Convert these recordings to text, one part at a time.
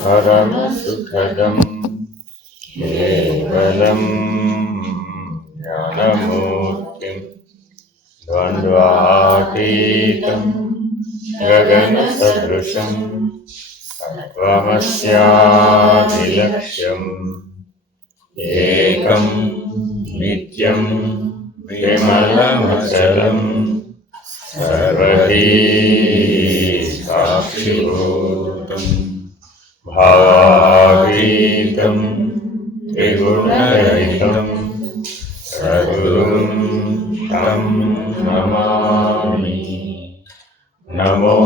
परमसुखदं केवलं ज्ञानमूर्तिं द्वन्द्वातीतं गगनसदृशं तत्त्वमस्यादिलक्ष्यम् एकं नित्यं विमलमचलं सर्वधी साक्षिभूतम् भावातीतं त्रिगुणरहितं सद्गुरुं तं नमामि। नमो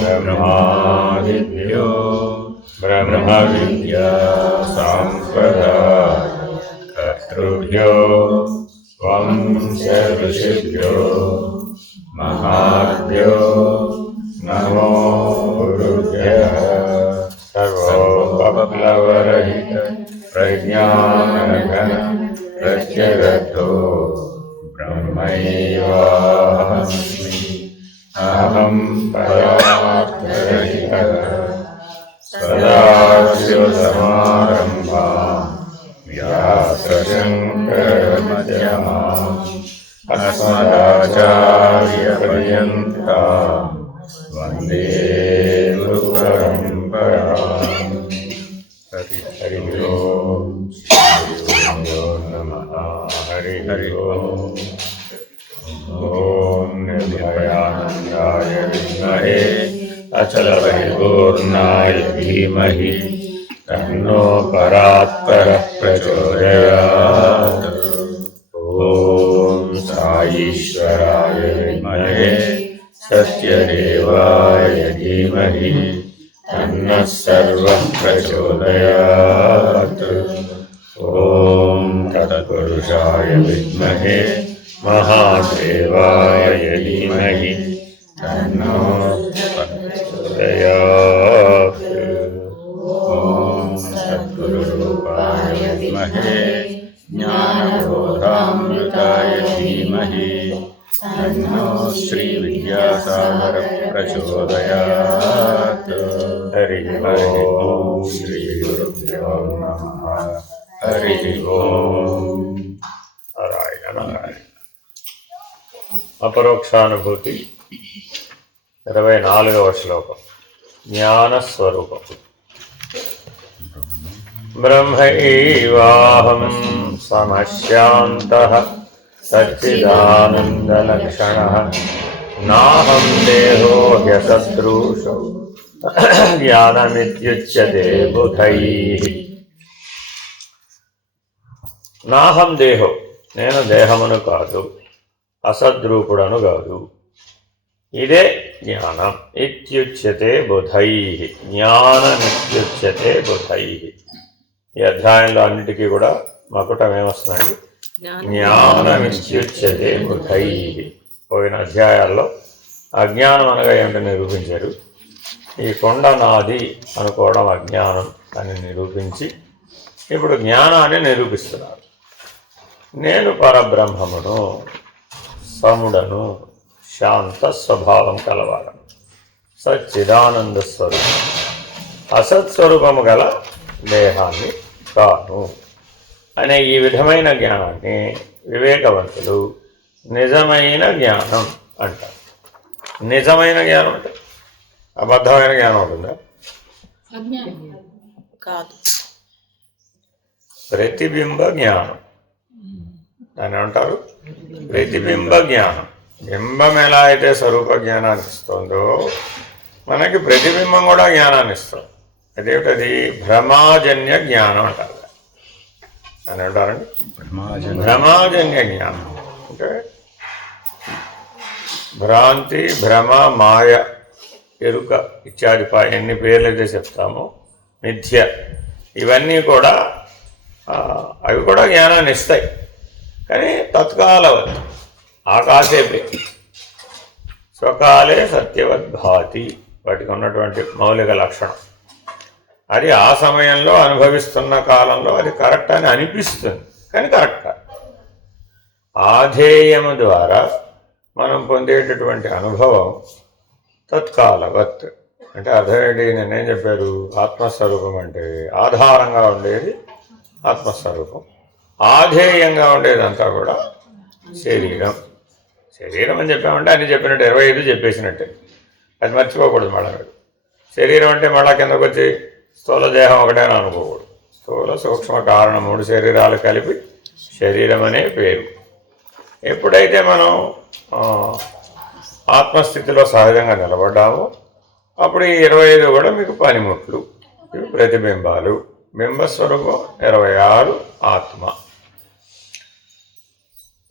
ब्रह्मादिभ्यो ब्रह्मविद्या सम्प्रदायकर्तृभ्यो वंश ऋषिभ्यो महाभ्यो नमो गुरुभ्यः। सर्वोपप्लवरहित प्रज्ञानघन प्रत्यगतो ब्रह्मैवाहमस्मि। अहं परार्थरहितः सदाशिवसमारम्भां व्यासशङ्करमध्यमाम् अस्मदाचार्यपर्यन्तां वन्दे गुरुपरम्पराम्। हरि ओम् नमः। हरि ओम्। ॐ निर्भयानन्दाय विद्महे अचलपरिपूर्णाय धीमहि तन्नो परात्परः प्रचोदयात्। ॐ साईश्वराय विद्महे सत्यदेवाय धीमहि तन्नः सर्वः प्रचोदयात्। ॐ तत्पुरुषाय विद्महे महादेवाय धीमहि तन्नो प्रचोदयात्। ॐ सद्गुरुरूपाय विद्महे ज्ञानबोधामृताय धीमहि तन्नो श्रीविद्यासागरः प्रचोदयात्। हरि ओम्। श्रीगुरुभ्यो नमः। हरि ओम्। नारायण नारायण। अपरोक्षानुभूति 24వ శ్లోకం. జ్ఞానస్వరూపం. బ్రహ్మైవాహం సమశాంతః సచ్చిదానందలక్షణః నాహం దేహో హ్యసదృశో జ్ఞానమిత్యుచ్యతే బుధైః. నాహం దేహో, నేను దేహమును కాదు, అసద్రూపుడను కాదు, ఇదే జ్ఞానం. ఇత్యుచ్యతే బుధై, జ్ఞానమిత్యుచ్యతే బుధై. ఈ అధ్యాయంలో అన్నిటికీ కూడా మకుటం ఏమొస్తుందండి? జ్ఞానమిత్యుచ్యతే బుధై. పోయిన అధ్యాయాల్లో అజ్ఞానం అనగా ఏమిటో నిరూపించారు. ఈ కొండ నాది అనుకోవడం అజ్ఞానం అని నిరూపించి ఇప్పుడు జ్ఞానాన్ని నిరూపిస్తున్నారు. నేను పరబ్రహ్మమును, సముడను, శాంత స్వభావం కలవాడను, సచ్చిదానంద స్వరూపం, అసత్స్వరూపము గల దేహాన్ని కాను అనే ఈ విధమైన జ్ఞానాన్ని వివేకవంతులు నిజమైన జ్ఞానం అంటారు. నిజమైన జ్ఞానం అంటే అబద్ధమైన జ్ఞానం ఉంటుందా? కాదు. ప్రతిబింబ జ్ఞానం దాన్ని అంటారు ప్రతిబింబ జ్ఞానం. బింబం ఎలా అయితే స్వరూప జ్ఞానాన్ని ఇస్తుందో మనకి ప్రతిబింబం కూడా జ్ఞానాన్ని ఇస్తుంది. అదేమిటది? భ్రమాజన్య జ్ఞానం అంటారు. అని అంటారండి భ్రమాజన్య జ్ఞానం అంటే భ్రాంతి, భ్రమ, మాయ, ఎరుక ఇత్యాది ఎన్ని పేర్లు అయితే చెప్తామో, మిథ్య, ఇవన్నీ కూడా అవి కూడా జ్ఞానాన్ని ఇస్తాయి. కానీ తత్కాలవత్, ఆకాశేపే, స్వకాలే సత్యవద్భాతి, వాటికి ఉన్నటువంటి మౌలిక లక్షణం. అది ఆ సమయంలో అనుభవిస్తున్న కాలంలో అది కరెక్ట్ అని అనిపిస్తుంది, కానీ కరెక్ట్ కాదు. ఆధేయము ద్వారా మనం పొందేటటువంటి అనుభవం తత్కాలవత్, అంటే అర్థం ఏంటి? నేనేం చెప్పారు? ఆత్మస్వరూపం అంటే ఆధారంగా ఉండేది ఆత్మస్వరూపం, ఆధేయంగా ఉండేదంతా కూడా శరీరం. శరీరం అని చెప్పామంటే అన్ని చెప్పినట్టు 25 చెప్పేసినట్టే, అది మర్చిపోకూడదు. మళ్ళా శరీరం అంటే మళ్ళా కిందకు వచ్చి స్థూల దేహం ఒకటేనా అనుకోకూడదు. స్థూల సూక్ష్మ కారణం 3 శరీరాలు కలిపి శరీరం అనే పేరు. ఎప్పుడైతే మనం ఆత్మస్థితిలో సహజంగా నిలబడ్డామో అప్పుడు ఈ 25 కూడా మీకు పనిముట్లు, ఇవి ప్రతిబింబాలు. బింబస్వరూపం 26 ఆత్మ.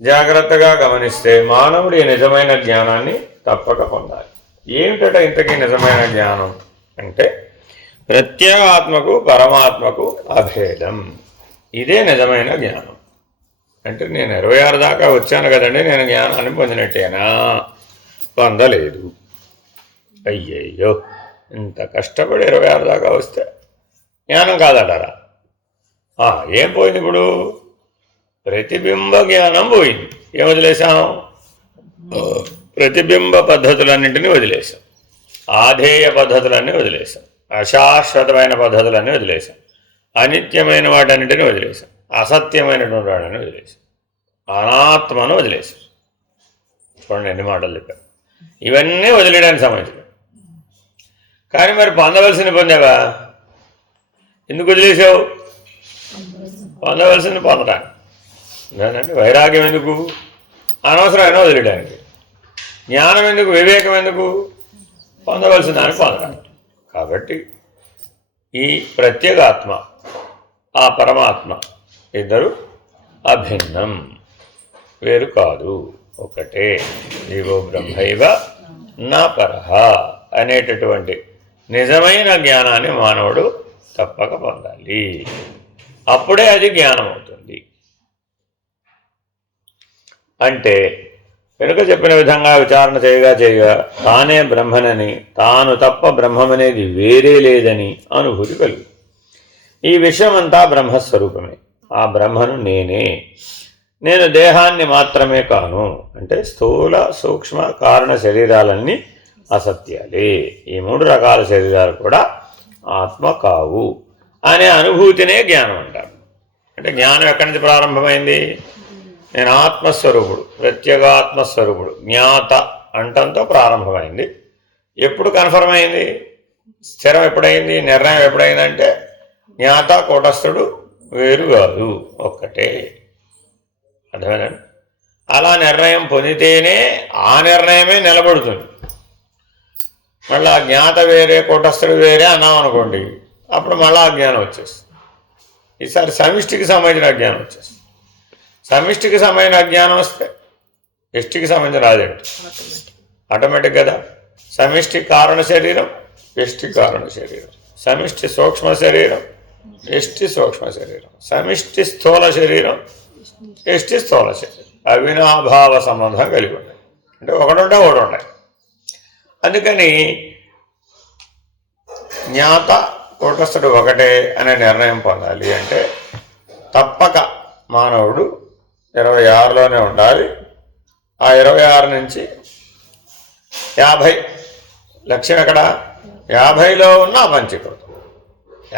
జాగ్రత్తగా గమనిస్తే మానవుడు ఈ నిజమైన జ్ఞానాన్ని తప్పక పొందాలి. ఏమిటట ఇంతకీ నిజమైన జ్ఞానం అంటే ప్రత్యేగాత్మకు పరమాత్మకు అభేదం. ఇదే నిజమైన జ్ఞానం. అంటే నేను 26 దాకా వచ్చాను కదండి, నేను జ్ఞానాన్ని పొందినట్టేనా? పొందలేదు. అయ్యయ్యో, ఇంత కష్టపడి 26 దాకా వస్తే జ్ఞానం కాదటారా? ఏం పోయింది ఇప్పుడు? ప్రతిబింబ జ్ఞానం పోయింది. ఏం వదిలేసాం? ప్రతిబింబ పద్ధతులన్నింటినీ వదిలేసాం, ఆధేయ పద్ధతులన్నీ వదిలేసాం, అశాశ్వతమైన పద్ధతులన్నీ వదిలేసాం, అనిత్యమైన వాటన్నింటినీ వదిలేసాం, అసత్యమైనటువంటి వాటిని వదిలేసాం, అనాత్మను వదిలేసాం. చూడండి ఎన్ని మాటలు చెప్పారు. ఇవన్నీ వదిలేయడానికి సంబంధించిన. కానీ మరి పొందవలసింది పొందావా? ఎందుకు వదిలేసావు? పొందవలసింది పొందడానికి. లేదండి వైరాగ్యం ఎందుకు? అనవసరమైన వదిలేయడానికి. జ్ఞానం ఎందుకు? వివేకం ఎందుకు? పొందవలసిన దాన్ని పొందడానికి. కాబట్టి ఈ ప్రత్యేగాత్మ, ఆ పరమాత్మ ఇద్దరు అభిన్నం, వేరు కాదు, ఒకటే. జీవో బ్రహ్మైవ నా పరహ అనేటటువంటి నిజమైన జ్ఞానాన్ని మానవుడు తప్పక పొందాలి. అప్పుడే అది జ్ఞానం అవుతుంది. అంటే వెనుక చెప్పిన విధంగా విచారణ చేయగా తానే బ్రహ్మనని, తాను తప్ప బ్రహ్మమనేది వేరే లేదని అనుభూతి కలుగు. ఈ విషయమంతా బ్రహ్మస్వరూపమే. ఆ బ్రహ్మను నేనే. నేను దేహాన్ని మాత్రమే కాను. అంటే స్థూల సూక్ష్మ కారణ శరీరాలన్నీ అసత్యాలే. ఈ 3 రకాల శరీరాలు కూడా ఆత్మ కావు అనే అనుభూతినే జ్ఞానం అంటారు. అంటే జ్ఞానం ఎక్కడి నుంచి ప్రారంభమైంది? నేను ఆత్మస్వరూపుడు, ప్రత్యేగాత్మస్వరూపుడు, జ్ఞాత అంటంతో ప్రారంభమైంది. ఎప్పుడు కన్ఫర్మ్ అయింది? స్థిరం ఎప్పుడైంది? నిర్ణయం ఎప్పుడైందంటే జ్ఞాత కూటస్థుడు వేరు కాదు, ఒక్కటే. అర్థమేనండి? అలా నిర్ణయం పొందితేనే ఆ నిర్ణయమే నిలబడుతుంది. మళ్ళీ జ్ఞాత వేరే కూటస్థుడు వేరే అన్నాం అనుకోండి, అప్పుడు మళ్ళీ అజ్ఞానం వచ్చేస్తుంది. ఈసారి సమిష్టికి సంబంధించిన అజ్ఞానం వచ్చేస్తుంది. సమిష్టికి సంబంధించిన అజ్ఞానం వస్తే ఎష్టికి సంబంధించిన రాదేంటి? ఆటోమేటిక్ కదా. సమిష్టి కారణ శరీరం, ఎష్టి కారణ శరీరం. సమిష్టి సూక్ష్మ శరీరం, ఎష్టి సూక్ష్మ శరీరం. సమిష్టి స్థూల శరీరం, ఎష్టి స్థూల శరీరం. అవినాభావ సంబంధం కలిగి ఉన్నాయి. అంటే ఒకటి ఉంటాయి. అందుకని జ్ఞాత కూటస్థుడు ఒకటే అనే నిర్ణయం పొందాలి అంటే తప్పక మానవుడు 26లోనే ఉండాలి. ఆ 26 నుంచి 50 లక్ష్యం ఎక్కడ? 50లో ఉన్న పంచీకృతం.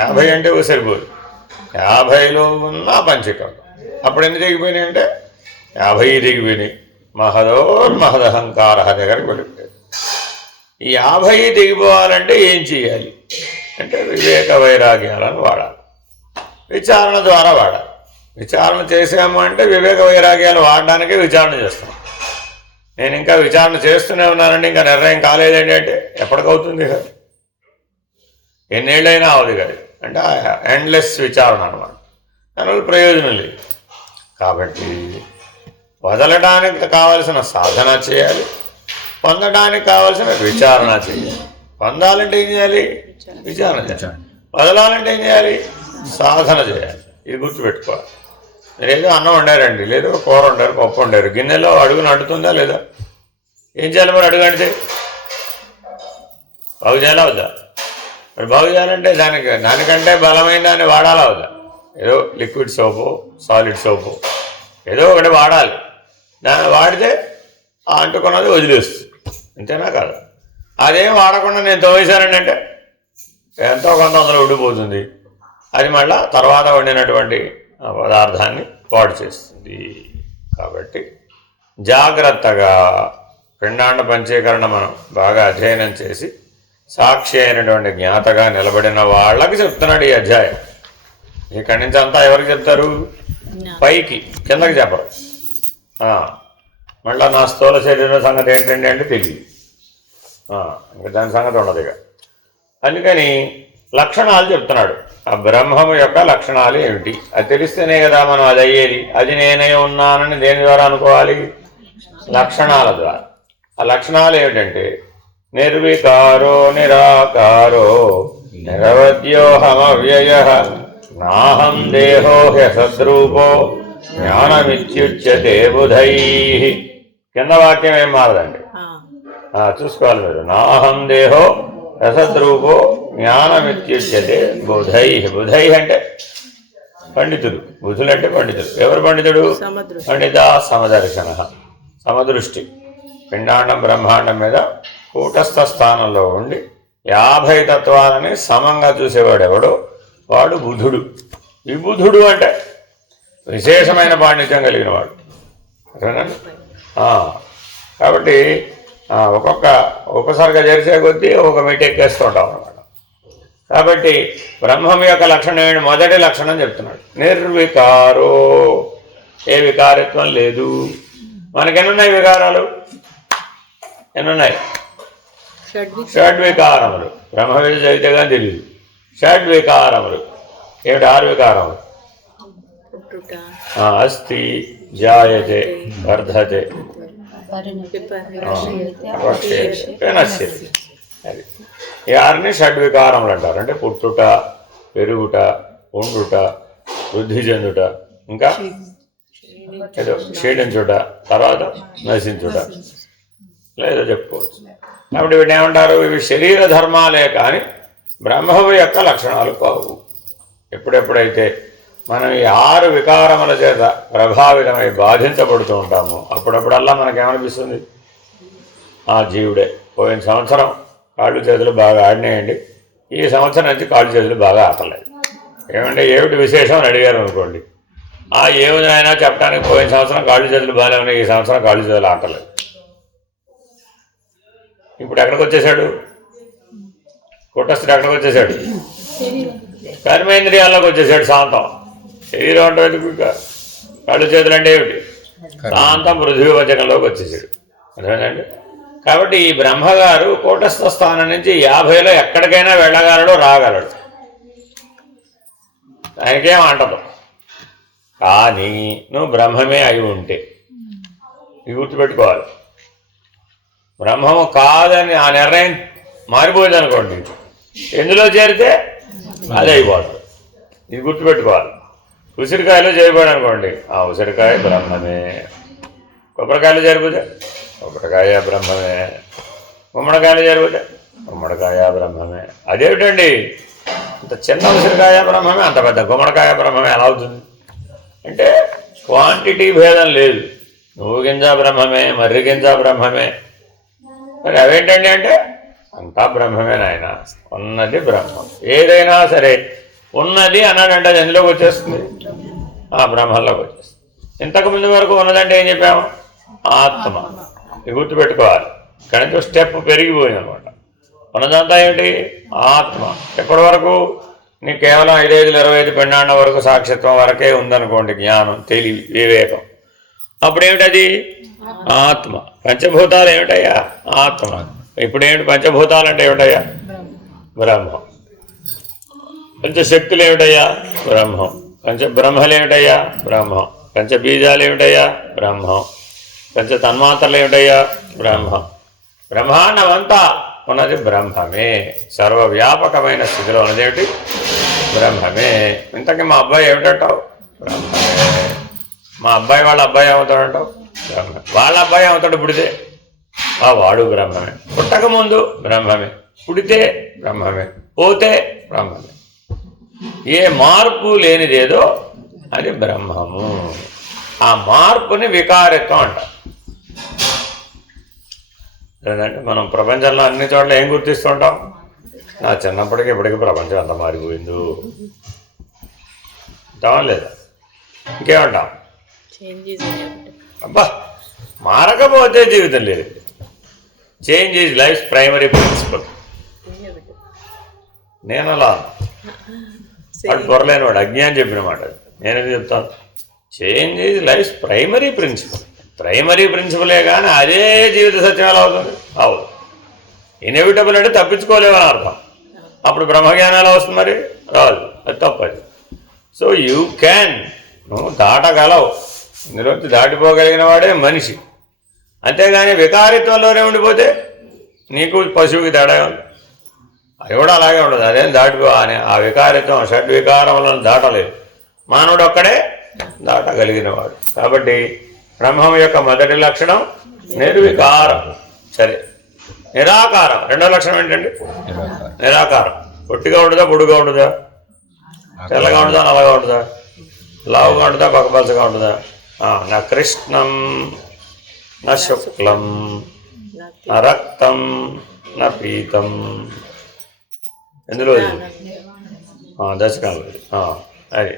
50 అంటే సరిపోదు, 50లో ఉన్న పంచీకృతం. అప్పుడు ఎన్ని దిగిపోయినాయి అంటే 50 దిగిపోయినాయి. మహదోర్మహదహంకార దగ్గరికి వెళ్ళిపోయాడు. ఈ 50 దిగిపోవాలంటే ఏం చేయాలి అంటే వివేక వైరాగ్యాలను వాడాలి, విచారణ ద్వారా వాడాలి. విచారణ చేసాము అంటే వివేక వైరాగ్యాలు వాడడానికే విచారణ చేస్తాం. నేను ఇంకా విచారణ చేస్తూనే ఉన్నానండి, ఇంకా నిర్ణయం కాలేదండి అంటే ఎప్పటికవుతుంది? ఎన్నేళ్ళైనా అవదు కదా. అంటే ఎండ్లెస్ విచారణ అనమాట. దానివల్ల ప్రయోజనం లేదు. కాబట్టి వదలడానికి కావలసిన సాధన చేయాలి, పొందడానికి కావలసిన విచారణ చేయాలి. పొందాలంటే ఏం చేయాలి? విచారణ చేయాలి. వదలాలంటే ఏం చేయాలి? సాధన చేయాలి. ఇది గుర్తుపెట్టుకోవాలి. మీరు ఏదో అన్నం వండారండి, లేదు కూర వండారు, పప్పు వండారు, గిన్నెలో అడుగును అంటుతుందా లేదా? ఏం చేయాలి మరి? అడుగు అంటితే బాగు చేయాలా వద్దా? మరి బాగు చేయాలంటే దానికంటే బలమైన దాన్ని వాడాలా వద్దా? ఏదో లిక్విడ్ సోపు, సాలిడ్ సోపు ఏదో ఒకటి వాడాలి. దాన్ని వాడితే ఆ అంటుకున్నది వదిలేస్తుంది. అంతేనా కాదా? అదేం వాడకుండా నేను తోవేశానండి అంటే ఎంతో కొంత అందులో ఉండిపోతుంది. అది మళ్ళా తర్వాత వండినటువంటి పదార్థాన్ని పాడు చేస్తుంది. కాబట్టి జాగ్రత్తగా పిండాండ పంచీకరణ మనం బాగా అధ్యయనం చేసి సాక్షి అయినటువంటి జ్ఞాతగా నిలబడిన వాళ్ళకి చెప్తున్నాడు ఈ అధ్యాయం. ఇక్కడి నుంచి అంతా ఎవరికి చెప్తారు? పైకి, కిందకి చెప్పరు. మళ్ళీ నా స్థూల శరీరం సంగతి ఏంటండి అంటే తెలియదు, ఇంకా దాని సంగతి ఉండదు. ఇక అందుకని లక్షణాలు చెప్తున్నాడు. ఆ బ్రహ్మము యొక్క లక్షణాలు ఏమిటి అది తెలిస్తేనే కదా మనం అది అయ్యేది. అది నేనే ఉన్నానని దేని ద్వారా అనుకోవాలి? లక్షణాల ద్వారా. ఆ లక్షణాలు ఏమిటంటే నిర్వికారో నిరాకారో నిరవధ్యోహమవ్యయ నాహం దేహో హ్యసద్రూపో జ్ఞానమిత్యుచ్యతే బుధై. కింద వాక్యం ఏం మారదండి, చూసుకోవాలి మీరు. నాహం దేహో రసద్రూపో జ్ఞానమిత్యుచ్యతే బుధై. బుధై అంటే పండితుడు, బుధులు అంటే పండితుడు. ఎవరు పండితుడు? పండిత సమదర్శన, సమదృష్టి. పిండాండం బ్రహ్మాండం మీద కూటస్థ స్థానంలో ఉండి 50 తత్వాలని సమంగా చూసేవాడు ఎవడో వాడు బుధుడు. విబుధుడు అంటే విశేషమైన పాండిత్యం కలిగిన వాడు. కాబట్టి ఒక్కొక్క ఉపసర్గ చేసే కొద్దీ ఒక మెట్టు ఎక్కేస్తూ ఉంటాం అన్నమాట. కాబట్టి బ్రహ్మం యొక్క లక్షణం ఏంటి? మొదటి లక్షణం చెప్తున్నాడు, నిర్వికారో. ఏ వికారత్వం లేదు. మనకెన్నున్నాయి వికారాలు? ఎన్నున్నాయి? షడ్వికారములు. బ్రహ్మవిధ చదివితేగా తెలియదు. షడ్వికారములు ఏమిటి? 6 వికారములు. అస్థి, జాయతే, వర్ధతే, నశ్యతే. అది ఈ 6ని షడ్వికారములు అంటారు. అంటే పుట్టుట, పెరుగుట, ఉండుట, వృద్ధి చెందుట, ఇంకా ఏదో క్షీణించుట, తర్వాత నశించుట, లేదో చెప్పుకోవచ్చు. కాబట్టి వీటిని ఏమంటారు? ఇవి శరీర ధర్మాలే కానీ బ్రహ్మము యొక్క లక్షణాలు కావు. ఎప్పుడెప్పుడైతే మనం ఈ 6 వికారముల చేత ప్రభావితమై బాధించబడుతూ ఉంటామో అప్పుడప్పుడల్లా మనకేమనిపిస్తుంది? ఆ జీవుడే. పోయిన సంవత్సరం కాళ్ళు చేతులు బాగా ఆడినాయండి, ఈ సంవత్సరం నుంచి కాళ్ళు చేతులు బాగా ఆటలేదు. ఏమంటే ఏమిటి విశేషం అని అడిగారు అనుకోండి, ఏమిటి అయినా చెప్పడానికి పోయిన సంవత్సరం కాళ్ళు చేతులు బాగానే ఉన్నాయి, ఈ సంవత్సరం కాళ్ళు చేతులు ఆటలేదు. ఇప్పుడు ఎక్కడికి వచ్చేసాడు? కుటస్థుడు ఎక్కడికి వచ్చేసాడు? కర్మేంద్రియాల్లోకి వచ్చేసాడు. శాంతం. శరీరం అంటే కాళ్ళు చేతులు అంటే ఏమిటి? శాంతం పృథ్వీవచకంలోకి వచ్చేసాడు. అర్థమైందండి? కాబట్టి ఈ బ్రహ్మగారు కూటస్థ స్థానం నుంచి 50లో ఎక్కడికైనా వెళ్ళగలడు, రాగలడు. ఆయనకేం అంటదు. కానీ నువ్వు బ్రహ్మమే అయి ఉంటే ఇది గుర్తుపెట్టుకోవాలి. బ్రహ్మము కాదని ఆ నిర్ణయం మారిపోయింది అనుకోండి, ఎందులో చేరితే అది అయిపోతుంది. ఇది గుర్తుపెట్టుకోవాలి. ఉసిరికాయలో చేరిపోయాడు అనుకోండి, ఆ ఉసిరికాయ బ్రహ్మమే. కొబ్బరికాయలు చేరిపోతే కొబ్బరికాయ బ్రహ్మమే. గుమ్మడికాయలు చేరిపోతే గుమ్మడికాయ బ్రహ్మమే. అదేమిటండి, అంత చిన్న ఉసిరికాయ బ్రహ్మమే, అంత పెద్ద గుమ్మడికాయ బ్రహ్మమే ఎలా అవుతుంది అంటే క్వాంటిటీ భేదం లేదు. నువ్వు గింజ బ్రహ్మమే, మర్రి గింజ బ్రహ్మమే. మరి అవేంటండి అంటే అంతా బ్రహ్మమే నాయన. ఉన్నది బ్రహ్మం. ఏదైనా సరే ఉన్నది అన్నాడంటే అది ఎందులోకి వచ్చేస్తుంది? ఆ బ్రహ్మంలోకి వచ్చేస్తుంది. ఇంతకు ముందు వరకు ఉన్నదంటే ఏం చెప్పాము? ఆత్మ. ఇది గుర్తుపెట్టుకోవాలి. ఇక్కడ నుంచి స్టెప్ పెరిగిపోయింది అనమాట. ఉన్నదంతా ఏమిటి? ఆత్మ. ఎప్పటి వరకు? నీకు కేవలం 5, 5, 25 పిండాండ వరకు సాక్షిత్వం వరకే ఉందనుకోండి, జ్ఞానం, తెలివి, వివేకం. అప్పుడేమిటది? ఆత్మ. పంచభూతాలు ఏమిటయ్యా? ఆత్మ. ఇప్పుడేమిటి? పంచభూతాలు అంటే ఏమిటయ్యా? బ్రహ్మం. పంచశక్తులు ఏమిటయ్యా? బ్రహ్మం. పంచబ్రహ్మలు ఏమిటయ్యా? బ్రహ్మం. పంచబీజాలు ఏమిటయ్యా? బ్రహ్మం. పంచ తన్మాత్రలు ఏమిటయ్యా? బ్రహ్మం. బ్రహ్మాండం అంతా ఉన్నది బ్రహ్మమే. సర్వవ్యాపకమైన స్థితిలో ఉన్నదేమిటి? బ్రహ్మమే. ఇంతకీ మా అబ్బాయి ఏమిటంటావు? బ్రహ్మమే. మా అబ్బాయి వాళ్ళ అబ్బాయి ఏమవుతాడంటావు? బ్రహ్మమే. వాళ్ళ అబ్బాయి ఏమవుతాడు పుడితే? వాడు బ్రహ్మమే. పుట్టకముందు బ్రహ్మమే, పుడితే బ్రహ్మమే, పోతే బ్రహ్మమే. ఏ మార్పు లేనిదేదో అది బ్రహ్మము. ఆ మార్పుని వికారత్వం అంటారు. లేదంటే మనం ప్రపంచంలో అన్ని చోట్ల ఏం గుర్తిస్తుంటాం? నా చిన్నప్పటికి ఇప్పటికీ ప్రపంచం అంత మారిపోయిందో అంటావా లేదా? ఇంకేమంటాం? అబ్బా మారకపోతే జీవితం లేదు. Change is life primary principle. నేను అలా వాడు పొరలేని వాడు అజ్ఞానం చెప్పిన మాట. నేనేది చెప్తాను? Change is life primary principle. Primary ప్రిన్సిపలే కానీ అదే జీవిత సత్యం ఎలా అవుతుంది? అవు. ఇన్ఎవిటబుల్ అంటే తప్పించుకోలేవని అర్థం. అప్పుడు బ్రహ్మజ్ఞానం ఎలా వస్తుంది? మరి రాదు. అది తప్పది. సో యూ క్యాన్, నువ్వు దాటగలవు. ఇందులోంచి దాటిపోగలిగిన వాడే మనిషి. అంతేగాని వికారిత్వంలోనే ఉండిపోతే నీకు పశువుకి తేడా ఉంది. అది కూడా అలాగే ఉండదు. అదేం దాటిపో అని ఆ వికారిత్వం షడ్వికారములను దాటలేదు. మానవుడు ఒక్కడే దాటగలిగినవాడు. కాబట్టి బ్రహ్మం యొక్క మొదటి లక్షణం నిర్వికారం. సరే, నిరాకారం. రెండో లక్షణం ఏంటండి? నిరాకారం. పొట్టిగా ఉంటుందా, పొడుగా ఉంటుందా, తెల్లగా ఉంటుందా, నల్లగా ఉంటుందా, లావుగా ఉంటుందా, పక్కపలసగా ఉంటుందా? నా కృష్ణం నా శుక్లం నా రక్తం నా పీతం. ఎందులో దశకంలో అది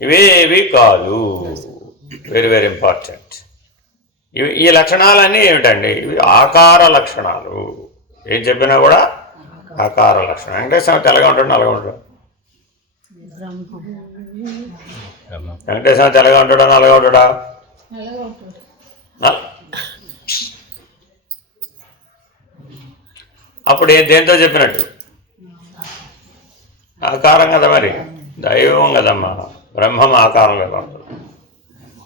ఇవేవి కాదు. Very very important. ఇవి ఈ లక్షణాలన్నీ ఏమిటండి? ఇవి ఆకార లక్షణాలు. ఏం చెప్పినా కూడా ఆకార లక్షణం. వెంకటేశ్వర తెల్లగా ఉంటాడు, నల్లగా ఉంటాడు. వెంకటేశ్వర తెల్లగా ఉంటాడా, నల్లగా ఉంటాడా? అప్పుడు దేంతో చెప్పినట్టు? ఆకారం కదా. మరి దైవం కదమ్మా, బ్రహ్మం ఆకారం కదా ఉంటుంది.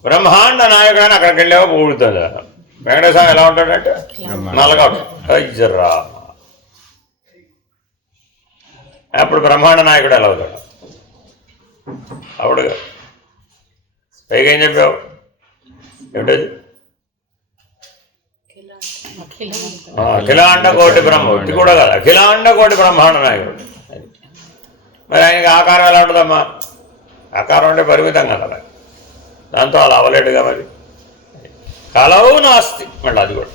బ్రహ్మాండ నాయకుడు అని అక్కడికి వెళ్ళాక ఊడుతుంది కదా. వెంకటేశ్వర ఎలా ఉంటాడంటే నల్లగా ఉంటాడు. అప్పుడు బ్రహ్మాండ నాయకుడు ఎలా అవుతాడు? అప్పుడు పైగా ఏం చెప్పావు? ఏమిటది? అఖిలాండ కోటి బ్రహ్మ. ఒకటి కూడా కదా, అఖిలాండ కోటి బ్రహ్మాండ నాయకుడు. మరి ఆయనకి ఆకారం ఎలా ఉంటుందమ్మా? ఆకారం అంటే పరిమితం కదా, దాంతో అలా అవ్వలేడుగా. మరి కలవు నాస్తి. మళ్ళీ అది కూడా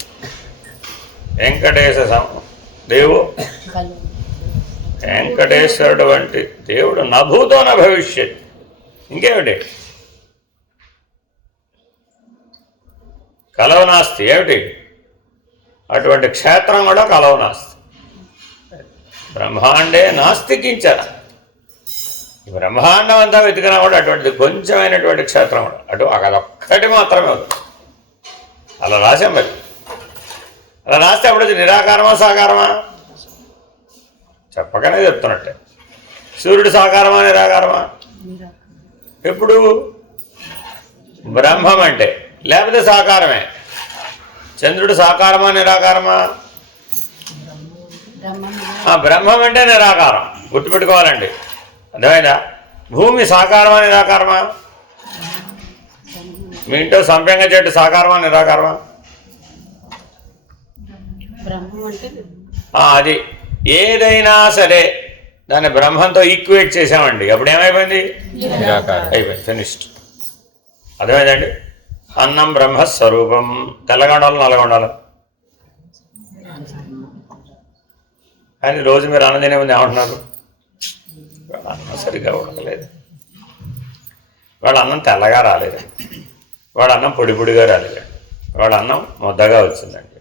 వెంకటేశ దేవు వెంకటేశ్వరుడు వంటి దేవుడు నభూతో నా భవిష్యత్. ఇంకేమిటి? కలవు నాస్తి ఏమిటి? అటువంటి క్షేత్రం కూడా కలవు నాస్తి. బ్రహ్మాండే నాస్తి కించన. బ్రహ్మాండం అంతా వెతికినా కూడా అటువంటిది కొంచెమైనటువంటి క్షేత్రం కూడా అదొక్కటి మాత్రమే అవుతుంది. అలా రాసాం. మరి అలా రాస్తే అప్పుడు నిరాకారమా సాకారమా? చెప్పకనే చెప్తున్నట్టే. సూర్యుడు సాకారమా నిరాకారమా? ఎప్పుడు బ్రహ్మం అంటే, లేకపోతే సాకారమే. చంద్రుడు సాకారమా నిరాకారమా? బ్రహ్మం అంటే నిరాకారం. గుర్తుపెట్టుకోవాలండి. అర్థమైందా? భూమి సాకారమా నిరాకారమా? మీ ఇంట్లో సంపెంగ చెట్టు సాకారమా నిరాకారమా? అది ఏదైనా సరే దాన్ని బ్రహ్మంతో ఈక్వేట్ చేసామండి. అప్పుడు ఏమైపోయింది? అయిపోయింది, ఫినిష్డ్. అర్థమైందండి? అన్నం బ్రహ్మస్వరూపం. తెల్లగా ఉండాలి, నల్లగా ఉండాలి. కానీ రోజు మీరు అన్నం తినే ముందు ఏమంటున్నారు? అన్నం సరిగ్గా ఉడకలేదు, వాడు అన్నం తెల్లగా రాలేదు, వాడు అన్నం పొడి పొడిగా రాలేదు, వాడు అన్నం ముద్దగా వచ్చిందండి.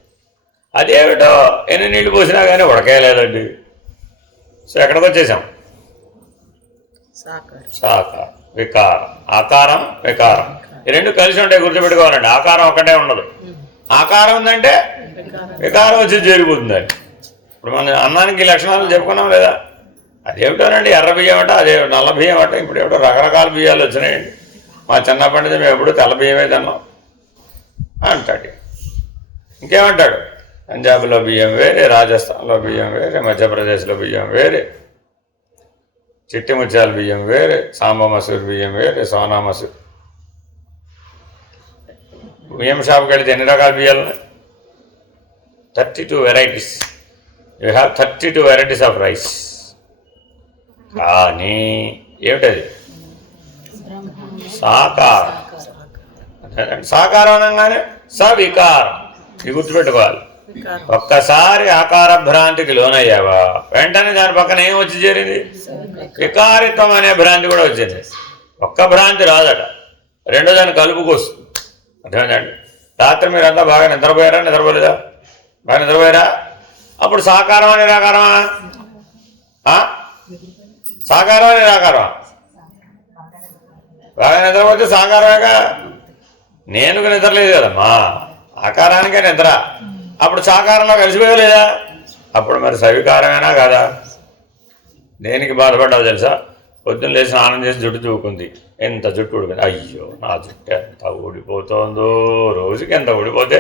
అదేమిటో ఎన్ని నీళ్లు పోసినా కానీ ఉడకేయలేదండి. సో ఎక్కడికి వచ్చేసాం? సాకారం, వికారం. ఆకారం, వికారం, ఈ రెండు కలిసి ఉంటాయి. గుర్తుపెట్టుకోవాలండి. ఆకారం ఒకటే ఉండదు. ఆకారం ఉందంటే వికారం వచ్చి చేరిపోతుందండి. ఇప్పుడు మన అన్నానికి లక్షణాలు చెప్పుకున్నాం లేదా? అదేమిటోనండి, ఎర్ర బియ్యం అట, అదే నల్ల బియ్యం అట. ఇప్పుడు ఏమిటో రకరకాల బియ్యాలు వచ్చినాయండి. మా చిన్నప్పటి నుంచి మేము ఎప్పుడు తెల్ల బియ్యమే తిన్నాం అంటాడు. ఇంకేమంటాడు? పంజాబ్లో బియ్యం వేరే, రాజస్థాన్లో బియ్యం వేరే, మధ్యప్రదేశ్లో బియ్యం వేరే, చిట్టి ముత్యాల బియ్యం వేరే, సాంబ మసూర్ బియ్యం వేరే, సోనా మసూర్. బియ్యం షాప్కి వెళితే ఎన్ని రకాల బియ్యాలు ఉన్నాయి? 32 varieties. You have 32 varieties of rice. కానీ ఏమిటది? సాకారం. సాకారం అనగానే సవికారం. ఇది గుర్తుపెట్టుకోవాలి. ఒక్కసారి ఆకార భ్రాంతికి లోనయ్యావా వెంటనే దాని పక్కన ఏం వచ్చి చేరింది? వికారిత్వం అనే భ్రాంతి కూడా వచ్చింది. ఒక్క భ్రాంతి రాదట, రెండో దాన్ని కలుపుకొస్తుంది. అర్థమైందండి? రాత్రి మీరంతా బాగా నిద్రపోయారా, నిద్రపోలేదా? బాగా నిద్రపోయారా? అప్పుడు సాకారమా నిరాకారమా? సాకారమా నిరాకారమా? బాగా నిద్రపోతే సాకారమేగా. నేనుకు నిద్రలేదు కదమ్మా, ఆకారానికే నిద్ర. అప్పుడు సాకారంలో కలిసిపోయలేదా? అప్పుడు మరి సవికారమేనా కాదా? దేనికి బాధపడ్డావు తెలుసా? పొద్దున్న లేచి స్నానం చేసి జుట్టు చూకుంది, ఎంత జుట్టు ఊడిపోయింది. అయ్యో నా జుట్టు ఎంత ఊడిపోతుందో, రోజుకి ఎంత ఊడిపోతే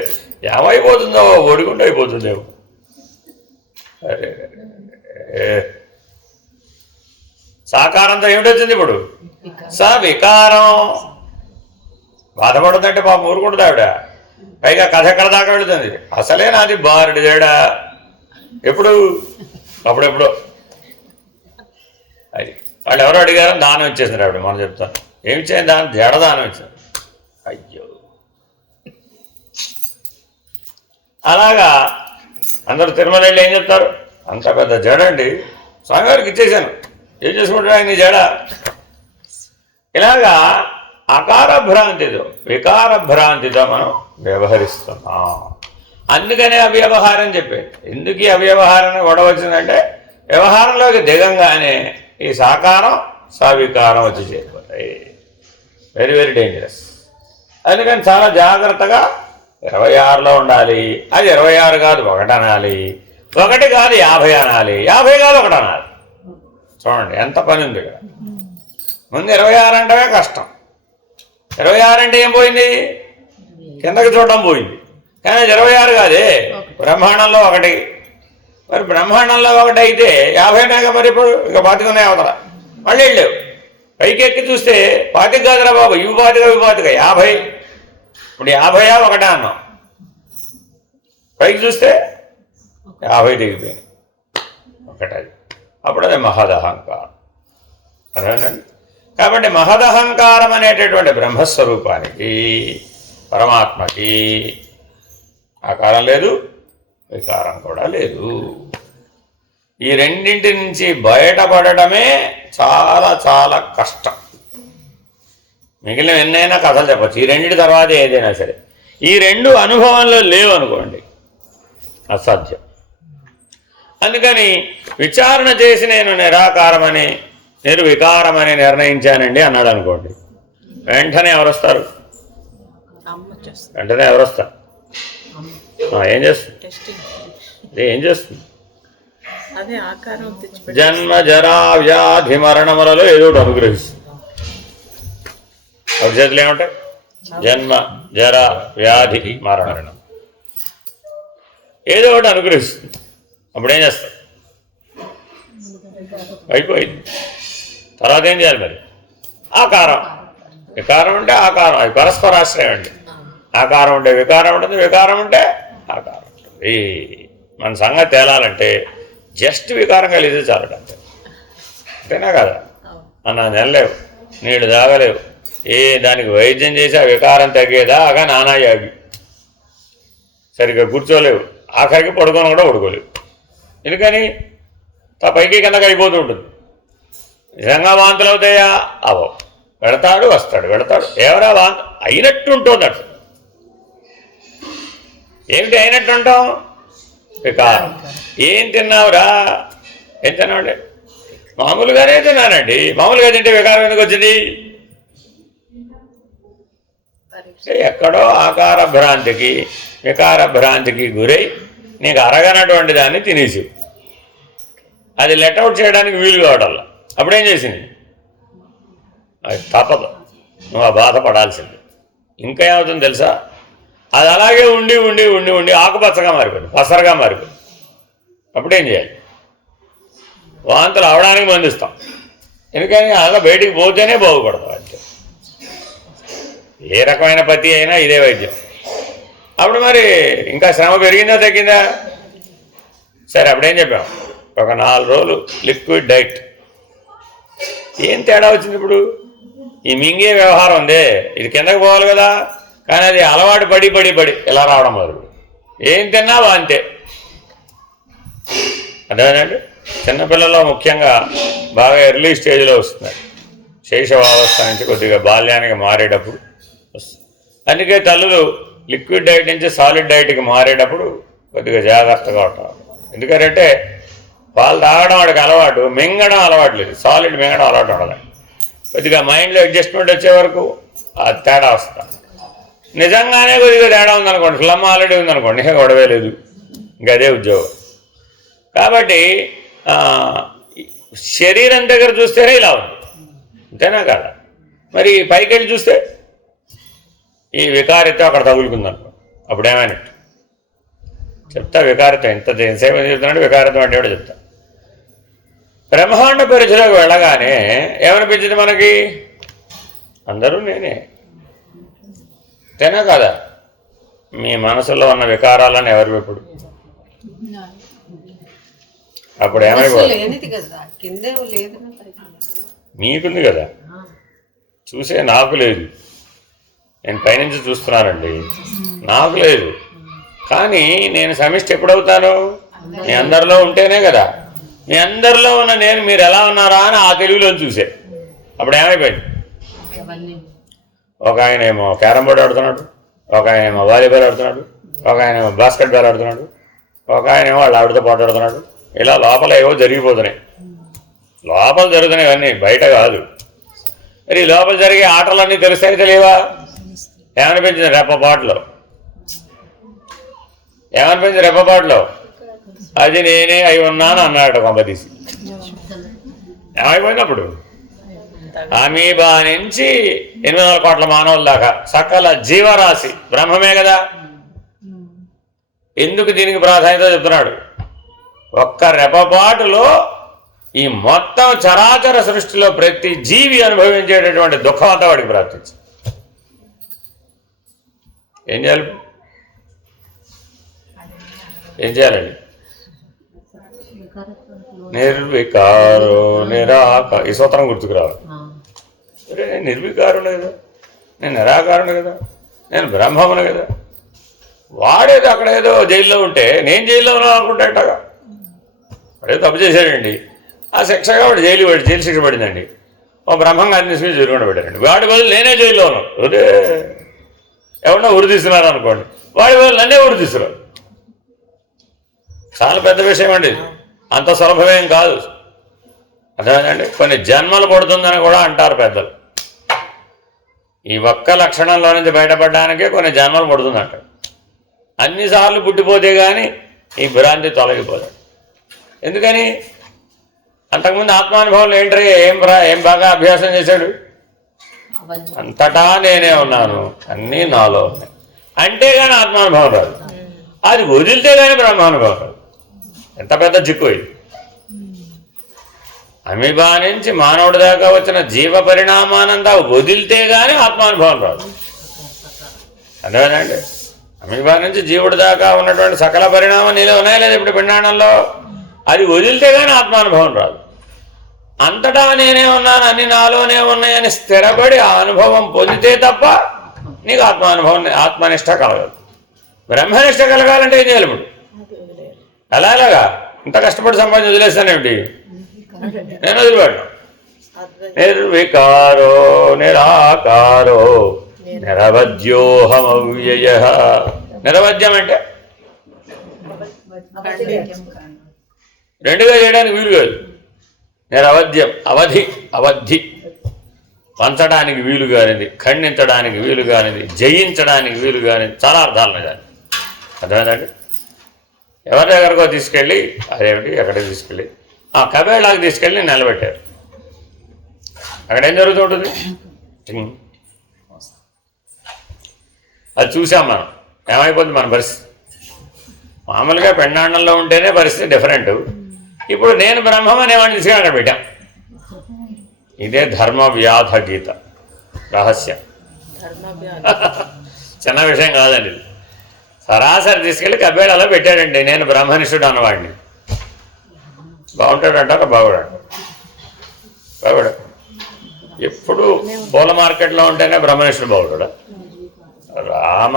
ఏమైపోతుందో, ఓడికుండా అయిపోతుందేమో. అరే సాకారంతో ఏమిటొచ్చింది ఇప్పుడు? సవికారం. బాధపడుతుందంటే పాపం ఊరుకుంటుంది ఆవిడ. పైగా కథ ఎక్కడ దాకా వెళుతుంది. అసలే నాది బారుడు జడ. ఎప్పుడు? అప్పుడెప్పుడు. అది వాళ్ళు ఎవరో అడిగారని దానం ఇచ్చేసినారు ఆవిడ. మనం చెప్తాను ఏమి ఇచ్చాను? దానం, జడ దానం ఇచ్చారు. అయ్యో అలాగా అందరూ తిరుమల వెళ్ళి ఏం చెప్తారు? అంత పెద్ద జడ అండి స్వామివారికి ఇచ్చేసాను, ఏం చేసుకుంటాడు ఆయన జడ. ఇలాగా అకార భ్రాంతితో వికార భ్రాంతితో మనం వ్యవహరిస్తున్నాం. అందుకనే అవ్యవహారం చెప్పేది. ఎందుకు ఈ అవ్యవహారం గొడవ వచ్చిందంటే వ్యవహారంలోకి దిగంగానే ఈ సాకారం సవికారం వచ్చి చేరిపోతాయి. Very very dangerous. అందుకని చాలా జాగ్రత్తగా 26లో ఉండాలి. అది 26 కాదు 1 అనాలి, 1 కాదు 50 అనాలి, 50 కాదు 1 అనాలి. చూడండి ఎంత పని ఉంది ఇక్కడ. ముందు 26 అంటేనే కష్టం. 26 అంటే ఏం పోయింది? కిందకి చూడడం పోయింది. కానీ 26 కాదే, బ్రహ్మాండంలో 1. మరి బ్రహ్మాండంలో 1 అయితే 50 మరి ఇప్పుడు ఇక 25 ఉన్నాయి అవతల. మళ్ళీ వెళ్ళావు పైకి ఎక్కి చూస్తే 25 కాదురా బాబు, ఇవి 25 50. ఇప్పుడు 50 1 అన్నాం. పైకి చూస్తే 50 దిగిపోయింది 1. అది అప్పుడు అది మహదహంకారం. అదేనండి. కాబట్టి మహదహంకారం అనేటటువంటి బ్రహ్మస్వరూపానికి, పరమాత్మకి ఆకారం లేదు, వికారం కూడా లేదు. ఈ రెండింటి నుంచి బయటపడటమే చాలా చాలా కష్టం. మిగిలిన ఎన్నైనా కథలు చెప్పచ్చు. ఈ రెండింటి తర్వాత ఏదైనా సరే, ఈ రెండు అనుభవంలో లేవు అనుకోండి, అసాధ్యం. అందుకని విచారణ చేసి నేను నిరాకారమని నిర్వికారమని నిర్ణయించానండి అన్నాడు అనుకోండి, వెంటనే ఎవరు వస్తారు? వెంటనే ఎవరు వస్తారు? ఏం చేస్తుంది? ఏం చేస్తుంది? జన్మ జరా వ్యాధి మరణములలో ఏదో ఒకటి అనుగ్రహిస్తుంది. ఒక చేతులు ఏమంటాయి? జన్మ జర వ్యాధి మరణం ఏదో ఒకటి అనుగ్రహిస్తుంది. అప్పుడు ఏం చేస్తారు? అయిపోయింది. తర్వాత ఏం చేయాలి మరి? ఆకారం. వికారం ఉంటే ఆకారం, అది పరస్పరాశ్రయం అండి. ఆకారం ఉంటే వికారం ఉంటుంది, వికారం ఉంటే ఆకారం ఉంటుంది. మన సంగతి తేలాలంటే జస్ట్ వికారం కలిగితే చాలట, అంతేనా కదా? అన్న నెలలేవు, నీళ్ళు తాగలేవు, దానికి వైద్యం చేసి ఆ వికారం తగ్గేదాకా నానా యాగి, సరిగ్గా కూర్చోలేవు, ఆఖరికి పడుకొని కూడా పడుకోలేవు. ఎందుకని? పైకి కిందకి అయిపోతూ ఉంటుంది. నిజంగా వాంతులు అవుతాయా? అవో. వెళతాడు వస్తాడు, వెళతాడు, ఎవరా వాంతి అయినట్టు ఉంటుంది. అట్లా ఏమిటి అయినట్టు ఉంటాం? వికారం. ఏం తిన్నావురా? ఏం తిన్నామండి? మామూలుగానే తిన్నానండి. మామూలుగా తింటే వికారం ఎందుకు వచ్చింది? ఎక్కడో ఆకార భ్రాంతికి వికార భ్రాంతికి గురై నీకు అరగనటువంటి దాన్ని తినేసి అది లెట్అవుట్ చేయడానికి వీలు కావటల్లా. అప్పుడేం చేసింది? అది తప్పదు, నువ్వు ఆ బాధపడాల్సింది. ఇంకా ఏమవుతుంది తెలుసా? అది అలాగే ఉండి ఉండి ఉండి ఉండి ఆకుపచ్చగా మారిపోయింది, పసరగా మారిపోయింది. అప్పుడేం చేయాలి? వాంతులు అవడానికి మందిస్తాం. ఎందుకని అలా బయటికి పోతేనే బాగుపడతాం. అంతే. ఏ రకమైన పతి అయినా ఇదే వైద్యం. అప్పుడు మరి ఇంకా శ్రమ పెరిగిందా తగ్గిందా? సరే, అప్పుడేం చెప్పాం? ఒక 4 రోజులు లిక్విడ్ డైట్. ఏం తేడా వచ్చింది ఇప్పుడు? ఈ మింగే వ్యవహారం ఉందే, ఇది కిందకి పోవాలి కదా, కానీ అది అలవాటు పడి పడి పడి ఇలా రావడం మొదలు. ఏం తిన్నావా అంతే. అదేనండి చిన్నపిల్లల్లో ముఖ్యంగా బాగా ఎర్లీ స్టేజ్లో వస్తున్నారు, శైశవావస్థ నుంచి కొద్దిగా బాల్యానికి మారేటప్పుడు వస్తుంది. అందుకే తల్లులు లిక్విడ్ డైట్ నుంచి సాలిడ్ డైట్కి మారేటప్పుడు కొద్దిగా జాగ్రత్తగా ఉంటారు. ఎందుకంటే పాలు తాగడం వాడికి అలవాటు, మింగడం అలవాటు లేదు, సాలిడ్ మింగడం అలవాటు ఉండదు. కొద్దిగా మైండ్లో అడ్జస్ట్మెంట్ వచ్చే వరకు అది తేడా వస్తుంది. నిజంగానే కొద్దిగా తేడా ఉందనుకోండి, ఫ్లమ్ ఆల్రెడీ ఉందనుకోండి, ఇంకా గొడవే లేదు, ఇంకా అదే ఉద్యోగం. కాబట్టి శరీరం దగ్గర చూస్తేనే ఇలా ఉంది, అంతేనా కాదా? మరి పైకి వెళ్ళి చూస్తే ఈ వికారిత్వం అక్కడ తగులుకుందనుకో, అప్పుడు ఏమైనట్టు చెప్తా. వికారిత్వం ఎంతసేపు చెప్తున్నాడు, వికారిత్వం అంటే కూడా చెప్తా. బ్రహ్మాండ పరిధిలోకి వెళ్ళగానే ఏమనిపించింది మనకి? అందరూ నేనే, అంతేనా కాదా? మీ మనసులో ఉన్న వికారాలను ఎవరు ఎప్పుడు అప్పుడు ఏమైపోతుంది? మీకుంది కదా, చూసే నాకు లేదు. నేను పైనుంచి చూస్తున్నానండి, నాకు లేదు. కానీ నేను సమిష్టి ఎప్పుడవుతాను? మీ అందరిలో ఉంటేనే కదా. మీ అందరిలో ఉన్న నేను మీరు ఎలా ఉన్నారా అని ఆ తెలుగులో చూసే. అప్పుడు ఏమైపోయింది? ఒక ఆయన ఏమో క్యారమ్ బోర్డు ఆడుతున్నాడు, ఒక ఆయన ఏమో వాలీబాల్ ఆడుతున్నాడు, ఒక ఆయన ఏమో బాస్కెట్ బాల్ ఆడుతున్నాడు, ఒక ఆయన ఏమో వాళ్ళ ఆవిడతో పోటాడుతున్నాడు. ఇలా లోపల ఏవో జరిగిపోతున్నాయి. లోపల జరుగుతున్నాయి ఇవన్నీ, బయట కాదు. మరి ఈ లోపల జరిగే ఆటలన్నీ తెలుస్తాయి తెలియవా? ఏమనిపించింది రెప్పపాటులో? ఏమనిపించింది రెప్పపాటులో? అది నేనే అయి ఉన్నాను అన్నాడు కొంపదీసి. ఏమైపోయినప్పుడు అమీబా నుంచి 800 కోట్ల మానవుల దాకా సకల జీవరాశి బ్రహ్మమే కదా. ఎందుకు దీనికి ప్రాధాన్యత చెప్తున్నాడు? ఒక్క రెప్పపాటులో ఈ మొత్తం చరాచర సృష్టిలో ప్రతి జీవి అనుభవించేటటువంటి దుఃఖం అంతా వాడికి ప్రాప్తించి ఏం చేయాలి? ఏం చేయాలండి? నిర్వికారో నిరాకార, ఈ సూత్రం గుర్తుకు రావాలి. అరే నేను నిర్వికారుడు కదా, నేను నిరాకారుడు కదా, నేను బ్రహ్మమును కదా. వాడేదో అక్కడ ఏదో జైల్లో ఉంటే నేను జైల్లో ఉన్నాను అనుకుంటాడగా. వాడేదో తప్పు చేశాడండి, ఆ శిక్షగా వాడు జైలు శిక్ష పడిందండి. ఓ బ్రహ్మంగారిని తీసుకుని జైలు పెట్టారండి. వాడి బదులు నేనే జైల్లో ఉన్నాను. అదే ఎవరన్నా ఉరి తీస్తున్నారు అనుకోండి, వాడి బదులు నన్నే ఉరి తీస్తున్నారు. చాలా పెద్ద విషయం అండి, అంత సులభమేం కాదు. అర్థమైందండి? కొన్ని జన్మలు పడుతుందని కూడా అంటారు పెద్దలు. ఈ ఒక్క లక్షణంలో నుంచి బయటపడడానికే కొన్ని జన్మలు పడుతుందంట. అన్నిసార్లు పుట్టిపోతే కానీ ఈ భ్రాంతి తొలగిపోతాడు. ఎందుకని? అంతకుముందు ఆత్మానుభవంలో ఏంటంటే ఏం బాగా అభ్యాసం చేశాడు? అంతటా నేనే ఉన్నాను, అన్నీ నాలో ఉన్నాయి అంటే కానీ ఆత్మానుభవం రాదు. అది వదిలితే కానీ బ్రహ్మానుభవం రాదు. ఎంత పెద్ద చిక్కు ఇది. అమీబా నుంచి మానవుడి దాకా వచ్చిన జీవ పరిణామానంతా వదిలితే కానీ ఆత్మానుభవం రాదు. అర్థమేనండి? అమీబా నుంచి జీవుడి దాకా ఉన్నటువంటి సకల పరిణామం నీలో ఉన్నాయా లేదా ఇప్పుడు పిండాండంలో? అది వదిలితే కానీ ఆత్మానుభవం రాదు. అంతటా నేనే ఉన్నాను, అన్ని నాలోనే ఉన్నాయని స్థిరపడి ఆ అనుభవం పొందితే తప్ప నీకు ఆత్మానుభవం, ఆత్మనిష్ట కలగదు. బ్రహ్మనిష్ట కలగాలంటే ఏం చేయాలి? ఇప్పుడు ఎలాగా ఇంత కష్టపడి సంపాదించి వదిలేస్తానేమిటి? నేను వదిలిపెట్టాను. నిర్వికారో నిరాకారో నిరవధ్యోహమవ్యయ. నిరవధ్యం అంటే రెండుగా చేయడానికి వీలు కాదు. నిరవధ్యం, అవధి పంచడానికి వీలు కానిది, ఖండించడానికి వీలు కానిది, జయించడానికి వీలు కానిది, చాలా అర్థాలు ఉన్నాయి. అర్థమైందండి? ఎవరి దగ్గరకో తీసుకెళ్ళి, అదేమిటి ఎక్కడికి తీసుకెళ్ళి కబేళాకి తీసుకెళ్ళి నిలబెట్టారు. అక్కడ ఏం జరుగుతుంటుంది? అది చూసాం మనం. ఏమైపోతుంది మన పరిస్థితి? మామూలుగా పెండాండంలో ఉంటేనే పరిస్థితి డిఫరెంట్. ఇప్పుడు నేను బ్రహ్మం అనేవాడిని తీసుకుని అక్కడ పెట్టాం. ఇదే ధర్మ వ్యాధ గీత రహస్యం. చిన్న విషయం కాదండి. సరాసరి తీసుకెళ్ళి కబేళాలో పెట్టాడండి. నేను బ్రహ్మనిష్ఠుడు అన్నవాడిని. బాగుంటాడంటారా? బాగుడు ఎప్పుడు పూల మార్కెట్లో ఉంటేనే బ్రహ్మనిష్ఠుడు బాగుంటాడా? రామ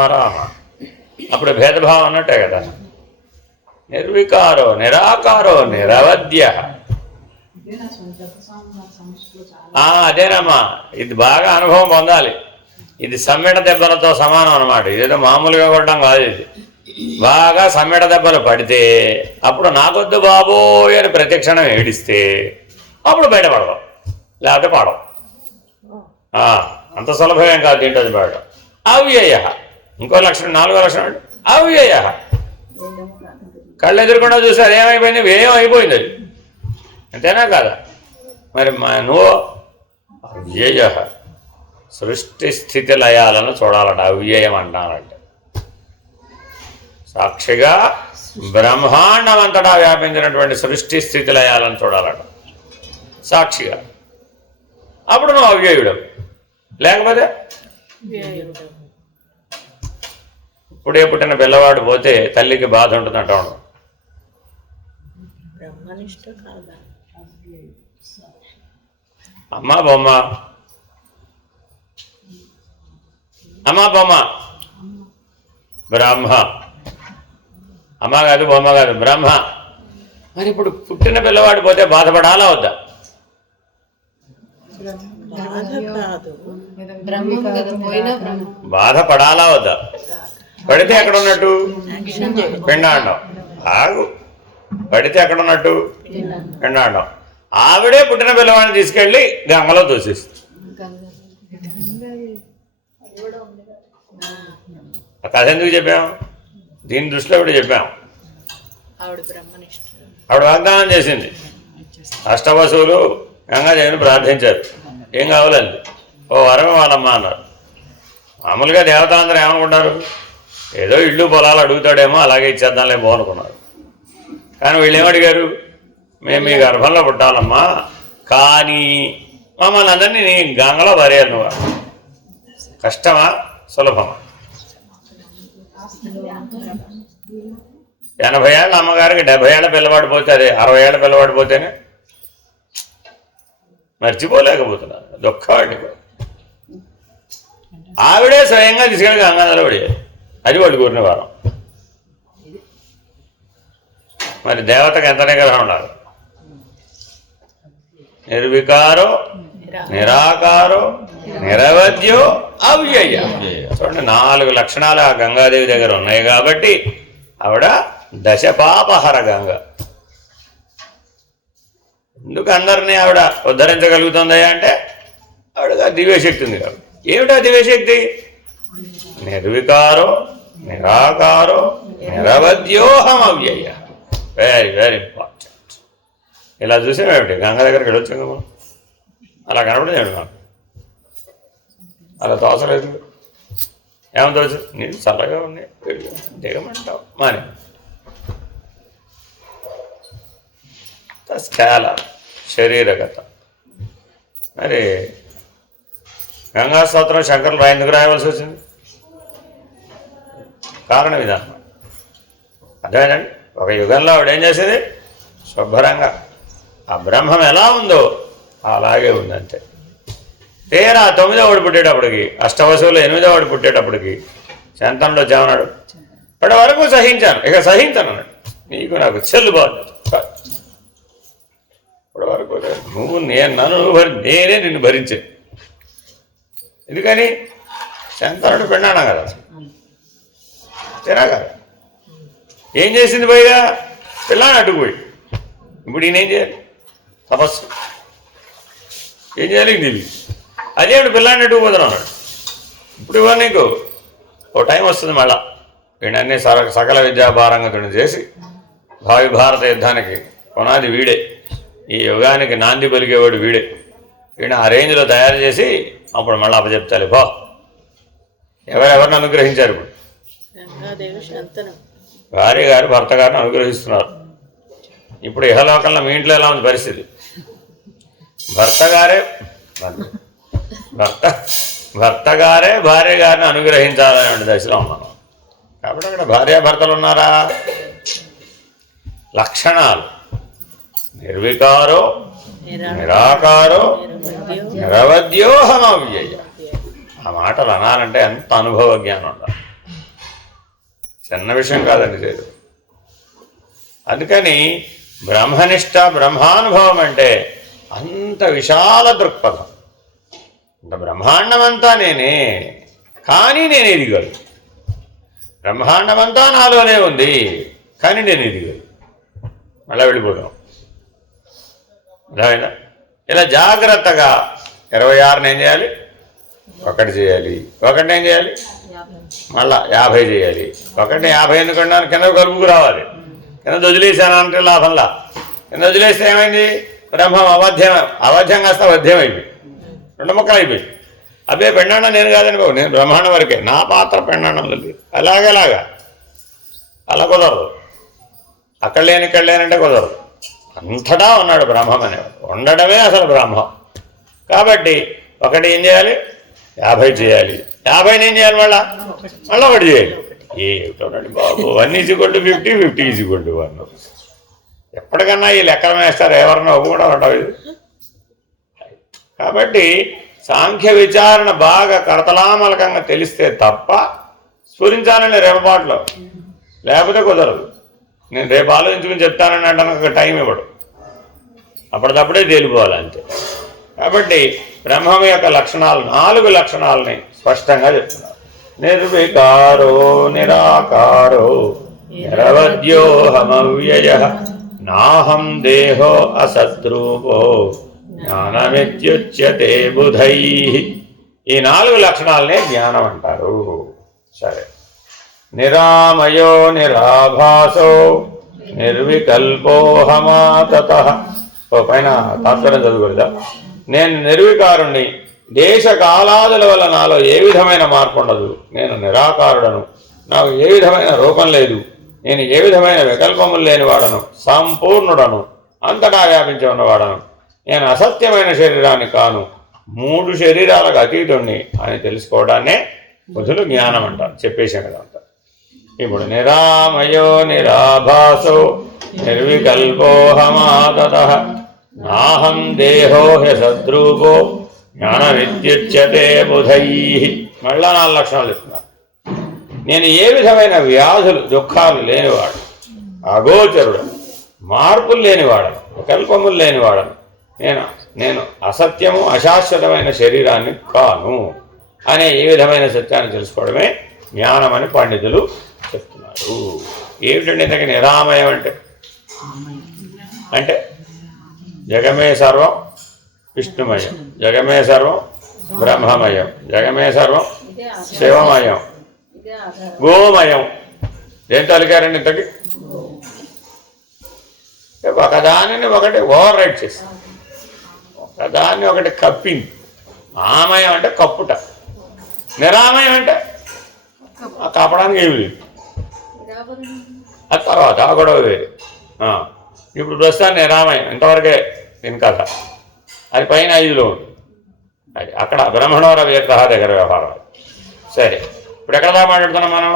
అప్పుడు భేదభావం అన్నట్టే కదా. నిర్వికారో నిరాకారో నిరవధ్య. అదేనమ్మా, ఇది బాగా అనుభవం పొందాలి. ఇది సమ్మెట దెబ్బలతో సమానం అన్నమాట. ఇదేదో మామూలుగా కొట్టడం కాదు. ఇది బాగా సమ్మెట దెబ్బలు పడితే అప్పుడు నాకొద్దు బాబోయ్ అని ప్రతిక్షణం ఏడిస్తే అప్పుడు బయటపడవు, లేకపోతే పడవు. అంత సులభమేం కాదు దీంట్లో బయట. అవ్యయ ఇంకో లక్షణం, 4వ లక్షణం అవ్యయ. కళ్ళు ఎదురుకుండా చూసారు ఏమైపోయింది, వ్యయం అయిపోయింది అది, అంతేనా కాదా? మరి నువ్వు అవ్యయ సృష్టి స్థితి లయాలను చూడాలట. అవ్యయం అంటానంటే సాక్షిగా బ్రహ్మాండం అంతటా వ్యాపించినటువంటి సృష్టి స్థితి లయాలను చూడాలట సాక్షిగా. అప్పుడు నువ్వు అవ్యయుడు. లేకపోతే ఇప్పుడే పుట్టిన పిల్లవాడు పోతే తల్లికి బాధ ఉంటుంది అంటాడు. అమ్మా బొమ్మ, అమ్మా బొమ్మ బ్రహ్మ. అమ్మ కాదు బొమ్మ కాదు బ్రహ్మ. మరి ఇప్పుడు పుట్టిన పిల్లవాడు పోతే బాధపడాలా వద్దా? బాధపడాలా వద్దా? పడితే ఎక్కడ ఉన్నట్టు పిండాండం. ఆగు, పడితే ఎక్కడ ఉన్నట్టు పిండాండం. ఆవిడే పుట్టిన పిల్లవాడిని తీసుకెళ్ళి గంగలో దూషిస్తుంది. ఆ కథ ఎందుకు చెప్పాం? దీని దృష్టిలో కూడా చెప్పాం. ఆవిడ వాగ్దానం చేసింది. అష్టవసువులు గంగాదేవిని ప్రార్థించారు. ఏం కావాలండి? ఓ వరం వాళ్ళమ్మ అన్నారు. మామూలుగా దేవతలందరూ ఏమనుకుంటారు, ఏదో ఇళ్ళు పొలాలు అడుగుతాడేమో అలాగే ఇచ్చేద్దాంలే బాగునుకున్నారు. కానీ వీళ్ళు ఏమడిగారు, మేము మీ గర్భంలో పుట్టాలమ్మా, కానీ మమ్మల్ని అందరినీ నీ గంగలో పరేయాలి. నువ్వు కష్టమా సులభమా? 80 ఏళ్ళ అమ్మగారికి 70 ఏళ్ళ పిల్లవాడు పోతే, అదే 60 ఏళ్ళ పిల్లవాడు పోతేనే మర్చిపోలేకపోతున్నారు. దుఃఖం. ఆవిడే స్వయంగా తీసుకెళ్ళి గంగాధర పడేయాలి. అది వాళ్ళు కూరిన వారం. మరి దేవతకు ఎంత నిగ్రహం ఉండాలి? నిర్వికారో నిరాకారో నిరవధ్యో అవ్యయ. చూడండి, 4 లక్షణాలు ఆ గంగాదేవి దగ్గర ఉన్నాయి కాబట్టి ఆవిడ దశపాపహర గంగ. ఎందుకు అందరినీ ఆవిడ ఉద్ధరించగలుగుతుందా అంటే ఆవిడగా దివ్యశక్తి ఉంది కాబట్టి. ఏమిటా దివ్యశక్తి? నిర్వికారో నిరాకారో నిరవధ్యోహం అవ్యయ. Very very important. ఇలా చూసామేమిటి, గంగ దగ్గరికి వెళ్ళొచ్చాం మనం. అలా కనపడేది మాకు, అలా తోసలేదు. ఏమో తోచు, నేను చల్లగా ఉన్నాయి దిగమంటావు మాని స్కేల శరీరగత. మరి గంగా స్తోత్రం శంకరులు ఎందుకు రాయవలసి వచ్చింది? కారణం ఇదన్నమాట. అర్థమేనండి. ఒక యుగంలో ఆవిడ ఏం చేసేది, శుభ్రంగా ఆ బ్రహ్మం ఎలా ఉందో అలాగే ఉందంతే. తీరా 9వ పుట్టేటప్పటికి, అష్టవసువులు 8వ పుట్టేటప్పటికి శంతంలో చెమన్నాడు, ఇప్పటి వరకు సహించాను, ఇక సహించాను అన్నాడు. నీకు నాకు చెల్లుబాటు. ఇప్పటి వరకు నువ్వు నేనే నిన్ను భరించే. ఎందుకని? శంతనుడు పెన్నాడా కదా, తినా కదా. ఏం చేసింది పైగా? పిల్లాన్ని అడ్డుకుపోయి. ఇప్పుడు ఈయనేం చేయాలి? తపస్సు. ఏం చేయాలి? నీళ్ళు. అదేమిటి పిల్లాన్ని అడ్డుకుపోతున్నావు అన్నాడు. ఇప్పుడు ఇవ్వ నీకు ఓ టైం వస్తుంది మళ్ళా. వీడన్నీ సకల విద్యాపారంగతుడిని చేసి భావి భారత యుద్ధానికి పునాది వీడే, ఈ యుగానికి నాంది పలికేవాడు వీడే. వీడిని ఆ రేంజ్లో తయారు చేసి అప్పుడు మళ్ళీ అప్పచెప్తాలి. బా ఎవరెవరిని అనుగ్రహించారు? ఇప్పుడు భార్య గారు భర్త గారిని అనుగ్రహిస్తున్నారు. ఇప్పుడు ఇహలోకంలో మీ ఇంట్లో ఎలా ఉంది పరిస్థితి? భర్త గారే భార్య గారిని అనుగ్రహించాలనే దశలో ఉన్నాను. కాబట్టి అక్కడ భార్యాభర్తలు ఉన్నారా? లక్షణాలు నిర్వికారో నిరాకారో నిరవధ్యోహమవ్యయ. ఆ మాటలు అనాలంటే ఎంత అనుభవ జ్ఞానం ఉండాలి. చిన్న విషయం కాదండి లేదు. అందుకని బ్రహ్మనిష్ట బ్రహ్మానుభవం అంటే అంత విశాల దృక్పథం. అంత బ్రహ్మాండమంతా నేనే, కానీ నేను ఎదిగలను. బ్రహ్మాండమంతా నాలోనే ఉంది, కానీ నేను ఎదిగలను. మళ్ళీ వెళ్ళిపోదాం. అర్థమైందా? ఇలా జాగ్రత్తగా 26ని ఏం చేయాలి? 1 చేయాలి. 1 ఏం చేయాలి? మళ్ళా 50 చేయాలి. 1 50 ఎందుకంటే కింద కలుపుకు రావాలి. కింద వదిలేసానంటే లాభంలా. కింద వదిలేస్తే ఏమైంది? బ్రహ్మం అవధ్యం కాస్త వధ్యం అయిపోయింది, 2 ముక్కలు అయిపోయింది. అబ్బే పెండాండం నేను కాదని బాబు, నేను బ్రహ్మాండం వరకే, నా పాత్ర పెండాండంలో లేదు. అలాగేలాగా అలా కుదరదు. అక్కడ లేని ఇక్కడ లేనంటే కుదరదు. అంతటా ఉన్నాడు బ్రహ్మం అనేవాడు. ఉండడమే అసలు బ్రహ్మం. కాబట్టి 1 ఏం చేయాలి? 50 చేయాలి. 50 ఏం చేయాలి? మళ్ళీ 1 చేయాలి. ఏమిటోనండి బాబు, 1 = 50, 50 = 1. ఎప్పటికన్నా ఈ లెక్కలు వేస్తారు, ఎవరన్నా ఒప్పుకుండా ఉండవు. కాబట్టి సాంఖ్య విచారణ బాగా కరతలామలకంగా తెలిస్తే తప్ప స్ఫురించాలండి రేపపాట్లో, లేకపోతే కుదరదు. నేను రేపు ఆలోచించుకుని చెప్తానని అంటే ఒక టైం ఇవ్వడు, అప్పటికప్పుడే తేలిపోవాలి అంతే. కాబట్టి బ్రహ్మం యొక్క లక్షణాలు 4 లక్షణాలని స్పష్టంగా చెప్తున్నారు. నిర్వికారో నిరాకారో నిరవధ్యోహమవ్యయః నాహం దేహో అసద్రూపో జ్ఞానమిత్యుచ్యతే బుధైః. ఈ 4 లక్షణాలనే జ్ఞానం అంటారు. సరే, నిరామయో నిరాభాసో నిర్వికల్పోహమాతతః. పైన తాత్పర్యం చదువుకూడదా? నేను నిర్వికారుణ్ణి, దేశకాలాదుల వల్ల నాలో ఏ విధమైన మార్పు ఉండదు. నేను నిరాకారుడను, నాకు ఏ విధమైన రూపం లేదు. నేను ఏ విధమైన వికల్పములు లేనివాడను, సంపూర్ణుడను, అంతటా వ్యాపించి ఉన్నవాడను. నేను అసత్యమైన శరీరాన్ని కాను, 3 శరీరాలకు అతీతుణ్ణి అని తెలుసుకోవడాన్నే బుధులు జ్ఞానం అంటారు. చెప్పేసాం కదా అంట. ఇప్పుడు నిరామయో నిరాభాసో నిర్వికల్పోహమాతతః నాహం దేహో హ్యసద్రూపో జ్ఞానమిత్యుచ్యతే బుధైః. మళ్ళా 4 లక్షణాలు చెప్తున్నారు. నేను ఏ విధమైన వ్యాధులు దుఃఖాలు లేనివాడు, అగోచరుడు, మార్పులు లేనివాడను, వికల్పములు లేనివాడను. నేను అసత్యము అశాశ్వతమైన శరీరాన్ని కాను అనే ఏ విధమైన సత్యాన్ని తెలుసుకోవడమే జ్ఞానమని పండితులు చెప్తున్నారు. ఏమిటండి ఇంతకీ నిరామయం అంటే జగమే సర్వం విష్ణుమయం, జగమే సర్వం బ్రహ్మమయం, జగమే సర్వం శివమయం, గోమయం. దేంతో అలిగారండి ఇంతకీ? ఒకదానిని ఒకటి ఓవర్ రైట్ చేసింది, ఒకదాన్ని ఒకటి కప్పింది. ఆమయం అంటే కప్పుట, నిరామయం అంటే కప్పడానికి ఏమి లేదు. ఆ తర్వాత ఆ గొడవ వేరు. ఇప్పుడు ప్రస్తుతాన్ని నిరామయం ఇంతవరకే దీని కథ. అది పైన 5లో ఉంది. అది అక్కడ బ్రహ్మణోర విగ్రహ దగ్గర వ్యవహారం. సరే, ఇప్పుడు ఎక్కడ దాకా మాట్లాడుతున్నాం మనం?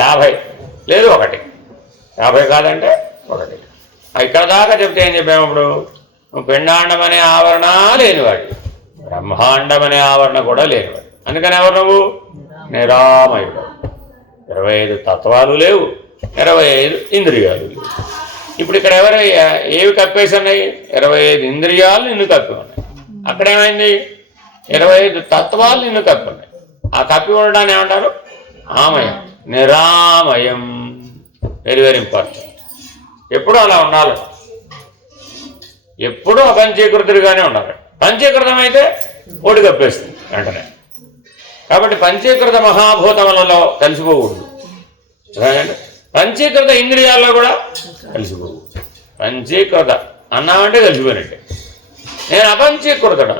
50 లేదు 1, 50 కాదంటే 1. ఇక్కడ దాకా చెప్తే ఏం చెప్పాము? ఇప్పుడు నువ్వు పిండాండం అనే ఆవరణ లేనివాడు, బ్రహ్మాండం అనే ఆవరణ కూడా లేనివాడు. అందుకని ఎవరు నువ్వు? నిరామయుడు. 25 తత్వాలు లేవు, 25 ఇంద్రియాలు లేవు. ఇప్పుడు ఇక్కడ ఏవి కప్పేసి ఉన్నాయి? 25 ఇంద్రియాలు నిన్ను కప్పి ఉన్నాయి. అక్కడేమైంది? 25 తత్వాలు నిన్ను కప్పి ఉన్నాయి. ఆ కప్పి ఉండడాన్ని ఏమంటారు? ఆమయం. నిరామయం. Very very important. ఎప్పుడూ అలా ఉండాలి, ఎప్పుడూ అపంచీకృతుడిగానే ఉండాలి. పంచీకృతం అయితే ఓడి కప్పేస్తుంది వెంటనే. కాబట్టి పంచీకృత మహాభూతములలో కలిసిపోకూడదు, పంచీకృత ఇంద్రియాల్లో కూడా కలిసిపోకూడదు. పంచీకృత అన్నామంటే కలిసిపోయినట్టే. నేను అపంచీకృతుడు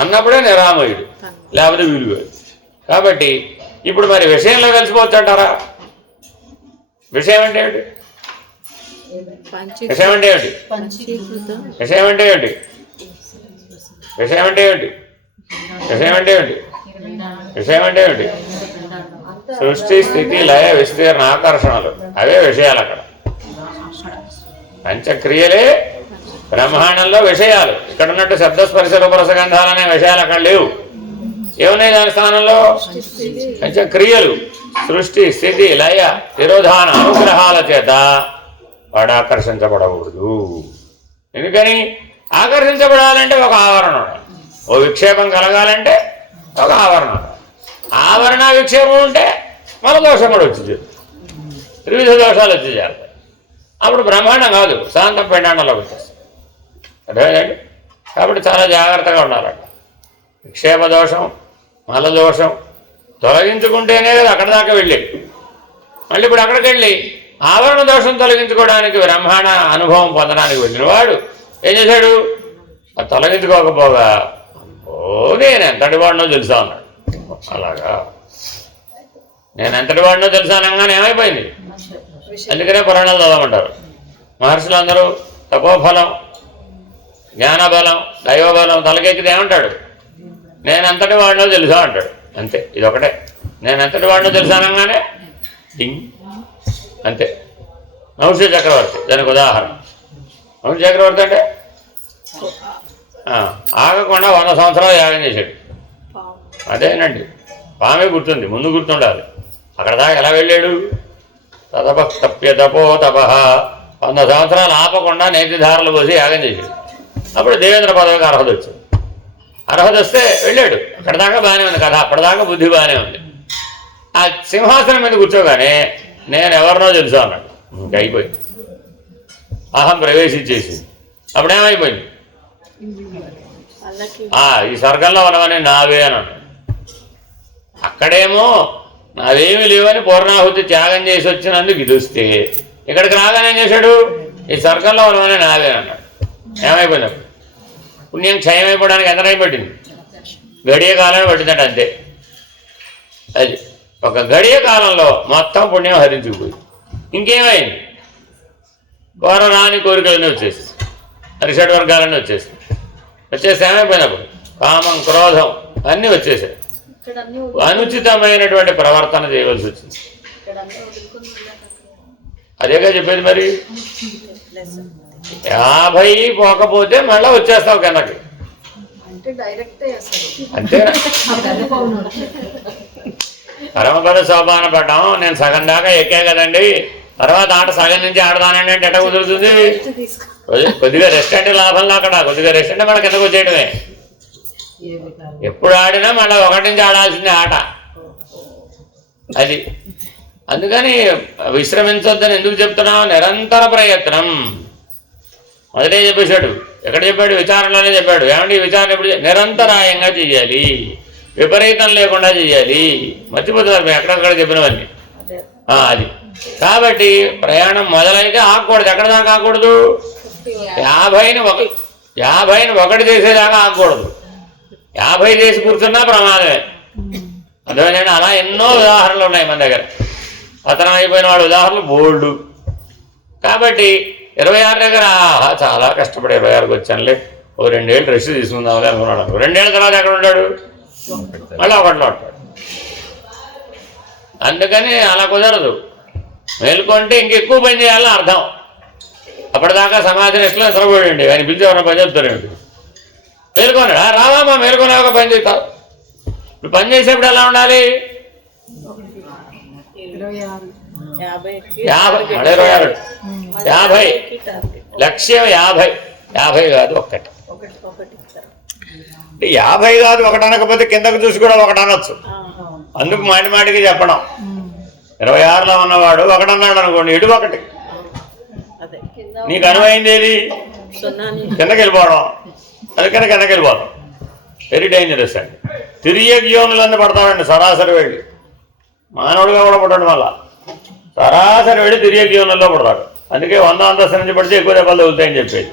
అన్నప్పుడే నిరామయుడు, లేకపోతే విలువేడు. కాబట్టి ఇప్పుడు మరి విషయంలో కలిసిపోవచ్చు అంటారా? విషయం అంటే ఏమిటి? విషయం అంటే ఏమిటి? విషయం అంటే ఏమిటి? విషయం అంటే ఏమిటి? విషయం అంటే ఏమిటి? విషయం అంటే ఏమిటి? సృష్టి, స్థితి, లయ, విస్తీర్ణ, ఆకర్షణలు అవే విషయాలు. అక్కడ పంచక్రియలే బ్రహ్మాండంలో విషయాలు. ఇక్కడ ఉన్నట్టు శబ్దస్పర్శ రూపరసగంధాలనే విషయాలు అక్కడ లేవు. ఏమున్నాయి దాని స్థానంలో? క్రియలు, సృష్టి, స్థితి, లయ, తిరోధాన అనుగ్రహాల చేత వాడు ఆకర్షించబడకూడదు. ఎందుకని? ఆకర్షించబడాలంటే ఒక ఆవరణ ఉండాలి. ఓ విక్షేపం కలగాలంటే ఒక ఆవరణ ఉండాలి. ఆవరణ విక్షేపం ఉంటే మల దోషం కూడా వచ్చి చేరుతుంది. త్రివిధ దోషాలు వచ్చి చేరుతాయి. అప్పుడు బ్రహ్మాండం కాదు, శాంతం పిండాండంలోకి వచ్చేస్తుంది. అర్థమైందండి? కాబట్టి చాలా జాగ్రత్తగా ఉండాలంట. విక్షేప దోషం, మల దోషం తొలగించుకుంటేనే కదా అక్కడ దాకా వెళ్ళి, మళ్ళీ ఇప్పుడు అక్కడికి వెళ్ళి ఆవరణ దోషం తొలగించుకోవడానికి బ్రహ్మాండ అనుభవం పొందడానికి వెళ్ళిన వాడు ఏం చేశాడు? అది తొలగించుకోకపోగా నేను ఎంతటి వాడినో తెలుసా అన్నాడు. అలాగా నేను ఎంతటి వాడినో తెలుసా అనగానే ఏమైపోయింది? అందుకనే పురాణాలు చదవమంటారు. మహర్షులు అందరూ తపోఫలం, జ్ఞానబలం, దైవబలం తలకెక్కితే ఏమంటాడు? నేను ఎంతటి వాడినో తెలుసా అంటాడు. అంతే, ఇదొకటే. నేను ఎంతటి వాడినో తెలుసా అనగానే డింగ్ అంతే. నౌష చక్రవర్తి దానికి ఉదాహరణ. నౌష చక్రవర్తి అంటే ఆగకుండా 100 సంవత్సరాలు యాగం చేశాడు. అదేనండి, పామే గుర్తుంది, ముందు గుర్తుండాలి. అక్కడ దాకా ఎలా వెళ్ళాడు? తపస్తప్య తపో తప 100 సంవత్సరాలు ఆపకుండా నేతిధారలు పోసి యాగం చేశాడు. అప్పుడు దేవేంద్ర పదవికి అర్హత వచ్చింది. అర్హత వస్తే వెళ్ళాడు. అక్కడ దాకా బాగానే ఉంది కదా, అప్పటిదాకా బుద్ధి బాగానే ఉంది. ఆ సింహాసనం మీద కూర్చోగానే నేను ఎవరినో తెలుసు అన్నాడు. ఇంకా అయిపోయింది, అహం ప్రవేశించేసింది. అప్పుడేమైపోయింది? ఈ స్వర్గంలో ఉన్నవని నావే అని అన్నాడు. అక్కడేమో నావేమీ లేవని పూర్ణాహుతి త్యాగం చేసి వచ్చినందుకు ఇది వస్తే, ఇక్కడికి రాగానే ఏం చేశాడు? ఈ స్వర్గంలో ఉన్నవని నావే అన్నాడు. ఏమైపోయింది? అప్పుడు పుణ్యం క్షయం అయిపోవడానికి ఎంత టైం పట్టింది? గడియ కాలం పట్టిందట, అంతే. అది ఒక గడియ కాలంలో మొత్తం పుణ్యం హరించుకుపోయింది. ఇంకేమైంది? కోరరాని కోరికలన్నీ వచ్చేసి, అరిషడ్ వర్గాలన్నీ వచ్చేసి ఏమైపోయినప్పుడు కామం, క్రోధం అన్నీ వచ్చేసాయి. అనుచితమైనటువంటి ప్రవర్తన చేయవలసి వచ్చింది. అదేగా చెప్పేది. మరి 50 పోకపోతే మళ్ళీ వచ్చేస్తావు కిందకి, అంతేనా? పరమపద సోపాన పడ్డాం, నేను సగం దాకా ఎక్కా కదండి, తర్వాత ఆట సగం నుంచి ఆడదానండి అంటే ఎట్లా కుదురుతుంది? కొద్దిగా రెస్ట్ అంటే లాభంలో, అక్కడ కొద్దిగా రెస్ట్ అంటే మన కిందకు వచ్చేయడమే. ఎప్పుడు ఆడినా మళ్ళీ 1 నుంచి ఆడాల్సిందే ఆట. అది అందుకని విశ్రమించొద్దని ఎందుకు చెప్తున్నాం? నిరంతర ప్రయత్నం. మొదటే చెప్పేశాడు. ఎక్కడ చెప్పాడు? విచారణలోనే చెప్పాడు. ఏమంటే విచారణ ఎప్పుడు? నిరంతరాయంగా చెయ్యాలి, విపరీతం లేకుండా చెయ్యాలి. మర్చిపోతున్నారు ఎక్కడెక్కడ చెప్పినవన్నీ. అది కాబట్టి ప్రయాణం మొదలైతే ఆగకూడదు. ఎక్కడ దాకా ఆగకూడదు? 50ని 1 చేసేదాకా ఆగకూడదు. 50 చేసి కూర్చున్నా ప్రమాదమే. అర్థమైందండి? అలా ఎన్నో ఉదాహరణలు ఉన్నాయి మన దగ్గర. పతనం అయిపోయిన వాడు ఉదాహరణలు బోల్డు. కాబట్టి 26 దగ్గర చాలా కష్టపడి 26కి వచ్చానులే, ఓ 2 ఏళ్ళు రెస్ట్ తీసుకుందాంలే అనుకున్నాడు. 2 ఏళ్ళ తర్వాత ఎక్కడ ఉంటాడు? మళ్ళీ 1లో ఉంటాడు. అందుకని అలా కుదరదు. మేలుకుంటే ఇంకెక్కువ పని చేయాలని అర్థం. అప్పటిదాకా సమాజం ఎట్లా నిద్రపోయండి, ఆయన పిలిచి ఎవరైనా పని చెప్తారేంటి? మేలుకొన్నాడా? రావామా మేలుకొనే పని చేస్తావు. ఇప్పుడు పని చేసేప్పుడు ఎలా ఉండాలి? 50 లక్ష్యం 50 కాదు 1. అంటే 50 కాదు 1 అనకపోతే కిందకు చూసి కూడా 1 అనొచ్చు. అందుకు మాటికి చెప్పడం. 26లో ఉన్నవాడు 1 అన్నాడు అనుకోండి, ఇటు 1. నీకు అనువైంది ఏది? కిందకి వెళ్ళిపోవడం. అందుకని కిందకి వెళ్ళిపోవడం వెరీ డేంజరస్ అండి. తిరిగి యోనులన్నీ పడతామండి సరాసరి వెళ్ళి. మానవుడిగా కూడా పడ్డాడు, మళ్ళా సరాసరి వెళ్ళి తిరిగి యోనుల్లో పడతాడు. అందుకే 100 అంతస్తు నుంచి పడితే ఎక్కువ దెబ్బలు తగులుతాయని చెప్పేది.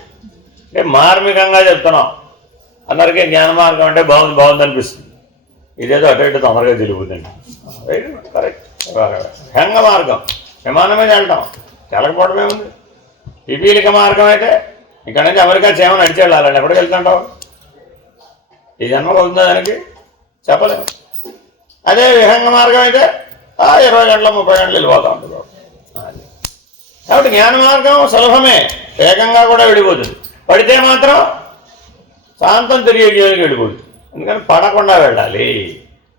అంటే మార్మికంగా చెప్తున్నాం. అందరికీ జ్ఞాన మార్గం అంటే బాగుంది అనిపిస్తుంది. ఇదేదో అటు ఇటు తొందరగా తిరుగుతుంది. కరెక్ట్. హంగ మార్గం విమానం మీద వెళ్తాం, తెలకపోవడమే ఉంది. పిపీలిక మార్గం అయితే ఇక్కడ నుంచి అమెరికా చేమ నడిచి వెళ్ళాలండి. ఎప్పటికి వెళ్తుంటావు? ఈ జన్మకు అవుతుందా దానికి? చెప్పలేము. అదే విహంగ మార్గం అయితే 20 గంటలు 30 గంటలు వెళ్ళిపోతూ ఉంటుంది. కాబట్టి జ్ఞాన మార్గం సులభమే, వేగంగా కూడా వెళ్ళిపోతుంది. పడితే మాత్రం శాంతం తిరిగి వెళ్ళిపోతుంది. అందుకని పడకుండా వెళ్ళాలి,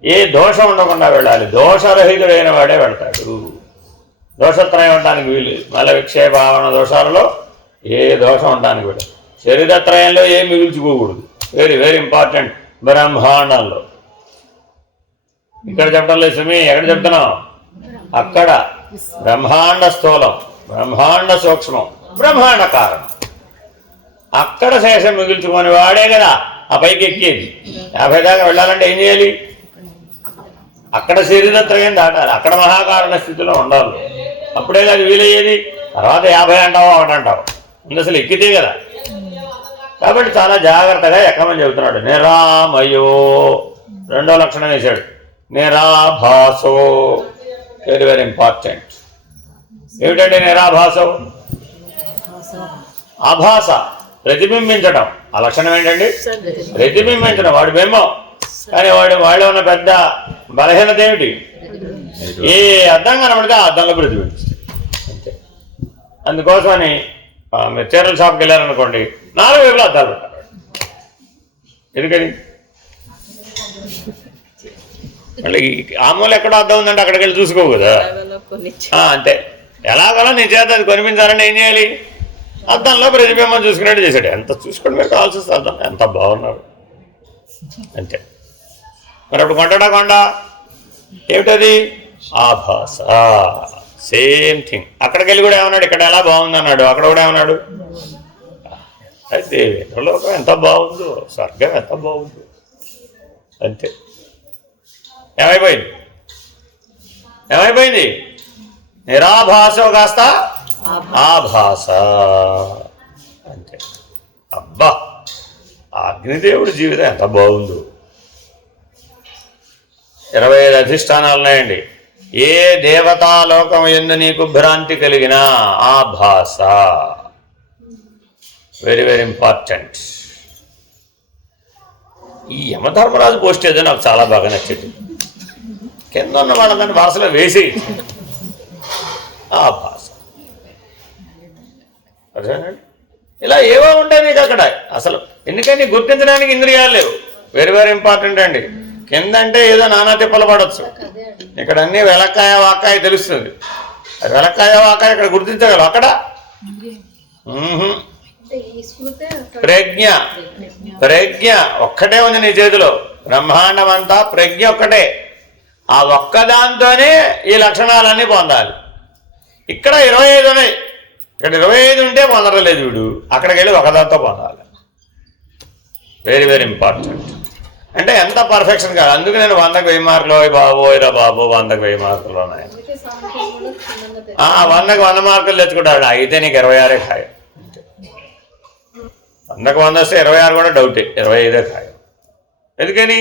ఏ దోషం ఉండకుండా వెళ్ళాలి. దోషరహితుడైన వాడే వెళ్తాడు. దోషత్రయం ఉండడానికి వీలు, మల విక్షేపావన దోషాలలో ఏ దోషం ఉండడానికి వీలు. శరీరత్రయంలో ఏం మిగిల్చుకోకూడదు, వెరీ వెరీ ఇంపార్టెంట్. బ్రహ్మాండంలో ఇక్కడ చెప్పడం లేదు సుమి, ఎక్కడ చెప్తున్నాం? అక్కడ బ్రహ్మాండ స్థూలం, బ్రహ్మాండ సూక్ష్మం, బ్రహ్మాండ కారణం. అక్కడ శేషం మిగిల్చుకొని వాడే కదా ఆ పైకి ఎక్కేది. 50 దాకా వెళ్ళాలంటే ఏం చేయాలి? అక్కడ శరీరత్రయం దాటాలి, అక్కడ మహాకారణ స్థితిలో ఉండాలి. అప్పుడే అది వీలయ్యేది. తర్వాత 50 అంటావో 1 అంటావు, ముందు అసలు ఎక్కితే కదా. కాబట్టి చాలా జాగ్రత్తగా ఎక్కమని చెబుతున్నాడు. నిరామయో, రెండో లక్షణం వేశాడు. నిరాభాసో, వెరీ వెరీ ఇంపార్టెంట్. ఏమిటంటే నిరాభాసో? ఆభాస, ప్రతిబింబించడం. ఆ లక్షణం ఏంటండి? ప్రతిబింబించడం. వాడు బింబం, కానీ వాళ్ళు ఉన్న పెద్ద బలహీనత ఏమిటి? ఏ అద్దం కనబడితే ఆ అద్దంలో ప్రతిబింబిస్తుంది అంతే. అందుకోసమని మీరు చీరల షాప్కి వెళ్ళారనుకోండి, 4 వైపులా అద్దాలు పెట్టాలి. ఎందుకని? మళ్ళీ ఆ మూల ఎక్కడో అద్దం ఉందంటే అక్కడికి వెళ్ళి చూసుకోవు కదా. అంతే, ఎలాగోలా నీ చేత అది కొనిపించాలంటే ఏం చేయాలి? అద్దంలో ప్రతిబింబం చూసుకున్నట్టు చేశాడు. ఎంత చూసుకోండి మీరు కావాల్సి వస్తుంది. అద్దం ఎంత బాగున్నారు అంతే. మరి అప్పుడు కొండ ఏమిటది? ఆభాస. Same thing. అక్కడికి వెళ్ళి కూడా ఏమన్నాడు? ఇక్కడ ఎలా బాగుంది అన్నాడు, అక్కడ కూడా ఏమన్నాడు? అయితే లోకం ఎంత బాగుందో, స్వర్గం ఎంత బాగుందో అంతే. ఏమైపోయింది? నిరాభాస కాస్త ఆభాస అంతే. అబ్బా, అగ్నిదేవుడి జీవితం ఎంత బాగుందో. 25 అధిష్టానాలు ఉన్నాయండి. ఏ దేవతాలోకం యందు నీకు భ్రాంతి కలిగినా ఆభాస, వెరీ వెరీ ఇంపార్టెంట్. ఈ యమధర్మరాజు పోస్ట్ ఏదో నాకు చాలా బాగా నచ్చింది. కింద ఉన్న వాళ్ళందరినీ వరుసలో వేసి ఆభాస. అర్థమేనండి? ఇలా ఏవో ఉంటాయి నీకు అక్కడ. అసలు ఎందుకని గుర్తించడానికి ఇంద్రియాలు లేవు. వెరీ వెరీ ఇంపార్టెంట్ అండి. కింద అంటే ఏదో నానా తిప్పలు పడవచ్చు, ఇక్కడ అన్నీ వెలక్కాయ వాకాయ తెలుస్తుంది. అది వెలక్కాయ వాకాయ ఇక్కడ గుర్తించగలవు. అక్కడ ప్రజ్ఞ, ప్రజ్ఞ ఒక్కటే ఉంది నీ చేతిలో. బ్రహ్మాండం అంతా ప్రజ్ఞ ఒక్కటే. ఆ ఒక్కదాంతోనే ఈ లక్షణాలన్నీ పొందాలి. ఇక్కడ 25 ఉన్నాయి, ఇక్కడ 25 ఉంటే పొందరలేదు వీడు. అక్కడికి వెళ్ళి ఒకదాంతో పొందాలి. Very very important. అంటే ఎంత పర్ఫెక్షన్ కాదు. అందుకు నేను 100కి 1000 మార్కులు బాబోరా బాబు, 100కి 1000 మార్కులు ఉన్నాయి. 100కి 100 మార్కులు తెచ్చుకుంటాడు. అయితే నీకు 26 ఖాయం. 100కి 100 వస్తే 26 కూడా డౌటే, 25 ఖాయం. ఎందుకని?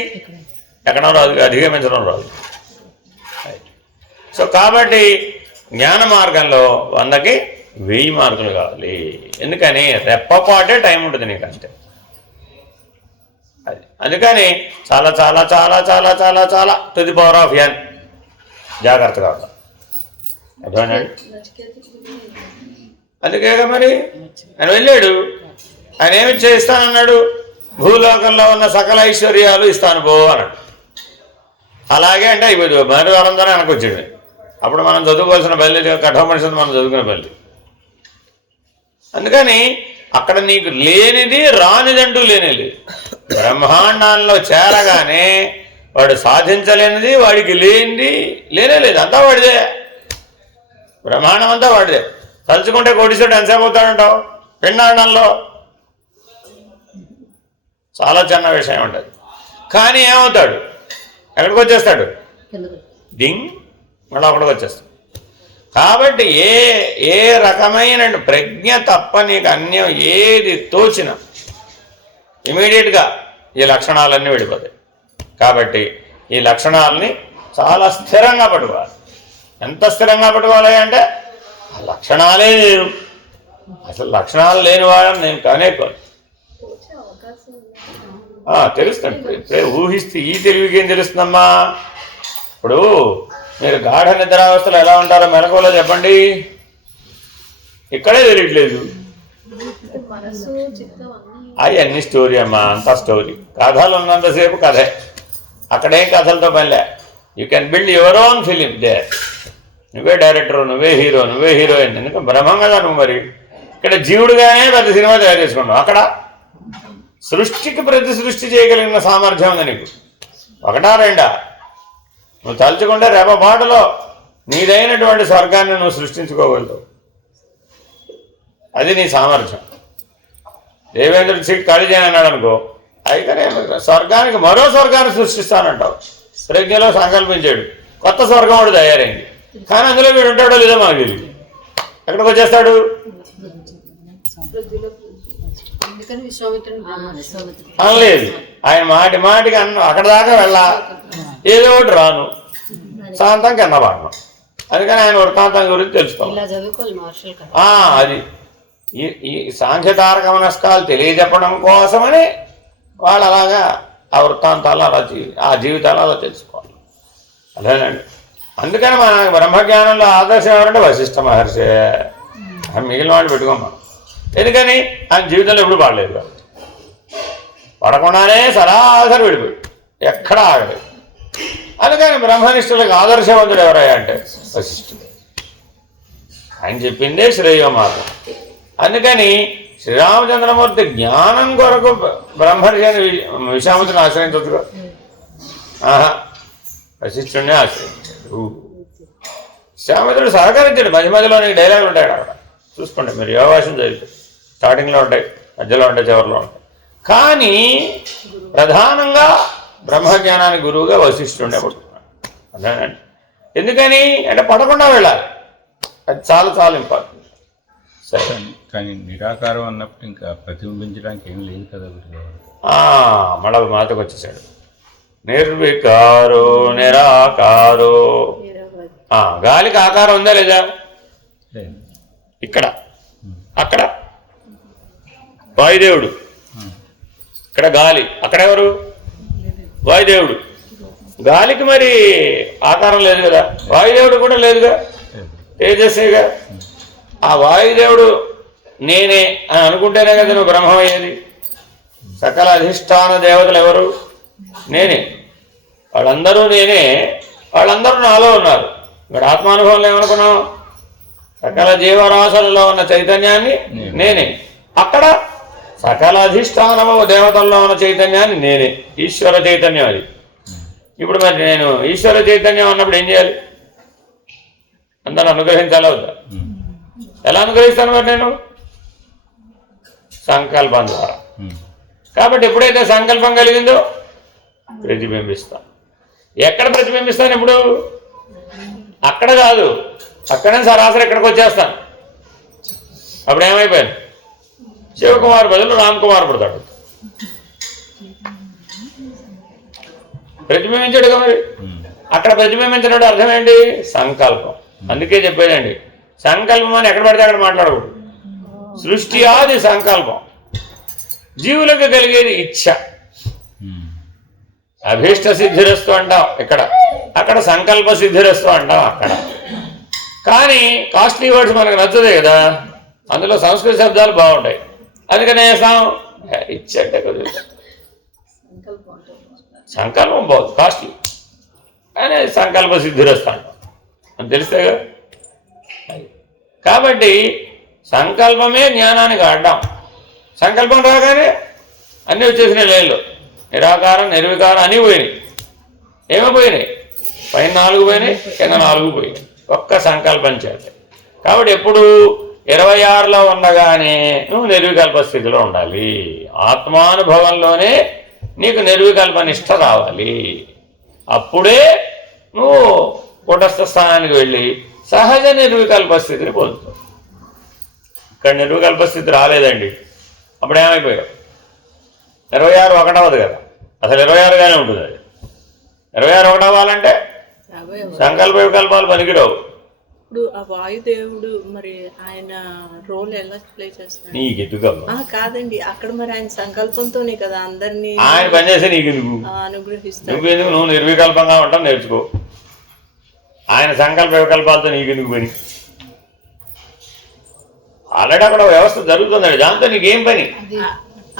ఎక్కడో రాదు, అధిగమించడం రాదు. సో కాబట్టి జ్ఞాన మార్గంలో 100కి 1000 మార్కులు కావాలి. ఎందుకని? రెప్పపాటే టైం ఉంటుంది నీకు అంతే. అది అందుకని చాలా చాలా చాలా చాలా చాలా చాలా to the power of n జాగ్రత్తగా ఉంటాం. అర్థమేనండి? అందుకేగా మరి ఆయన వెళ్ళాడు. ఆయన ఏమి చేస్తానన్నాడు? భూలోకంలో ఉన్న సకల ఐశ్వర్యాలు ఇస్తాను పో అన్నాడు. అలాగే అంటే అయిపోయింది. మరి వారందరూ వెనకొచ్చాడు. అప్పుడు మనం చదువుకోవాల్సిన బల్లి, కఠోపనిషత్తు మనం చదువుకునే బల్లి. అందుకని అక్కడ నీకు లేనిది రానిదంటూ లేనిది. బ్రహ్మాండాల్లో చేరగానే వాడు సాధించలేనిది, వాడికి లేనిది లేనే లేదు. అంతా వాడిదే. బ్రహ్మాండం అంతా వాడిదే. తలుచుకుంటే కోటీశ్వరుడు ఎంతసేపు అవుతాడంటావు? పిండాండంలో చాలా చిన్న విషయం ఉంటుంది. కానీ ఏమవుతాడు? ఎక్కడికి వచ్చేస్తాడు? డింగ్, మళ్ళీ అక్కడికి వచ్చేస్తాడు. కాబట్టి ఏ రకమైన ప్రజ్ఞ తప్ప నీకు అన్యం ఏది తోచినా ఇమీడియట్గా ఈ లక్షణాలన్నీ వెళ్ళిపోతాయి. కాబట్టి ఈ లక్షణాలని చాలా స్థిరంగా పట్టుకోవాలి. ఎంత స్థిరంగా పట్టుకోవాలి అంటే ఆ లక్షణాలే లేరు. అసలు లక్షణాలు లేని వాళ్ళని నేను కనేకోను. తెలుస్తాను. ఇప్పుడే ఊహిస్తే ఈ తెలివికి ఏం తెలుస్తుందమ్మా? ఇప్పుడు మీరు గాఢ నిద్రావస్థలో ఎలా ఉంటారో మెలకువలో చెప్పండి. ఇక్కడే తెలియట్లేదు. అవన్నీ స్టోరీ అమ్మా, అంతా స్టోరీ. కథలు ఉన్నంతసేపు కథే, అక్కడేం కథలతో పనిలే. You can build your own film దే. నువ్వే డైరెక్టర్, నువ్వే హీరో, నువ్వే హీరోయిన్. ఎందుకంటే బ్రహ్మం కదా నువ్వు. మరి ఇక్కడ జీవుడుగానే పెద్ద సినిమా తయారు చేసుకున్నావు. అక్కడ సృష్టికి ప్రతి సృష్టి చేయగలిగిన సామర్థ్యం ఉంది నీకు. ఒకటా రెండా? నువ్వు తలుచుకుంటే రెపపాటులో నీదైనటువంటి స్వర్గాన్ని నువ్వు సృష్టించుకోగలుగుతావు. అది నీ సామర్థ్యం. దేవేంద్రుడి సీట్ ఖాళీ చేయనన్నాడు అనుకో, అయితే స్వర్గానికి మరో స్వర్గాన్ని సృష్టిస్తానంటావు. ప్రజ్ఞలో సంకల్పించాడు, కొత్త స్వర్గం వాడు తయారైంది. కానీ అందులో వీడు ఉంటాడో లేదో మనకు తెలియదు. ఎక్కడికి వచ్చేస్తాడు? అనలేదు. ఆయన మాటి మాటికి అక్కడ దాకా వెళ్ళా, ఏదో ఒకటి రాను, శాంతం కింద పడను. అందుకని ఆయన వృత్తాంతం గురించి తెలుసుకోవాలి. అది ఈ సాంఖ్యతారక మనస్కాలు తెలియజెప్పడం కోసమని వాళ్ళు అలాగా ఆ వృత్తాంతాలు అలా ఆ జీవితాలు అలా తెలుసుకోవాలి. అదేనండి. అందుకని మన బ్రహ్మజ్ఞానంలో ఆదర్శం ఎవరంటే వశిష్ఠ మహర్షి. మిగిలిన వాళ్ళు పెట్టుకోమా. ఎందుకని ఆయన జీవితంలో ఎప్పుడు పాడలేదు కాబట్టి, పడకుండానే సరాసరి విడిపోయి ఎక్కడా ఆగలేదు. అందుకని బ్రహ్మనిష్ఠులకు ఆదర్శవంతుడు ఎవరయ్యా అంటే వశిష్ఠుడు. ఆయన చెప్పిందే శ్రేయో మార్గం. అందుకని శ్రీరామచంద్రమూర్తి జ్ఞానం కొరకు బ్రహ్మర్షి అని విశ్వామిత్రుని ఆశ్రయించవచ్చుగా. వశిష్ఠుడిని ఆశ్రయించాడు. విశ్వామిత్రుడు సహకరించాడు. మధ్య మధ్యలో నీకు డైలాగులు ఉంటాయి అక్కడ, చూసుకోండి మీరు. యోగాసం చదివితే స్టార్టింగ్లో ఉంటాయి, మధ్యలో ఉంటాయి, చివరిలో ఉంటాయి. కానీ ప్రధానంగా బ్రహ్మజ్ఞానానికి గురువుగా వశిష్ఠుడే పడుతున్నాడు. అదేనండి. ఎందుకని అంటే పడకుండా వెళ్ళాలి. అది చాలా చాలా ఇంపార్టెంట్. సరే, కానీ నిరాకారం అన్నప్పుడు ఇంకా ప్రతిబింబించడానికి ఏం లేదు కదా. మళ్ళీ మాతకు వచ్చేసాడు. నిర్వికారో నిరాకారో. గాలికి ఆకారం ఉందా లేదా? ఇక్కడ అక్కడ వాయుదేవుడు, ఇక్కడ గాలి, అక్కడెవరు? వాయుదేవుడు. గాలికి మరి ఆకారం లేదు కదా, వాయుదేవుడు కూడా లేదుగా, తేజస్సేగా. ఆ వాయుదేవుడు నేనే అని అనుకుంటేనే కదా నువ్వు బ్రహ్మం అయ్యేది. సకల అధిష్టాన దేవతలు ఎవరు? నేనే. వాళ్ళందరూ నేనే, వాళ్ళందరూ నాలో ఉన్నారు. ఇక్కడ ఆత్మానుభవంలో ఏమనుకున్నావు? సకల జీవరాశులలో ఉన్న చైతన్యాన్ని నేనే, అక్కడ సకల అధిష్టానము దేవతల్లో ఉన్న చైతన్యాన్ని నేనే. ఈశ్వర చైతన్యం అది. ఇప్పుడు మరి నేను ఈశ్వర చైతన్యం అన్నప్పుడు ఏం చేయాలి? అందరూ అనుగ్రహించాలా వద్దా? ఎలా అనుగ్రహిస్తాను మరి నేను? సంకల్పం ద్వారా. కాబట్టి ఎప్పుడైతే సంకల్పం కలిగిందో ప్రతిబింబిస్తాను. ఎక్కడ ప్రతిబింబిస్తాను? ఇప్పుడు అక్కడ కాదు, అక్కడే సరాసరి ఇక్కడికి వచ్చేస్తాను. అప్పుడు ఏమైపోయాను? శివకుమార్ బదులు రామ్ కుమార్ పుడతాడు. ప్రతిబింబించాడుగా మరి. అక్కడ ప్రతిబింబించినట్టు అర్థం ఏంటి? సంకల్పం. అందుకే చెప్పేదండి, సంకల్పం అని ఎక్కడ పడితే అక్కడ మాట్లాడకూడదు. సృష్టి ఆది సంకల్పం. జీవులకు కలిగేది ఇచ్ఛ. అభీష్ట సిద్ధిరస్తు అంటాం ఇక్కడ, అక్కడ సంకల్ప సిద్ధిరస్తు అంటాం అక్కడ. కానీ కాస్ట్లీ వర్డ్స్ మనకు నచ్చదే కదా, అందులో సంస్కృత శబ్దాలు బాగుంటాయి. అందుకనే వేస్తాం ఇచ్ఛ అంటే కొద్దిగా సంకల్పం బాగుంది, కాస్ట్లీ, కానీ సంకల్ప సిద్ధిరస్తు అంటాం అని తెలిస్తేగా. కాబట్టి సంకల్పమే జ్ఞానానికి అడ్డం. సంకల్పం రాగానే అన్నీ వచ్చేసినాయి లైన్లో. నిరాకారం నిర్వికారం అన్నీ పోయినాయి. ఏమైపోయినాయి? పైన 4 పోయినాయి, కింద 4 పోయినాయి, ఒక్క సంకల్పం చేత. కాబట్టి ఎప్పుడు 26లో ఉండగానే నువ్వు నిర్వికల్ప స్థితిలో ఉండాలి. ఆత్మానుభవంలోనే నీకు నిర్వికల్ప నిష్ఠ రావాలి. అప్పుడే నువ్వు కూటస్థ స్థానానికి వెళ్ళి సహజ నిర్వికల్ప స్థితిని పొందుతావు. ఇక్కడ నిర్వికల్ప స్థితి రాలేదండి, అప్పుడు ఏమైపోయావు? 26 ఒకటవది కదా, అసలు 26గానే ఉంటుంది. అది 26 ఒకటవ్వాలంటే సంకల్ప వికల్పాలు పనికిరావు. ఇప్పుడు ఆ వాయుదేవుడు మరి ఆయన రోల్ ఎలా ప్లే చేస్తాడు? నీకెందుకమ్మా? కాదండి, అక్కడ మరి ఆయన సంకల్పంతోనే కదా అందరినీ ఆయన పనిచేస్తే నీకెందుకు? అనుగ్రహిస్తాడు. నువ్వెందుకు? నువ్వు నిర్వికల్పంగా ఉంటావు, నేర్చుకో. ఆయన సంకల్ప వికల్పాలతో నీకెందుకు పని? ఆల్రెడీ అక్కడ వ్యవస్థ జరుగుతుందండి, దాంతో నీకేం పని?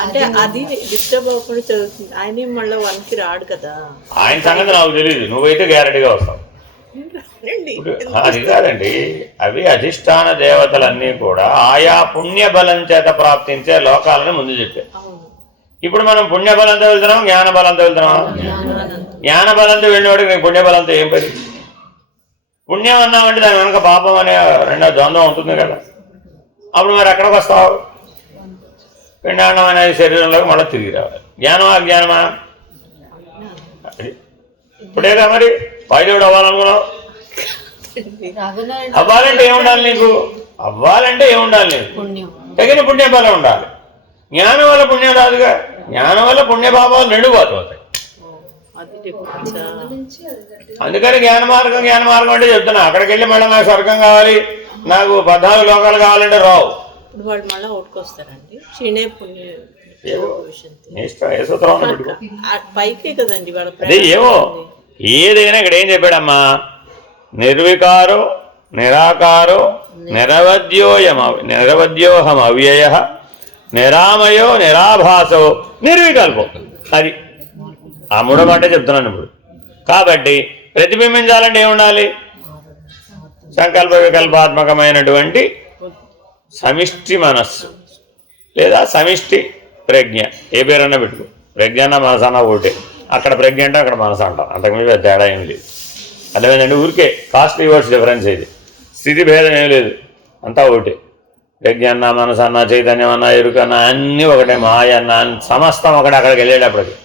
అంటే అది డిస్టర్బ్ అవ్వకుండా చదువుతుంది. ఆయన మళ్ళీ 1కి రాడు కదా. ఆయన సంగతి నాకు తెలియదు, నువ్వైతే గ్యారెంటీగా వస్తావు. రండి. అది కాదండి, అవి అధిష్టాన దేవతలన్నీ కూడా ఆయా పుణ్యబలం చేత ప్రాప్తించే లోకాలను ముందు చెప్పారు. అవును. ఇప్పుడు మనం పుణ్యబలంతో వెళ్తున్నాం, జ్ఞానబలంతో వెళ్తున్నాం. జ్ఞానబలంతో వెళ్ళినవాడికి నీకు పుణ్యబలంతో ఏం పని? పుణ్యం అన్నామంటే దాని వెనక పాపం అనే రెండో ద్వంద్వం ఉంటుంది కదా. అప్పుడు మరి ఎక్కడికి వస్తావు? పిండాండం అనేది శరీరంలోకి మళ్ళీ తిరిగి రావాలి. జ్ఞానమా అజ్ఞానమా? ఇప్పుడేగా మరి వాయుదేవుడు అవ్వాలనుకున్నావు. అవ్వాలంటే ఏముండాలి నీకు? అవ్వాలంటే ఏముండాలి నీకు? తగిన పుణ్యబలం ఉండాలి. జ్ఞానం వల్ల పుణ్యం రాదుగా. జ్ఞానం వల్ల పుణ్యపాపాలు రెండు పోతాయి. అందుకని జ్ఞాన మార్గం అంటే చెప్తున్నా. అక్కడికి వెళ్ళి మళ్ళీ నాకు స్వర్గం కావాలి, నాకు 14 లోకాలు కావాలంటే రావు. ఇప్పుడు వాళ్ళు మళ్ళీ ఓటుకొస్తారండి. క్షీణే పుణ్య పైకే కదండి వాళ్ళ. అదే ఏమో ఏదైనా ఇక్కడ ఏం చెప్పాడమ్మా, నిర్వికారో నిరాకారో నిరవద్యోహం అవ్యయ నిరామయో నిరాభాసో నిర్వికల్పో. అది ఆ మూడో మాట చెప్తున్నాను ఇప్పుడు. కాబట్టి ప్రతిబింబించాలంటే ఏముండాలి? సంకల్ప వికల్పాత్మకమైనటువంటి సమిష్టి మనస్సు లేదా సమిష్టి ప్రజ్ఞ, ఏ పేరన్నా పెట్టుకో. ప్రజ్ఞ అన్న మనసు అన్న ఒకటే. అక్కడ ప్రజ్ఞ అంటే అక్కడ మనసు అంటాం, అంతకుమించి తేడా ఏమి లేదు. అర్థమైందండి? ఊరికే కాస్ట్లీ వర్డ్స్ డిఫరెన్స్ ఇది, స్థితి భేదం ఏం లేదు, అంతా ఒకటే. ప్రజ్ఞ అన్న మనసు అన్న చైతన్యం అన్న ఎరుకన్నా అన్నీ ఒకటే. మాయ అన్న సమస్తం ఒకటే. అక్కడికి వెళ్ళేటప్పటికి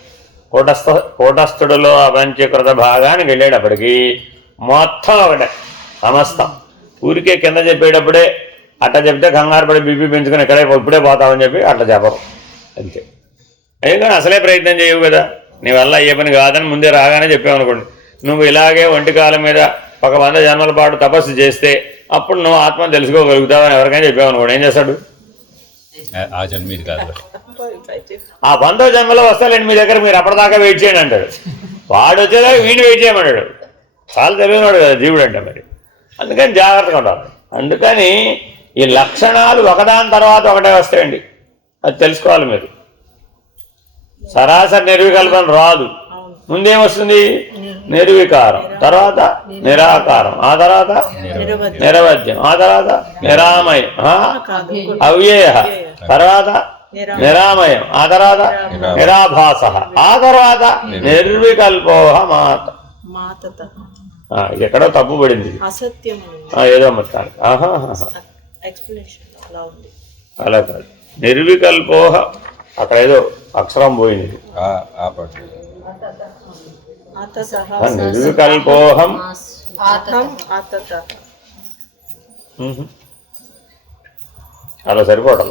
కూటస్థుడిలో అపంచీకృత భాగానికి వెళ్ళేటప్పటికి మొత్తం ఒకటే సమస్తం. ఊరికే కింద చెప్పేటప్పుడే అట్లా చెప్తే కంగారు పడి బీపీ పెంచుకొని ఇప్పుడే పోతామని చెప్పి అట్లా చెప్పరు అంతే. ఎందుకని అసలే ప్రయత్నం చేయవు కదా, నీ వల్ల అయ్యే పని కాదని ముందే రాగానే చెప్పామనుకోండి. నువ్వు ఇలాగే ఒంటికాలం మీద 100 జన్మల పాటు తపస్సు చేస్తే అప్పుడు నువ్వు ఆత్మను తెలుసుకోగలుగుతావని ఎవరికైనా చెప్పామనుకోండి, ఏం చేస్తాడు? ఆ జన్మ ఇది కాదు, ఆ 100వ జన్మలో వస్తాలండి మీ దగ్గర, మీరు అప్పటిదాకా వెయిట్ చేయండి అంటాడు. వాడు వచ్చేదాకా వీడిని వెయిట్ చేయమన్నాడు. చాలా తెలియనాడు కదా జీవుడు అంటే. మరి అందుకని జాగ్రత్తగా ఉండాలి. అందుకని ఈ లక్షణాలు ఒకదాని తర్వాత ఒకటే వస్తాయండి, అది తెలుసుకోవాలి మీరు. సరాసరి నిర్వికల్పన రాదు. ముందేమొస్తుంది? నిర్వికారం, తర్వాత నిరాకారం, ఆ తర్వాత నిరవధ్యం, ఆ తర్వాత నిరామయం, అవ్యయ, తర్వాత నిరామయం, ఆ తర్వాత నిరాభాస, ఆ తర్వాత నిర్వికల్పోహ మాత. ఎక్కడో తప్పు పడింది ఏదో మొత్తానికి. అలా కాదు, నిర్వికల్పోహ అక్కడ ఏదో అక్షరం పోయింది. నిర్వికల్పోహం అలా సరిపోవటం.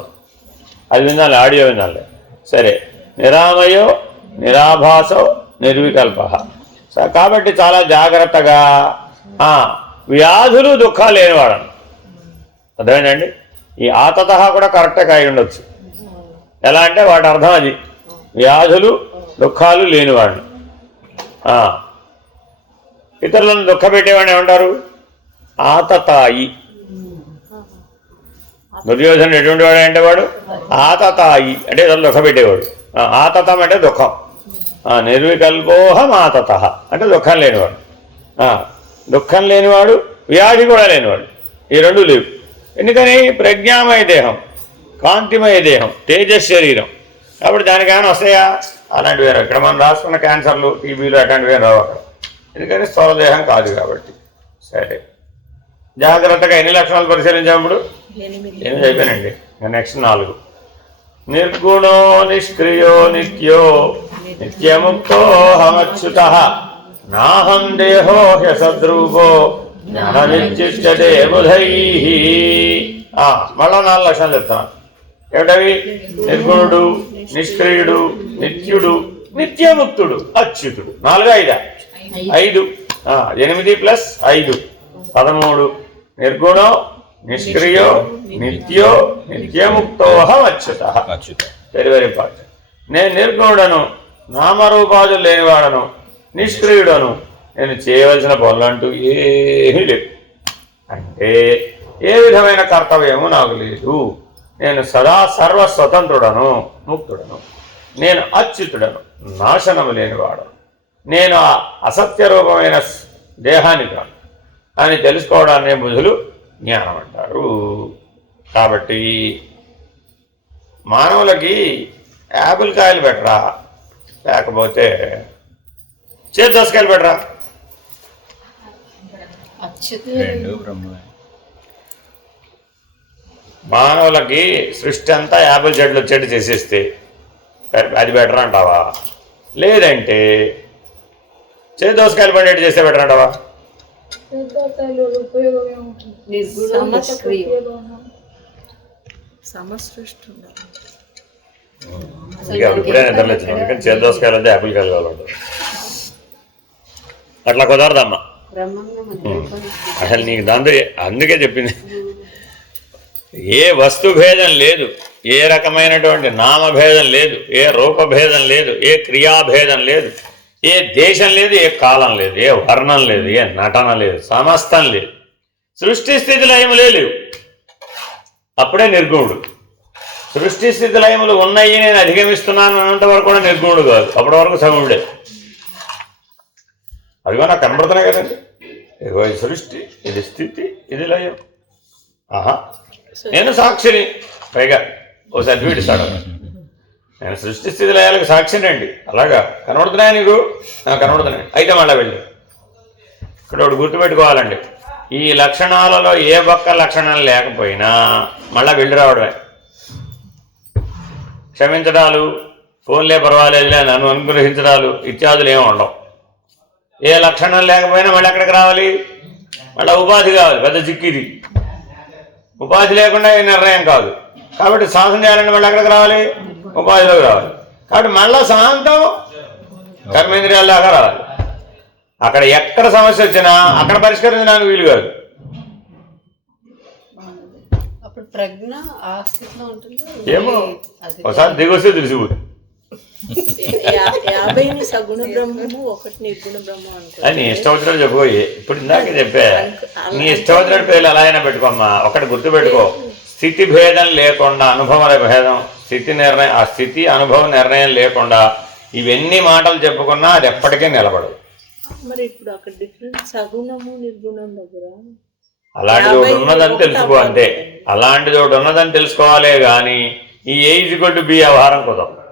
అది వినాలి, ఆడియో వినాలి. సరే, నిరామయో నిరాభాసో నిర్వికల్ప. కాబట్టి చాలా జాగ్రత్తగా వ్యాధులు దుఃఖాలు లేనివాడను. అర్థమైందండి? ఈ ఆతత కూడా కరెక్ట్గా అయి ఉండొచ్చు. ఎలా అంటే వాటి అర్థం అది, వ్యాధులు దుఃఖాలు లేనివాడు. ఇతరులను దుఃఖపెట్టేవాడిని ఏమంటారు? ఆతతాయి. దుర్యోధనుడు ఎటువంటి వాడు అంటే వాడు ఆతతాయి అంటే ఇతరులు దుఃఖపెట్టేవాడు. ఆతతం అంటే దుఃఖం. నిర్వికల్పోహం ఆతత అంటే దుఃఖం లేనివాడు. దుఃఖం లేనివాడు, వ్యాధి కూడా లేనివాడు. ఈ రెండు లేవు. ఎందుకని? ప్రజ్ఞామయ దేహం, కాంతిమయ దేహం, తేజస్ శరీరం. కాబట్టి దానికి ఏమైనా వస్తాయా? అలాంటివి రావు. ఇక్కడ మనం రాసుకున్న క్యాన్సర్లు, టీబీలు అట్లాంటివి రావు అక్కడ. ఎందుకని? స్థూలదేహం కాదు కాబట్టి. సరే, జాగ్రత్తగా ఎన్ని లక్షణాలు పరిశీలించినప్పుడు 8 అయిపోయానండి. నెక్స్ట్ 4. నిర్గుణో నిష్క్రియో నిత్యో నిత్యముక్తోహమచ్యుత నాహం దేహో హ్యసద్రూపో జ్ఞానమిత్యుచ్యతే బుధైః. మళ్ళా 4 లక్షణాలు చెప్తాను. ఏమిటవి? నిర్గుణుడు, నిష్క్రియుడు, నిత్యుడు, నిత్యముక్తుడు, అచ్యుతుడు. 4 5 8 + 5 13. నిర్గుణో నిష్క్రియో నిత్యో నిత్యముక్తోహం అచ్యుత. Very very important. నేను నిర్గుణుడను, నామరూపాదులు లేనివాడను, నిష్క్రియుడను, నేను చేయవలసిన పనులంటూ ఏమీ లేవు. అంటే ఏ విధమైన కర్తవ్యము నాకు లేదు. నేను సదా సర్వ స్వతంత్రుడను, ముక్తుడను, నేను అచ్యుతుడను, నాశనము లేనివాడు, నేను ఆ అసత్య రూపమైన దేహాన్ని కాను అని తెలుసుకోవడాన్ని బుధులు జ్ఞానం అంటారు. కాబట్టి మానవులకి యాపిల్ కాయలు పెట్టరా, లేకపోతే దోసకాయలు పెట్టరా. రెండు బ్రహ్మమే. మానవులకి సృష్టి అంతా యాపిల్ చెట్లు వచ్చేట్టు చేసేస్తే అది బెటర్ అంటావా? లేదంటే దోసకాయలు పండేట్టు చేస్తే బెటర్ అంటావా? సమసృష్టి ఇప్పుడే నిద్రలేచ్చు, అందుకని దోసకాయలు అంటే యాపిల్ కాయలు కావాలంటారు. అట్లా కుదరదమ్మా. అసలు నీకు దాంతో అందుకే చెప్పింది, ఏ వస్తుభేదం లేదు, ఏ రకమైనటువంటి నామభేదం లేదు, ఏ రూపభేదం లేదు, ఏ క్రియాభేదం లేదు, ఏ దేశం లేదు, ఏ కాలం లేదు, ఏ వర్ణం లేదు, ఏ నటన లేదు, సమస్తం లేదు. సృష్టి స్థితి లయములే లేవు, అప్పుడే నిర్గుణుడు. సృష్టి స్థితి లయములు ఉన్నాయి, నేను అధిగమిస్తున్నాను అన్నంత వరకు కూడా నిర్గుణుడు కాదు, అప్పటి వరకు సగుణుడే. అదిగో నాకు కనబడుతున్నాయి కదండి, ఇదిగో ఇది సృష్టి, ఇది స్థితి, ఇది లయం. ఆహా, నేను సాక్షిని. పైగా ఓ సర్టిఫికేట్ ఇస్తాడు, నేను సృష్టి స్థితి లయాలకు సాక్షిని అండి. అలాగా కనబడుతున్నాయి నీకు? కనబడుతున్నాయి. అయితే మళ్ళీ వెళ్ళి ఇక్కడ ఒకటి గుర్తుపెట్టుకోవాలండి, ఈ లక్షణాలలో ఏ ఒక్క లక్షణం లేకపోయినా మళ్ళీ వెళ్ళి రావడమే. క్షమించడాలు, ఫోన్లే పర్వాలేదులే నన్ను అనుగ్రహించడాలు ఇత్యాదులు ఏమి ఉండవు. ఏ లక్షణం లేకపోయినా మళ్ళీ ఎక్కడికి రావాలి? మళ్ళీ ఉపాధి కావాలి, పెద్ద చిక్కిది. ఉపాధి లేకుండా ఏ నిర్ణయం కాదు. కాబట్టి సాధన చేయాలంటే మళ్ళీ ఎక్కడికి రావాలి? ఉపాధిలోకి రావాలి. కాబట్టి మళ్ళా శాంతం కర్మేంద్రియాల దాకా రావాలి. అక్కడ ఎక్కడ సమస్య వచ్చినా అక్కడ పరిష్కరించడానికి వీలు కాదు. ఏమో ఒకసారి దిగొస్తే తెలిసిపోతుంది. నీ ఇష్టం వచ్చినట్టు చెప్పుకోయి. ఇప్పుడు ఇందాక చెప్పా, నీ ఇష్టం వచ్చినట్టు పేర్లు ఎలా అయినా పెట్టుకోమ్మా. ఒకటి గుర్తుపెట్టుకో, స్థితి భేదం లేకుండా, అనుభవ భేదం, స్థితి నిర్ణయం, ఆ స్థితి అనుభవ నిర్ణయం లేకుండా ఇవన్నీ మాటలు చెప్పుకున్నా అది ఎప్పటికీ నిలబడదు. మరి ఇప్పుడు అక్కడ డిఫరెంట్ సగుణము నిర్గుణం దగ్గర అలాంటిది ఒకటి ఉన్నదని తెలుసుకో అంతే. అలాంటిది ఒకటి ఉన్నదని తెలుసుకోవాలే కానీ ఈ A = B వ్యవహారం కుదరదు.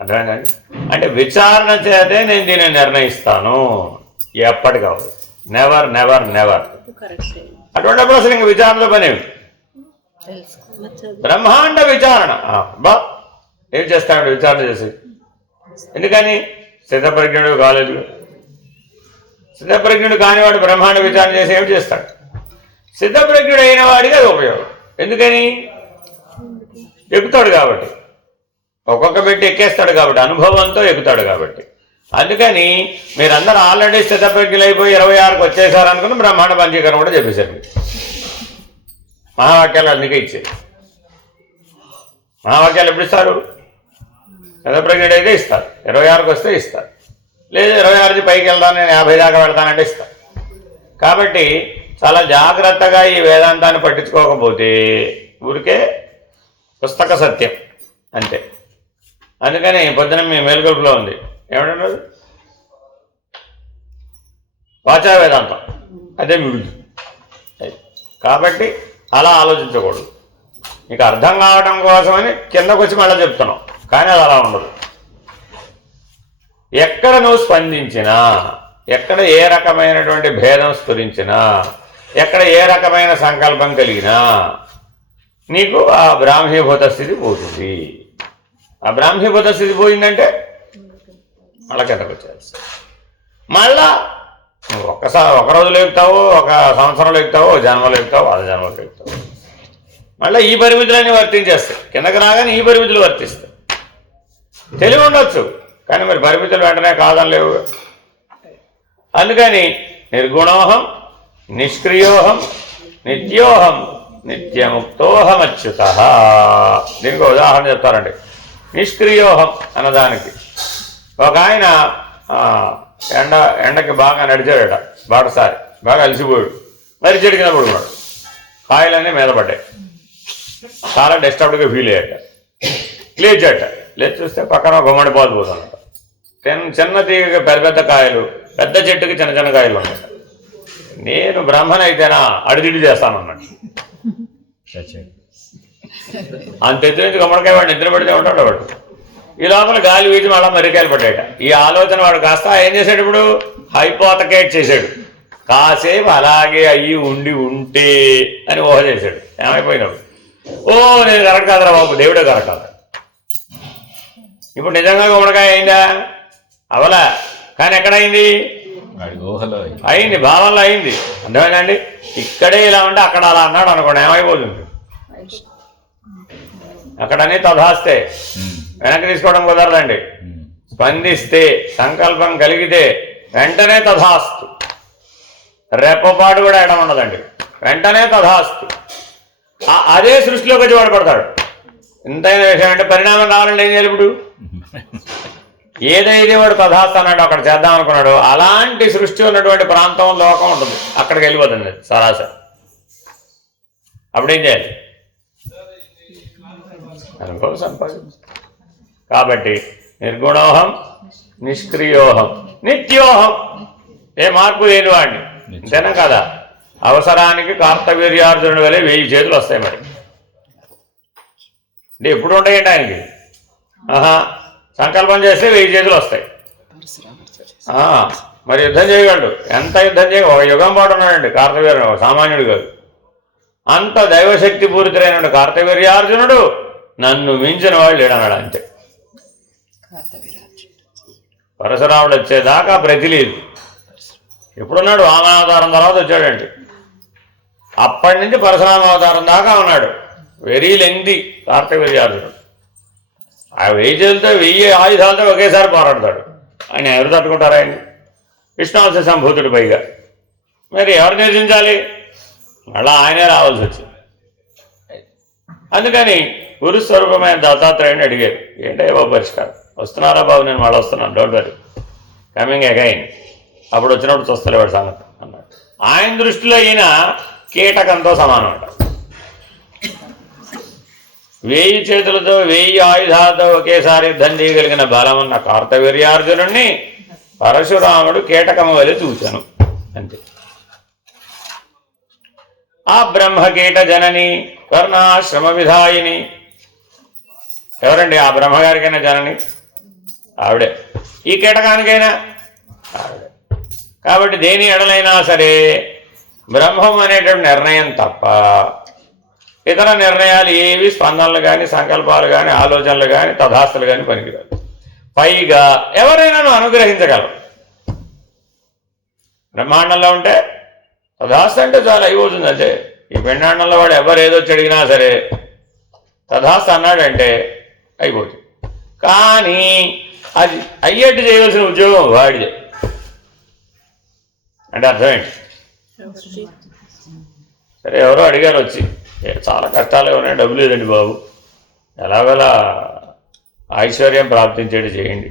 అర్థమైందండి? అంటే విచారణ చేతే నేను దీన్ని నిర్ణయిస్తాను, ఎప్పటి కావాలి. Never never never. అటువంటిప్పుడు అసలు ఇంక విచారణతో పని బ్రహ్మాండ విచారణ. బా ఏం చేస్తాడు విచారణ చేసి? ఎందుకని? సిద్ధప్రజ్ఞుడు కాలేదు. సిద్ధప్రజ్ఞుడు కానివాడు బ్రహ్మాండ విచారణ చేసి ఏమి చేస్తాడు? సిద్ధప్రజ్ఞుడు అయిన వాడికి అది ఉపయోగం. ఎందుకని? ఎక్కుతాడు కాబట్టి, ఒక్కొక్క పెట్టి ఎక్కేస్తాడు కాబట్టి, అనుభవంతో ఎక్కుతాడు కాబట్టి. అందుకని మీరందరూ ఆల్రెడీ స్థితప్రజ్ఞులు అయిపోయి 26కి వచ్చేసారు అనుకుని బ్రహ్మాండ పంచీకరణ కూడా చెప్పేశారు. మీరు మహావాక్యాలు అందుకే ఇచ్చేది. మహావాక్యాలు ఎప్పుడు ఇస్తారు? స్థితప్రజ్ఞుడు అయితే ఇస్తారు, 26కి వస్తే ఇస్తారు. లేదు 26 పైకి వెళ్తాను, నేను 50 దాకా పెడతానంటే ఇస్తారు. కాబట్టి చాలా జాగ్రత్తగా ఈ వేదాంతాన్ని పట్టించుకోకపోతే ఊరికే పుస్తక సత్యం అంతే. అందుకని పొద్దున మీ మేలుకొలుపులో ఉంది ఏమంటున్నారు? వాచా వేదాంతం, అదే మిగులు. కాబట్టి అలా ఆలోచించకూడదు. నీకు అర్థం కావడం కోసమని కిందకు వచ్చి మళ్ళీ చెప్తున్నావు, కానీ అది అలా ఉండదు. ఎక్కడ నువ్వు స్పందించినా, ఎక్కడ ఏ రకమైనటువంటి భేదం స్ఫురించినా, ఎక్కడ ఏ రకమైన సంకల్పం కలిగినా నీకు ఆ బ్రాహ్మీభూత స్థితి పోతుంది. ఆ బ్రాహ్మీభూత స్థితి పోయిందంటే మళ్ళా కిందకు వచ్చేసి మళ్ళా నువ్వు ఒక రోజులో ఎక్కుతావు, ఒక సంవత్సరంలో ఎక్కుతావు, జన్మలో ఎక్కుతావు, 10 జన్మలో ఎక్కుతావు. మళ్ళీ ఈ పరిమితులన్నీ వర్తించేస్తాయి. కిందకి రాగానే ఈ పరిమితులు వర్తిస్తాయి. తెలివి ఉండొచ్చు, కానీ మరి పరిమితులు వెంటనే కాదని లేవు. అందుకని నిర్గుణోహం, నిష్క్రియోహం, నిత్యోహం, నిత్యముక్తోహమచ్యుత. దీనికి ఉదాహరణ చెప్తారండి. నిష్క్రియోహం అన్నదానికి ఒక ఆయన ఎండకి బాగా నడిచాడట, బాటసారి బాగా అలసిపోయాడు, మరి చెడు కింద పడుకున్నాడు. కాయలన్నీ మీద పడ్డాయి. చాలా డిస్టర్బ్డ్గా ఫీల్ అయ్యాట. లేచాట, లేచి చూస్తే పక్కన గుమ్మడి పాలు పోతుందట. చిన్న తీగకి పెద్ద పెద్ద కాయలు, పెద్ద చెట్టుకి చిన్న చిన్న కాయలు ఉన్నాయట. నేను బ్రహ్మణ అయితేనా అడిదిడి చేస్తానన్నాడు. అంత ఎత్తు నుంచి గుమ్మడికాయ వాడు నిద్ర పెడితే ఉంటాడు వాడు. ఈ లోపల గాలి వీచి మళ్ళీ మర్రికాయలు పడ్డాయట. ఈ ఆలోచన వాడు కాస్త ఏం చేశాడు, ఇప్పుడు హైపోతకేట్ చేశాడు. కాసేపు అలాగే అయ్యి ఉంటే అని ఊహ చేశాడు. ఏమైపోయినప్పుడు నేను కరెక్ట్ కాదురా బాబు, దేవుడే కరెక్ట్ కాదు. ఇప్పుడు నిజంగా గుమ్మడికాయ అయిందా? అవలా. కానీ ఎక్కడైంది? అయింది, భావంలో అయింది. అర్థమైందండి? ఇక్కడే ఇలా ఉంటే అక్కడ అలా అన్నాడు అనుకోండి, ఏమైపోతుంది? అక్కడనే తధాస్తే వెనక్కి తీసుకోవడం కుదరదండి. స్పందిస్తే, సంకల్పం కలిగితే వెంటనే తధాస్తు. రెప్పపాటు కూడా ఎడం ఉండదండి, వెంటనే తధాస్తు. అదే సృష్టిలోకి వచ్చి వాడు పడతాడు. ఇంతైన విషయం అంటే పరిణామం రావాలంటే ఏం చేయాలి? ఇప్పుడు ఏదైతే వాడు తధాస్తు అన్నాడు, అక్కడ చేద్దాం అనుకున్నాడు, అలాంటి సృష్టి ఉన్నటువంటి ప్రాంతం లోకం ఉంటుంది, అక్కడికి వెళ్ళిపోతుంది సరాసరి. అప్పుడేం చేయాలి? అనుభవం సంపాదించు. కాబట్టి నిర్గుణోహం, నిష్క్రియోహం, నిత్యోహం, ఏ మార్పు లేని వాడిని. అంతేనా కదా? అవసరానికి కార్తవీర్యార్జునుడి వలె 1000 చేతులు వస్తాయి. మరి అంటే ఎప్పుడు ఉంటాయండి ఆయనకి? సంకల్పం చేస్తే 1000 చేతులు వస్తాయి. మరి యుద్ధం చేయగలడు. ఎంత యుద్ధం ఒక యుగం పాటు ఉన్నాడండి కార్తవీర్యుడు, సామాన్యుడు కాదు. అంత దైవశక్తి పూరితులైన కార్తవీర్యార్జునుడు నన్ను మించిన వాడు లేడన్నాడు. అంతే. పరశురాముడు వచ్చేదాకా ప్రతి లేదు. ఎప్పుడున్నాడు? వామనావతారం తర్వాత వచ్చాడండి. అప్పటి నుంచి పరశురామ అవతారం దాకా ఉన్నాడు. వెరీ లెంగ్ది కార్తవీర్యార్జునుడు. ఆ 1000 చేతులతో 1000 ఆయుధాలతో ఒకేసారి పోరాడతాడు. ఆయన ఎవరు తట్టుకుంటారా? ఆయన విష్ణువంశ సంభూతుడు. పైగా మరి ఎవరు నిర్జించాలి? మళ్ళా ఆయనే రావాల్సి వచ్చింది. అందుకని గురుస్వరూపమైన దత్తాత్రేయుని అడిగారు, ఏంటయ్య బాబు పరిష్కారం? వస్తున్నారా బాబు? నేను మళ్ళీ వస్తున్నాను, డోంట్ వరీ, కమింగ్ అగైన్. అప్పుడు వచ్చినప్పుడు చూస్తలేవాడు సంగతి అన్నాడు. ఆయన దృష్టిలో ఈయన కీటకంతో సమానం అంట. 1000 చేతులతో 1000 ఆయుధాలతో ఒకేసారి యుద్ధం చేయగలిగిన బలం ఉన్న కార్తవీర్యార్జునుడిని పరశురాముడు కీటకము వలె చూశాను. అంతే. ఆ బ్రహ్మకీట జనని కరుణాశ్రమ విధాయిని ఎవరండి? ఆ బ్రహ్మగారికైనా జనని ఆవిడే, ఈ కీటకానికైనా ఆవిడే. కాబట్టి దేని ఎడలైనా సరే బ్రహ్మం అనేటువంటి నిర్ణయం తప్ప ఇతర నిర్ణయాలు ఏవి, స్పందనలు కానీ, సంకల్పాలు కానీ, ఆలోచనలు కానీ, తథాస్తులు కానీ పనికిరాదు. పైగా ఎవరైనా అనుగ్రహించగలరు. బ్రహ్మాండంలో ఉంటే తథాస్తు అంటే చాలా అయిపోతుంది. అంతే. ఈ పిండాండంలో వాడు ఎవరు ఏదొచ్చి అడిగినా సరే తథాస్తు అన్నాడంటే అయిపోతుంది. కానీ అది అయ్యేట్టు చేయవలసిన ఉద్యోగం వాడిదే. అంటే అర్థమేంటి? సరే, ఎవరో అడిగారు వచ్చి, చాలా కష్టాలు ఉన్నాయి, డబ్బు లేదండి బాబు, ఎలాగోలా ఐశ్వర్యం ప్రాప్తించేది చేయండి,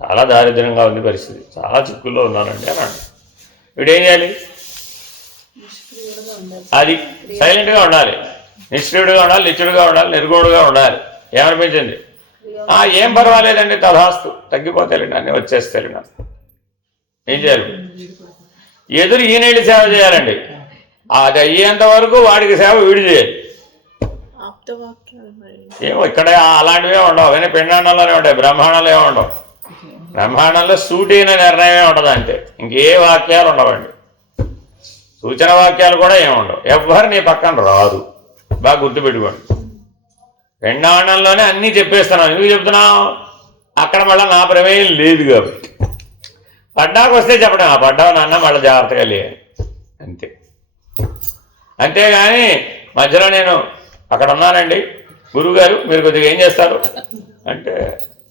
చాలా దారిద్ర్యంగా ఉంది పరిస్థితి, చాలా చిక్కుల్లో ఉన్నానండి అన్నాడు. వీడేం చేయాలి? అది సైలెంట్గా ఉండాలి, నిష్క్రియుడుగా ఉండాలి, నిత్యుడుగా ఉండాలి, నిర్గుణుడుగా ఉండాలి. ఏమనిపించింది? ఏం పర్వాలేదండి, తథాస్తు, తగ్గిపోతేలేండి, అన్నీ వచ్చేస్తేలేండి. ఏం చేయాలి? ఎదురు ఈయనేళ్ళు సేవ చేయాలండి. అది అయ్యేంత వరకు వాడికి సేవ వీడు చేయాలి. ఏమో ఇక్కడ అలాంటివే ఉండవు, అవన్నీ పిండాండంలోనే ఉంటాయి, బ్రహ్మాండంలో ఏమి ఉండవు. బ్రహ్మాండంలో సూటైన నిర్ణయమే ఉండదు. అంతే. ఇంకే వాక్యాలు ఉండవండి, సూచన వాక్యాలు కూడా ఏముండవు. ఎవ్వరు నీ పక్కన రాదు. బాగా గుర్తుపెట్టుకోండి. పిండాండంలోనే అన్నీ చెప్పేస్తున్నావు. ఎందుకు చెప్తున్నావు? అక్కడ మళ్ళీ నా ప్రమేయం లేదు కాబట్టి. పడ్డాకు వస్తే చెప్పడం, ఆ పడ్డావు నాన్న మళ్ళీ జాగ్రత్తగా లేదు, అంతే. అంతేగాని మధ్యలో నేను అక్కడ ఉన్నానండి గురువుగారు, మీరు కొద్దిగా ఏం చేస్తారు అంటే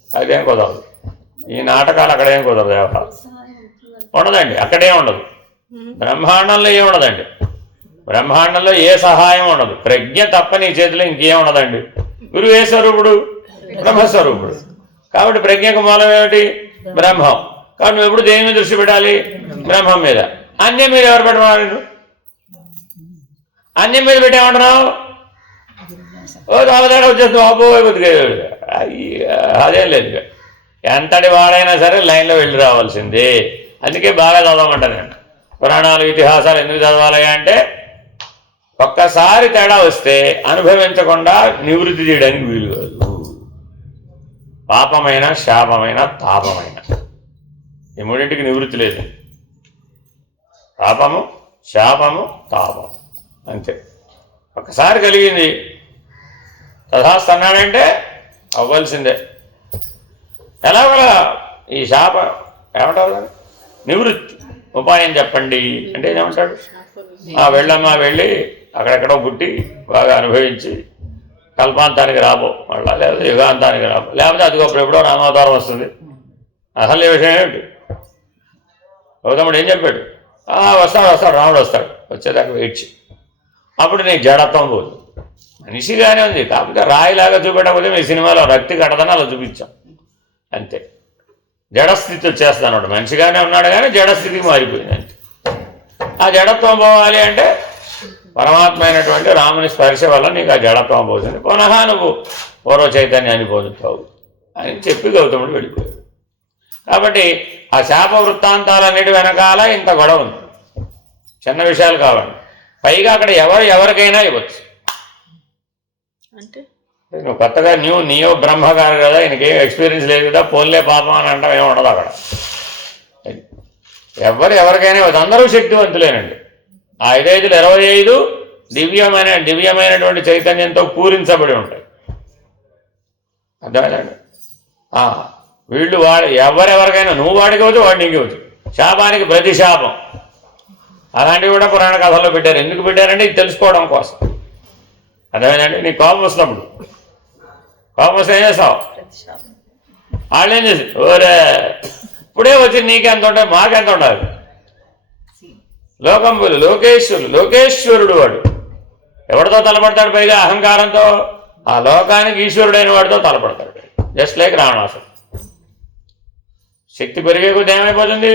అదేం కుదరదు. ఈ నాటకాలు అక్కడేం కుదరదు, వ్యవహారం ఉండదండి, అక్కడే ఉండదు. బ్రహ్మాండంలో ఏం ఉండదండి. బ్రహ్మాండంలో ఏ సహాయం ఉండదు. ప్రజ్ఞ తప్ప నీ చేతిలో ఇంకేం ఉండదండి. గురువు ఏ స్వరూపుడు? బ్రహ్మస్వరూపుడు. కాబట్టి ప్రజ్ఞకు మూలం ఏమిటి? బ్రహ్మం. కాబట్టి నువ్వు ఎప్పుడు దేని మీద దృష్టి పెట్టాలి? బ్రహ్మం మీద. అన్యం మీద ఎవరు పెట్టమన్నారు? అన్యం మీద పెట్టేమంటున్నావు? ఓ చాలా తేడా వచ్చేస్తుంది అబ్బోయ్ కొద్దిగా అదేం లేదు ఇక ఎంతటి వాడైనా సరే లైన్లో వెళ్ళి రావాల్సిందే. అందుకే బాగా చదవమంటాను నేను. పురాణాలు ఇతిహాసాలు ఎందుకు చదవాలి అంటే ఒక్కసారి తేడా వస్తే అనుభవించకుండా నివృత్తి చేయడానికి వీలు కాదు. పాపమైన శాపమైన తాపమైన ఈ మూడింటికి నివృత్తి లేదు. పాపము శాపము తాపం అంతే. ఒక్కసారి కలిగింది తథాస్తు అన్నాడంటే అవ్వాల్సిందే. ఎలాగలా ఈ శాప ఏమంటారు నివృత్తి ఉపాయం చెప్పండి అంటే ఏమంటాడు, వెళ్ళమ్మా వెళ్ళి అక్కడెక్కడో పుట్టి బాగా అనుభవించి కల్పాంతానికి రాబో మళ్ళా, లేకపోతే యుగాంతానికి రాబో, లేకపోతే అది ఎప్పుడో రామావతారం వస్తుంది. అసలు ఈ విషయం ఏమిటి? గౌతముడు ఏం చెప్పాడు? వస్తాడు రాముడు వస్తాడు, వచ్చేదాకా వెయిట్ చేయి, అప్పుడు నీకు జడత్వం పోదు. మనిషిగానే ఉంది, కాకపోతే రాయిలాగా చూపెట్టకపోతే మీ సినిమాలో రక్తి కడదని అలా చూపించాం అంతే. జడస్థితి వచ్చేస్తాను అన్నాడు. మనిషిగానే ఉన్నాడు కానీ జడస్థితికి మారిపోయింది అంతే. ఆ జడత్వం పోవాలి అంటే పరమాత్మ అయినటువంటి రాముని స్పర్శ వల్ల నీకు ఆ జడత్వం పోతుంది, పునః నువ్వు పూర్వ చైతన్యాన్ని పొందుతావు అని చెప్పి గౌతముడు వెళ్ళిపోయాడు. కాబట్టి ఆ శాప వృత్తాంతాలన్నిటి వెనకాల ఇంత గొడవ ఉంది. చిన్న విషయాలు కావండి. పైగా అక్కడ ఎవరికైనా ఇవ్వచ్చు. అంటే నువ్వు కొత్తగా నీయో బ్రహ్మగారు కదా, ఈయనకేం ఎక్స్పీరియన్స్ లేదు కదా, పోన్లే పాపం అని అంటాం, ఏమి ఉండదు అక్కడ. ఎవరికైనా ఇవ్వచ్చు. అందరూ శక్తివంతులేనండి. ఆ 5 25 దివ్యమైనటువంటి చైతన్యంతో పూరించబడి ఉంటాయి. అర్థమైందండి? వీళ్ళు ఎవరెవరికైనా నువ్వు వాడికి వచ్చు, వాడు నీకు వచ్చు. శాపానికి ప్రతి శాపం అలాంటివి కూడా పురాణ కథల్లో పెట్టారు. ఎందుకు పెట్టారంటే ఇది తెలుసుకోవడం కోసం. అర్థమైందండి? నీకు కోపం వస్తున్నప్పుడు వస్తే ఏం చేస్తావు? వాళ్ళు ఏం చేసి ఓరే ఇప్పుడే వచ్చి నీకెంత ఉంటాయి మాకెంత ఉండాలి. లోకంబులు లోకేశ్వరుడు వాడు ఎవరితో తలపడతాడు? పైగా అహంకారంతో ఆ లోకానికి ఈశ్వరుడైన వాడితో తలపడతాడు. జస్ట్ లైక్ రావణాసుడు. శక్తి పెరిగే కొద్ది ఏమైపోతుంది?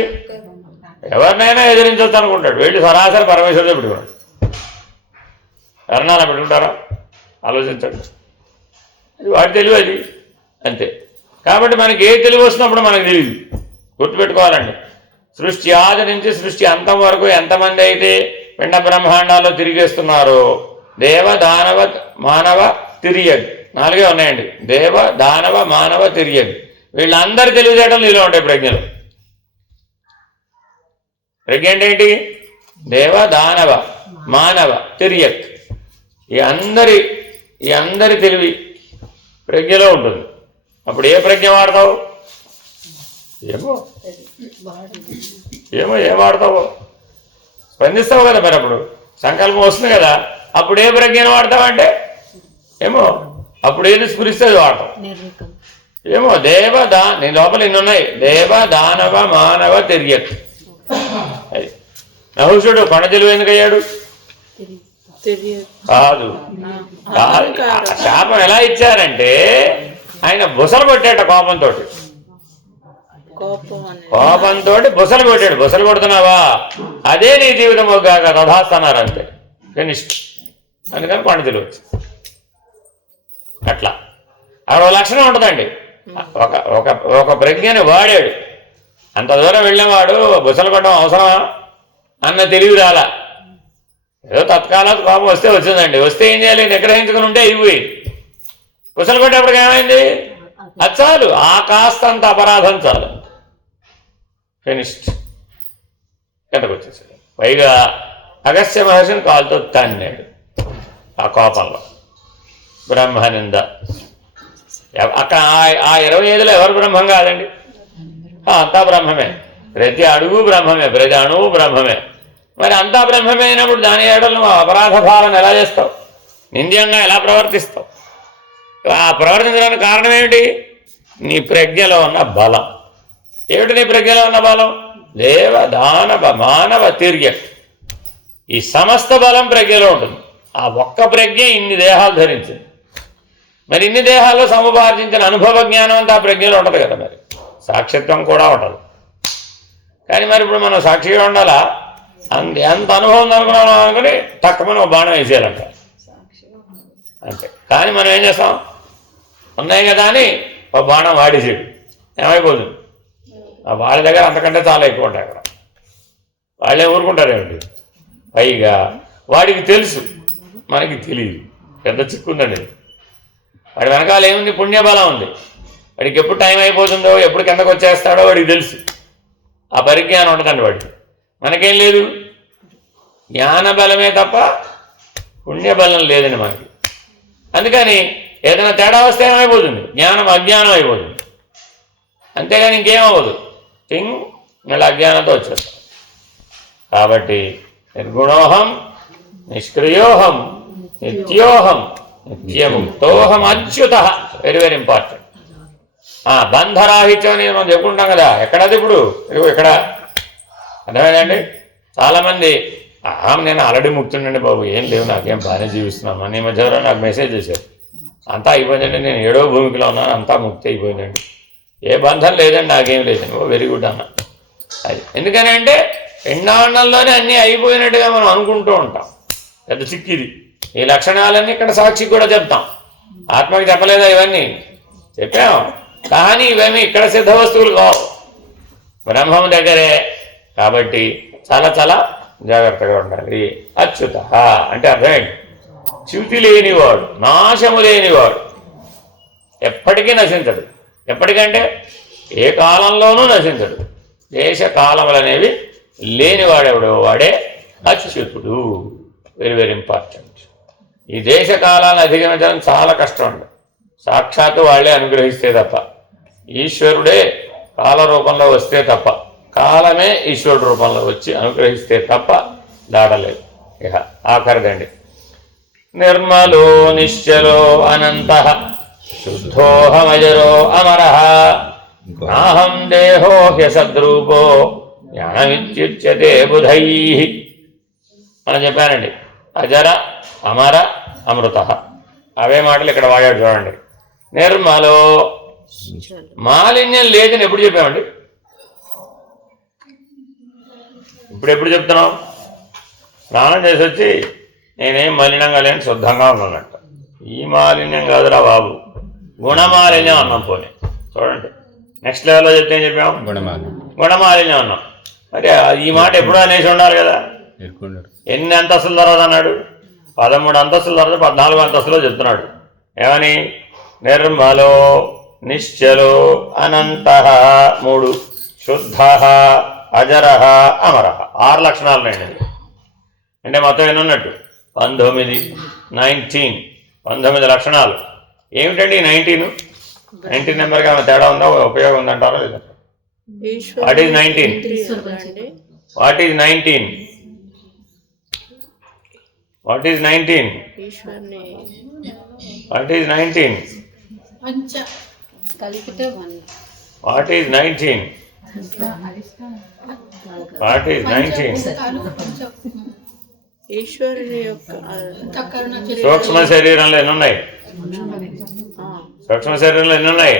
ఎవరినైనా ఎదిరించవచ్చు అనుకుంటాడు. వీళ్ళు సరాసరి పరమేశ్వరుడు పెట్టుకున్నాడు. ఎవరినైనా పెట్టుకుంటారా? ఆలోచించండి. అది వాడి తెలివి అది అంతే. కాబట్టి మనకి ఏ తెలివి వస్తున్నప్పుడు మనకు తెలియదు. గుర్తుపెట్టుకోవాలండి. సృష్టి ఆది నుంచి సృష్టి అంతం వరకు ఎంతమంది అయితే పిండ బ్రహ్మాండాల్లో తిరిగేస్తున్నారో దేవ దానవ మానవ తిరియగ్ 4 ఉన్నాయండి. దేవ దానవ మానవ తిరియగ్ వీళ్ళందరి తెలివితేటలు నీలో ఉంటాయి. ప్రజ్ఞలు ప్రజ్ఞ అంటే ఏంటి? దేవ దానవ మానవ తిరియక్ ఈ అందరి తెలివి ప్రజ్ఞలో ఉంటుంది. అప్పుడు ఏ ప్రజ్ఞ వాడతావు? ఏమో ఏం వాడతావు? స్పందిస్తావు కదా. మరి అప్పుడు సంకల్పం వస్తుంది కదా, అప్పుడు ఏ ప్రజ్ఞను వాడతావంటే ఏమో అప్పుడు ఏది స్ఫురిస్తే అది వాడతావు. ఏమో నీ లోపల ఇన్ని ఉన్నాయి. దేవ దానవ మానవ తిరియక్. అది నహుషుడు కొండ తెలివి ఎందుకు అయ్యాడు? కాదు. శాపం ఎలా ఇచ్చారంటే ఆయన బుసలు కొట్టాట కోపంతో బుసలు కొట్టాడు. బుసలు కొడుతున్నావా? అదే నీ జీవితం ఒగ్గాక తథాస్తన్నారు అంతే. ఫినిష్డ్. అందుకని కొండ తెలివి వచ్చింది. అట్లా అక్కడ ఒక లక్షణం ఉంటుందండి. ఒక ప్రజ్ఞని వాడాడు. అంత దూరం వెళ్ళినవాడు బుసలు కొట్టడం అవసరమా అన్న తెలివి రాలా. ఏదో తత్కాలాత్ కోపం వస్తే వచ్చిందండి. వస్తే ఏం చేయాలి? నిగ్రహించుకుని ఉంటే అయిపోయి. బుసలు కొట్టేప్పటికి ఏమైంది? అది చాలు. ఆ కాస్తంత అపరాధం చాలు. ఫినిష్డ్. కిందకు వచ్చేసాడు. పైగా అగస్త్య మహర్షిని కాలుతో తన్నాడు ఆ కోపంలో. బ్రహ్మనింద. అక్కడ ఆ 25లో ఎవరు బ్రహ్మం కాదండి? అంతా బ్రహ్మమే. ప్రతి అడుగు బ్రహ్మమే, ప్రతి అణువు బ్రహ్మమే. మరి అంతా బ్రహ్మమే అయినప్పుడు దాని ఏడలు నువ్వు అపరాధ భావన ఎలా చేస్తావు? నింద్యంగా ఎలా ప్రవర్తిస్తావు? ఆ ప్రవర్తించడానికి కారణం ఏమిటి? నీ ప్రజ్ఞలో ఉన్న బలం. ఏమిటి నీ ప్రజ్ఞలో ఉన్న బలం? దేవ దానవ మానవ తిర్యక్. ఈ సమస్త బలం ప్రజ్ఞలో ఉంటుంది. ఆ ఒక్క ప్రజ్ఞ ఇన్ని దేహాలు ధరించింది. మరి ఇన్ని దేహాల్లో సముపార్జించిన అనుభవ జ్ఞానం అంతా ఆ ప్రజ్ఞలో ఉంటుంది కదా. మరి సాక్షిత్వం కూడా ఉంటుంది. కానీ మరి ఇప్పుడు మనం సాక్షిగా ఉండాలా? ఎంత అనుభవం అనుకున్నాం అనుకుని తక్కువ బాణం వేసేయాలంట. అంతే. కానీ మనం ఏం చేస్తాం, ఉన్నాయి కదా అని ఒక బాణం వాడేసాడు, ఏమైపోతుంది? వాళ్ళ దగ్గర అంతకంటే చాలా ఎక్కువ ఉంటాయి అక్కడ, వాళ్ళే ఊరుకుంటారేమిటి? పైగా వాడికి తెలుసు, మనకి తెలియదు. పెద్ద చిక్కుందండి. వాడి వెనకాల ఏముంది? పుణ్యబలం ఉంది. వాడికి ఎప్పుడు టైం అయిపోతుందో, ఎప్పుడు కిందకు వచ్చేస్తాడో వాడికి తెలుసు. ఆ పరిజ్ఞానం ఉండదండి వాడికి. మనకేం లేదు, జ్ఞానబలమే తప్ప పుణ్యబలం లేదండి మనకి. అందుకని ఏదైనా తేడా వస్తే ఏమైపోతుంది? జ్ఞానం అజ్ఞానం అయిపోతుంది, అంతేగాని ఇంకేమవ్వదు. థింగ్ మళ్ళీ అజ్ఞానంతో వచ్చేస్తాం. కాబట్టి నిర్గుణోహం, నిష్క్రియోహం, నిత్యోహం, నిత్యముక్తోహం అచ్యుత. Very very important. బంధరాహిత్యం అనేది మనం చెప్పుకుంటాం కదా, ఎక్కడది ఇప్పుడు? ఇక్కడ అర్థమైందండి. చాలామంది నేను ఆల్రెడీ ముక్తుండండి బాబు, ఏం లేవు, నాకేం బాగానే జీవిస్తున్నాను అని. ఈ మధ్యలో నాకు మెసేజ్ చేశారు, అంతా అయిపోయిందండి, నేను 7వ భూమికలో ఉన్నాను, అంతా ముక్తి అయిపోయిందండి, ఏ బంధం లేదండి, నాకేం లేదండి. వెరీ గుడ్ అన్న. అది ఎందుకని అంటే పిండాండంలోనే అన్నీ అయిపోయినట్టుగా మనం అనుకుంటూ ఉంటాం. పెద్ద చిక్కిది. ఈ లక్షణాలన్నీ ఇక్కడ సాక్షికి కూడా చెప్తాం. ఆత్మకి చెప్పలేదా? ఇవన్నీ చెప్పాం. కానీ ఇవేమీ ఇక్కడ సిద్ధ వస్తువులు కావు, బ్రహ్మం దగ్గరే. కాబట్టి చాలా చాలా జాగ్రత్తగా ఉండాలి. అచ్యుత అంటే అర్థమేంటి? చ్యుతి లేనివాడు, నాశము లేనివాడు, ఎప్పటికీ నశించడు. ఎప్పటికంటే ఏ కాలంలోనూ నశించడు. దేశ కాలములనేవి లేనివాడెవడో వాడే అచ్యుతుడు. Very very important. ఈ దేశ కాలాన్ని అధిగమించడం చాలా కష్టం అండి. సాక్షాత్తు వాళ్ళే అనుగ్రహిస్తే తప్ప, ఈశ్వరుడే కాల రూపంలో వస్తే తప్ప, కాలమే ఈశ్వరుడు రూపంలో వచ్చి అనుగ్రహిస్తే తప్ప దాడలేదు. ఇక ఆఖరిదండి. నిర్మలో నిశ్చలో అనంత శుద్ధోహమజరో అమర నాహం దేహో హ్యసద్రూపో జ్ఞానమిత్యుచ్యతే బుధై అని చెప్పానండి. అజర, అమర, అమృత, అవే మాటలు ఇక్కడ వాడాడు చూడండి. నిర్మలో, మాలిన్యం లేదని ఎప్పుడు చెప్పామండి? ఎప్పుడు చెప్తున్నాం? స్నానం చేసి వచ్చి నేనేం మలినంగా లేని శుద్ధంగా ఉన్నానంట. ఈ మాలిన్యం కాదురా బాబు, గుణమాలిన్యం అన్నాం. పోనీ చూడండి, నెక్స్ట్ లెవెల్లో చెప్తే ఏం చెప్పాం? గుణమాలిన్యం అన్నాం. మరి ఈ మాట ఎప్పుడూ అనేసి ఉండాలి కదా. ఎన్ని అంతస్తుల తర్వాత అన్నాడు? 13 అంతస్తుల తర్వాత 14 అంతస్తులో చెప్తున్నాడు. ఏమని? నిర్మలో నిశ్చలో అనంత 3, శుద్ధ, అజర, అమర. 6 లక్షణాలు ఉన్నాయండి. అంటే మొత్తం ఎన్ని ఉన్నట్టు? 19 లక్షణాలు. ఏమిటండి 19 నెంబర్కి ఏమైనా తేడా ఉందా, ఉపయోగం ఉందంటారా లేదా? What is 19? What is 19? What is 19? What is 19? What is 19? What is 19? ఈశ్వరుని యొక్క సూక్ష్మ శరీరంలో ఎన్ని ఉన్నాయి? సూక్ష్మ శరీరంలో ఎన్ని ఉన్నాయి?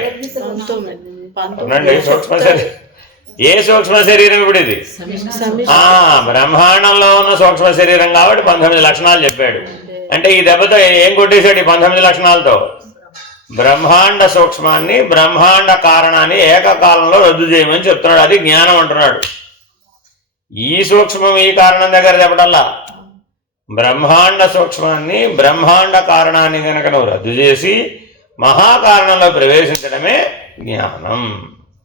19. సూక్ష్మ శరీరం. ఏ సూక్ష్మ శరీరం ఇప్పుడు ఇది? బ్రహ్మాండంలో ఉన్న సూక్ష్మ శరీరం కాబట్టి 19 లక్షణాలు చెప్పాడు. అంటే ఈ దెబ్బతో ఏం కొట్టేశాడు? ఈ 19 లక్షణాలతో బ్రహ్మాండ సూక్ష్మాన్ని, బ్రహ్మాండ కారణాన్ని ఏకకాలంలో రద్దు చేయమని చెప్తున్నాడు. అది జ్ఞానం అంటున్నాడు. ఈ సూక్ష్మం ఈ కారణం దగ్గర చెప్పటల్లా, బ్రహ్మాండ సూక్ష్మాన్ని, బ్రహ్మాండ కారణాన్ని కనుక నువ్వు రద్దు చేసి మహాకారణంలో ప్రవేశించడమే జ్ఞానం.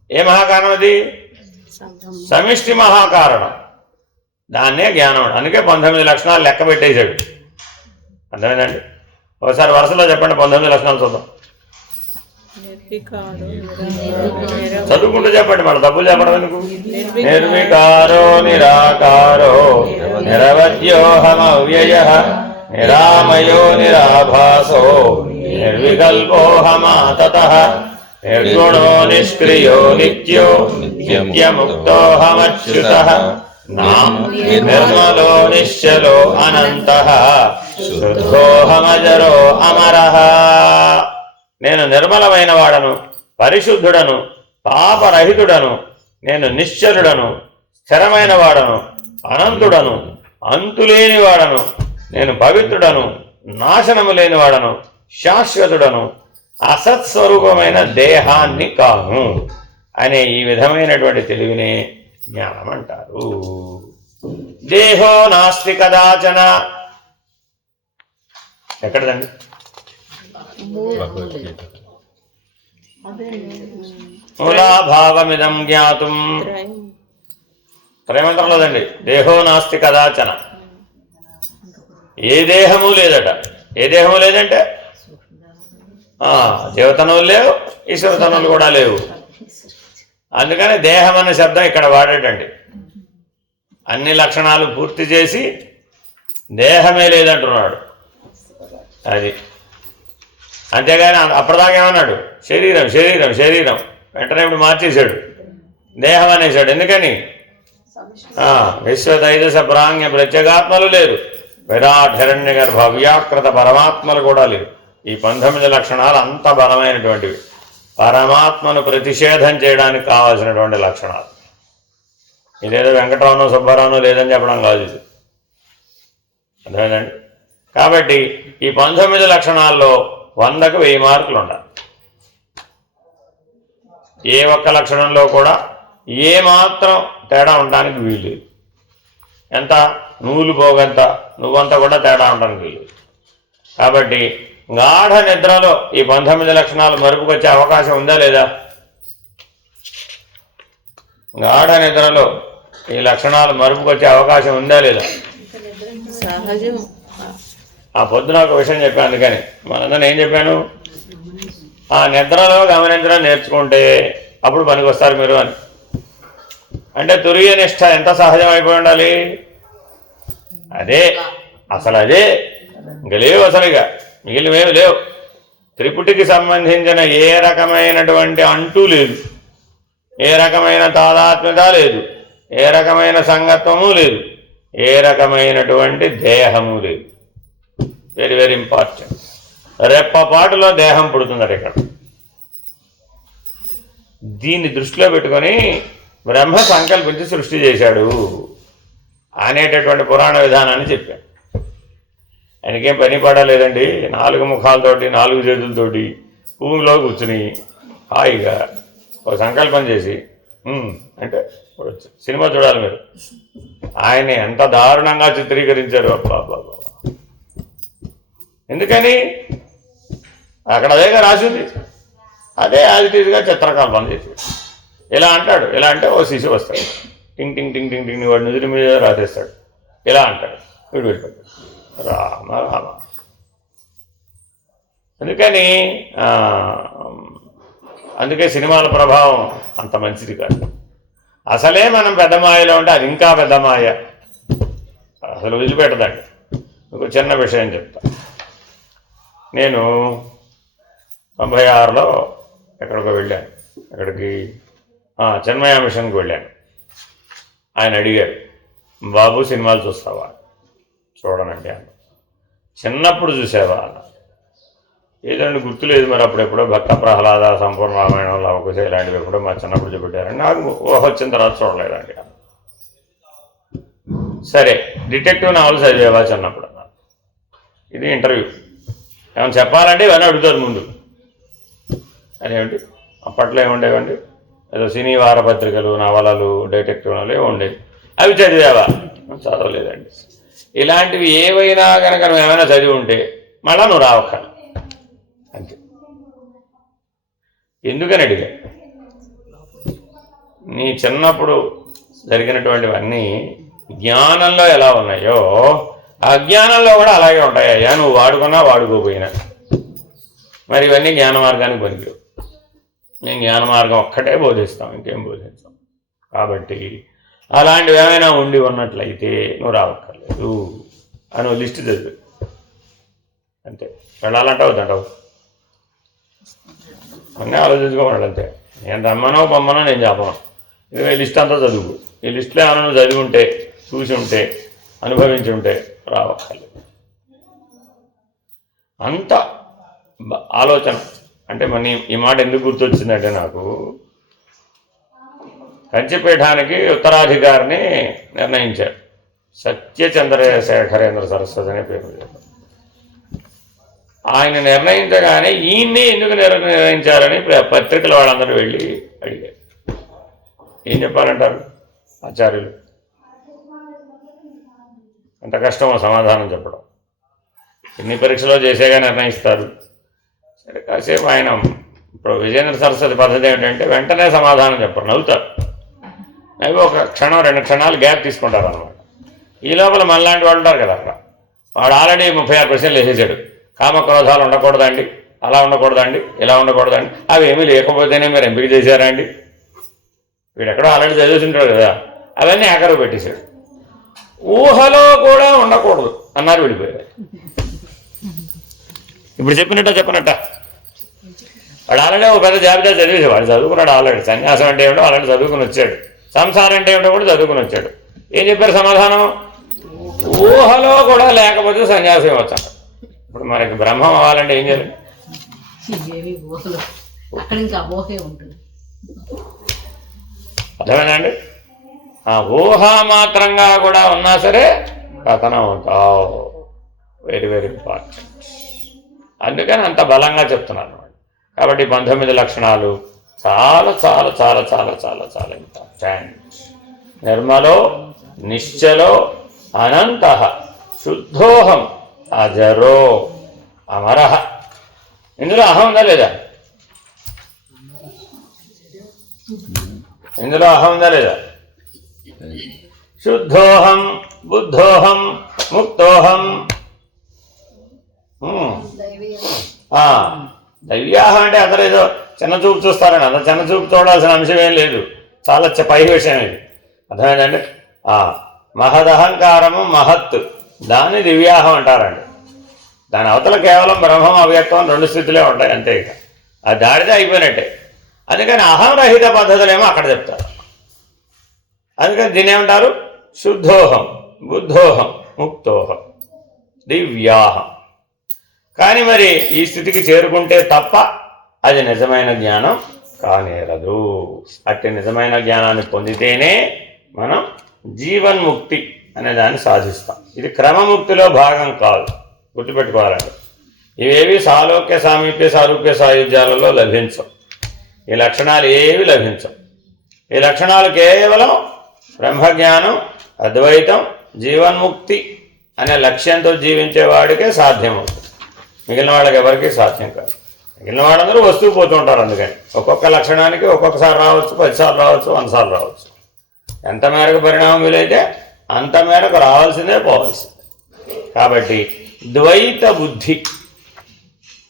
ఏ మహాకారణం అది? సమిష్టి మహాకారణం. దాన్నే జ్ఞానం. అందుకే 19 లక్షణాలు లెక్క పెట్టేశాడు. అర్థమైందండి? ఒకసారి వరుసలో చెప్పండి 19 లక్షణాలు చూద్దాం. చదువుకుంటూ చెప్పండి, మన తప్పులు చెప్పడం ఎందుకు? నిర్వికారో నిరాకారో నిరవధ్యోహమవ్యయః నిరామయో నిరాభాసో నిర్వికల్పోహమాతతః నిర్గుణో నిష్క్రియో నిత్యో నిత్యముక్తోహమచ్యుతః నిర్మలో నిశ్చలో అనంతః శుద్ధోహమజరో అమరః. నేను నిర్మలమైన వాడను, పరిశుద్ధుడను, పాపరహితుడను, నేను నిశ్చలుడను, స్థిరమైన వాడను, అనంతుడను, అంతులేని వాడను, నేను పవిత్రుడను, నాశనము లేని వాడను, శాశ్వతుడను అసత్స్వరూపమైన దేహాన్ని కాను అనే ఈ విధమైనటువంటి తెలివినే జ్ఞానం అంటారు. దేహో నాస్తి కదాచన. ఎక్కడదండి? భగవద్గీత. మూలాభావమిదం జ్ఞాతుం. త్రైమంత్రంలోదండి. దేహో నాస్తి కదాచన. ఏ దేహము లేదట. ఏ దేహము లేదంటే దేవతనులు లేవు, ఈశ్వరతనులు కూడా లేవు. అందుకని దేహం అనే శబ్దం ఇక్కడ వాడేటండి. అన్ని లక్షణాలు పూర్తి చేసి దేహమే లేదంటున్నాడు. అది అంతేగాని అప్పటిదాకా ఏమన్నాడు? శరీరం శరీరం శరీరం. వెంటనే ఇప్పుడు మార్చేశాడు, దేహం అనేసాడు. ఎందుకని? విశ్వతైజస ప్రాంగ్య ప్రత్యేగాత్మలు లేరు, విరాట్ హిరణ్య గర్భ వ్యాకృత పరమాత్మలు కూడా లేరు. ఈ 19 లక్షణాలు అంత బలమైనటువంటివి, పరమాత్మను ప్రతిషేధం చేయడానికి కావాల్సినటువంటి లక్షణాలు. ఇదేదో వెంకటరావునో సుబ్బారావునో లేదని చెప్పడం కాదు ఇది, అర్థమైందండి? కాబట్టి ఈ 19 లక్షణాల్లో 100కు 1000 మార్కులు ఉండాలి. ఏ ఒక్క లక్షణంలో కూడా ఏ మాత్రం తేడా ఉండడానికి వీల్లేదు. ఎంత నూలు పోగంత నువ్వంతా కూడా తేడా ఉండడానికి వీల్లేదు. కాబట్టి గాఢ నిద్రలో ఈ 19 లక్షణాలు మరుపుకొచ్చే అవకాశం ఉందా లేదా? గాఢ నిద్రలో ఈ లక్షణాలు మరుపుకొచ్చే అవకాశం ఉందా లేదా? సహజం. ఆ పొద్దున ఒక విషయం చెప్పాను. అందుకని మనందరం ఏం చెప్పాను? ఆ నిద్రలో గమనించడం నేర్చుకుంటే అప్పుడు పనికి వస్తారు మీరు అని. అంటే తురియ నిష్ఠ ఎంత సహజం అయిపోయి ఉండాలి? అదే అసలు, అదే ఇంక లేవు అసలు, ఇక మిగిలినవేమి లేవు. త్రిపుటికి సంబంధించిన ఏ రకమైనటువంటి అంటూ లేదు, ఏ రకమైన తాదాత్మ్యత లేదు, ఏ రకమైన సంగత్వము లేదు, ఏ రకమైనటువంటి దేహము లేదు. Very very important. రెప్పపాటులో దేహం పుడుతుందట ఇక్కడ. దీన్ని దృష్టిలో పెట్టుకొని బ్రహ్మ సంకల్పించి సృష్టి చేశాడు అనేటటువంటి పురాణ విధానాన్ని చెప్పాడు. ఆయనకేం పని పడలేదండి. 4 ముఖాలతోటి 4 చేతులతోటి భూమిలో కూర్చుని హాయిగా ఒక సంకల్పం చేసి అంటే సినిమా చూడాలి మీరు. ఆయన ఎంత దారుణంగా చిత్రీకరించారు. అబ్బా. ఎందుకని? అక్కడ అదేగా రాసింది, అదే యాజిటీజ్గా చిత్రకల్పన చేసి ఇలా అంటాడు. ఇలా అంటే ఓ శిశువు వస్తాడు, టింగ్ టింగ్ టింగ్ టింగ్ టింగ్, వాడు నుదుటి మీద రాసేస్తాడు. ఇలా అంటాడు, వీడు వెళ్ళిపోతాడు. రామ రామ. అందుకే సినిమాల ప్రభావం అంత మంచిది కాదు. అసలే మనం పెద్ద మాయలో ఉంటే అది ఇంకా పెద్ద మాయ, అసలు వదిలిపెట్టదండి. మీకు చిన్న విషయం చెప్తా. నేను 96లో ఎక్కడికో వెళ్ళాను. ఎక్కడికి? చిన్మయ మిషన్కి వెళ్ళాను. ఆయన అడిగారు, బాబు సినిమాలు చూస్తావా? చూడనండి అన్న. చిన్నప్పుడు చూసావా? ఏదండి గుర్తులేదు, మరి అప్పుడెప్పుడో భక్త ప్రహ్లాద, సంపూర్ణ రామాయణం, లవకుశ ఇలాంటివి ఎప్పుడో మా చిన్నప్పుడు చూపెట్టారండి. నాకు వచ్చిన తర్వాత చూడలేదండి. సరే, డిటెక్టివ్ నావల్స్ చదివేవా చిన్నప్పుడు? ఇది ఇంటర్వ్యూ. ఏమైనా చెప్పాలంటే ఇవన్నీ అడుగుతారు ముందు. అదేమిటి అప్పట్లో ఏముండేవండి? ఏదో సినీ వారపత్రికలు, నవలలు, డిటెక్టివ్ నవలు ఏమి ఉండేవి. అవి చదివావా? చదవలేదండి. ఇలాంటివి ఏవైనా కనుక నువ్వు ఏమైనా చదివి ఉంటే మళ్ళా నువ్వు రావక్కర్లేదు అంతే. ఎందుకని అడిగా? నీ చిన్నప్పుడు జరిగినటువంటివన్నీ జ్ఞానంలో ఎలా ఉన్నాయో అజ్ఞానంలో కూడా అలాగే ఉంటాయ్యా, నువ్వు వాడుకున్నా వాడుకోపోయినా. మరి ఇవన్నీ జ్ఞాన మార్గానికి పనికిరావు. మేము జ్ఞాన మార్గం ఒక్కటే బోధిస్తాం, ఇంకేం బోధిస్తాం. కాబట్టి అలాంటివి ఏమైనా ఉండి ఉన్నట్లయితే నువ్వు రావక్కర్లేదు అని ఓ లిస్టు చదివి అంతే. వెళ్ళాలంటే వద్దంటావు, అన్నీ ఆలోచించుకోమన్నాడు అంతే. నేను రమ్మనో పొమ్మనో నేను చెప్పను. ఇది లిస్ట్ అంతా చదువు. ఈ లిస్టులో ఏమైనా నువ్వు చదివి ఉంటే, చూసి ఉంటే, అనుభవించి ఉంటే రావక్కర్లేదు. అంత ఆలోచన. అంటే మన ఈ మాట ఎందుకు గుర్తొచ్చిందంటే, నాకు కంచిపీఠానికి ఉత్తరాధికారిని నిర్ణయించారు. సత్యచంద్రశేఖరేంద్ర సరస్వతి అనే పేరు. ఆయన నిర్ణయించగానే ఈయన్నే ఎందుకు నిర్ణయించారని పత్రికల వాళ్ళందరూ వెళ్ళి అడిగారు. ఏం చెప్పాలంటారు ఆచార్యులు? ఎంత కష్టమో సమాధానం చెప్పడం. ఎన్ని పరీక్షలో చేసేగా నిర్ణయిస్తారు. సరే కాసేపు ఆయన ఇప్పుడు విజేంద్ర సరస్వతి పద్ధతి ఏమిటంటే వెంటనే సమాధానం చెప్పరు, నవ్వుతారు. నవ్వి ఒక క్షణం 2 క్షణాలు గ్యాప్ తీసుకుంటారు అనమాట. ఈ లోపల మనలాంటి వాళ్ళు ఉంటారు కదా, అక్కడ వాడు ఆల్రెడీ 36 ప్రశ్నలు వేసేసాడు. కామక్రోధాలు ఉండకూడదండి, అలా ఉండకూడదండి, ఇలా ఉండకూడదండి, అవి ఏమీ లేకపోతేనే మీరు ఎంపిక చేశారా అండి? వీడు ఎక్కడో ఆల్రెడీ చదివేసింటాడు కదా, అవన్నీ ఆఖరు పెట్టేశాడు. ఊహలో కూడా ఉండకూడదు అన్నారు, వెళ్ళిపోయారు. ఇప్పుడు చెప్పినట్ట వాడు ఆల్రెడీ ఒక పెద్ద జాబితా చదివేసి వాడు చదువుకున్నాడు ఆల్రెడీ. సన్యాసం అంటే ఏమిటో ఆల్రెడీ చదువుకుని వచ్చాడు, సంసారం అంటే ఏమిటో కూడా చదువుకుని వచ్చాడు. ఏం చెప్పారు సమాధానం? ఊహలో కూడా లేకపోతే సన్యాసం ఇవ్వచ్చు. ఇప్పుడు మనకి బ్రహ్మం అవ్వాలంటే ఏం చేయాలి? అర్థమేనండి? ఆ ఊహ మాత్రంగా కూడా ఉన్నా సరే కథనం అవుతావు. Very very important. అందుకని అంత బలంగా చెప్తున్నాను. కాబట్టి 19 లక్షణాలు చాలా చాలా చాలా చాలా చాలా చాలా ఇంపార్టెంట్. నిర్మలో నిశ్చలో అనంత శుద్ధోహం అజరో అమరః. ఇందులో అహం ఉందా లేదా? ఇందులో అహం ఉందా లేదా? శుద్ధోహం బుద్ధోహం ముక్తోహం. దైవ్యాహం అంటే అందరూ ఏదో చిన్న చూపు చూస్తారండి. అంత చిన్న చూపు చూడాల్సిన అంశం ఏం లేదు, చాలా పై విషయం ఇది. అర్థమైందండి? మహదహంకారము మహత్, దాన్ని దివ్యాహం అంటారండి. దాని అవతల కేవలం బ్రహ్మం అవ్యక్తం 2 స్థితులే ఉంటాయి అంతే. ఇక అది దాడితే అయిపోయినట్టే. అందుకని అహం రహిత పద్ధతులేమో అక్కడ చెప్తారు. అందుకని దీన్ని ఏమంటారు? శుద్ధోహం బుద్ధోహం ముక్తోహం దివ్యాహం. కానీ మరి ఈ స్థితికి చేరుకుంటే తప్ప అది నిజమైన జ్ఞానం కానేరదు. అట్టి నిజమైన జ్ఞానాన్ని పొందితేనే మనం జీవన్ముక్తి అనే దాన్ని సాధిస్తాం. ఇది క్రమముక్తిలో భాగం కాదు, గుర్తుపెట్టుకోవాలండి. ఇవేవి సాలోక్య సామీప్య సారూప్య సాయుధ్యాలలో లభించవు. ఈ లక్షణాలు ఏవి లభించవు. ఈ లక్షణాలు కేవలం బ్రహ్మజ్ఞానం, అద్వైతం, జీవన్ముక్తి అనే లక్ష్యంతో జీవించేవాడికే సాధ్యమవుతుంది. మిగిలిన వాళ్ళకి ఎవరికీ సాధ్యం కాదు. మిగిలిన వాళ్ళందరూ వస్తూ పోతూ ఉంటారు. అందుకని ఒక్కొక్క లక్షణానికి ఒక్కొక్కసారి రావచ్చు, 10 సార్లు రావచ్చు, 100 సార్లు రావచ్చు. ఎంత మేరకు పరిణామం వీలైతే అంత మేరకు రావాల్సిందే, పోవాల్సిందే. కాబట్టి ద్వైత బుద్ధి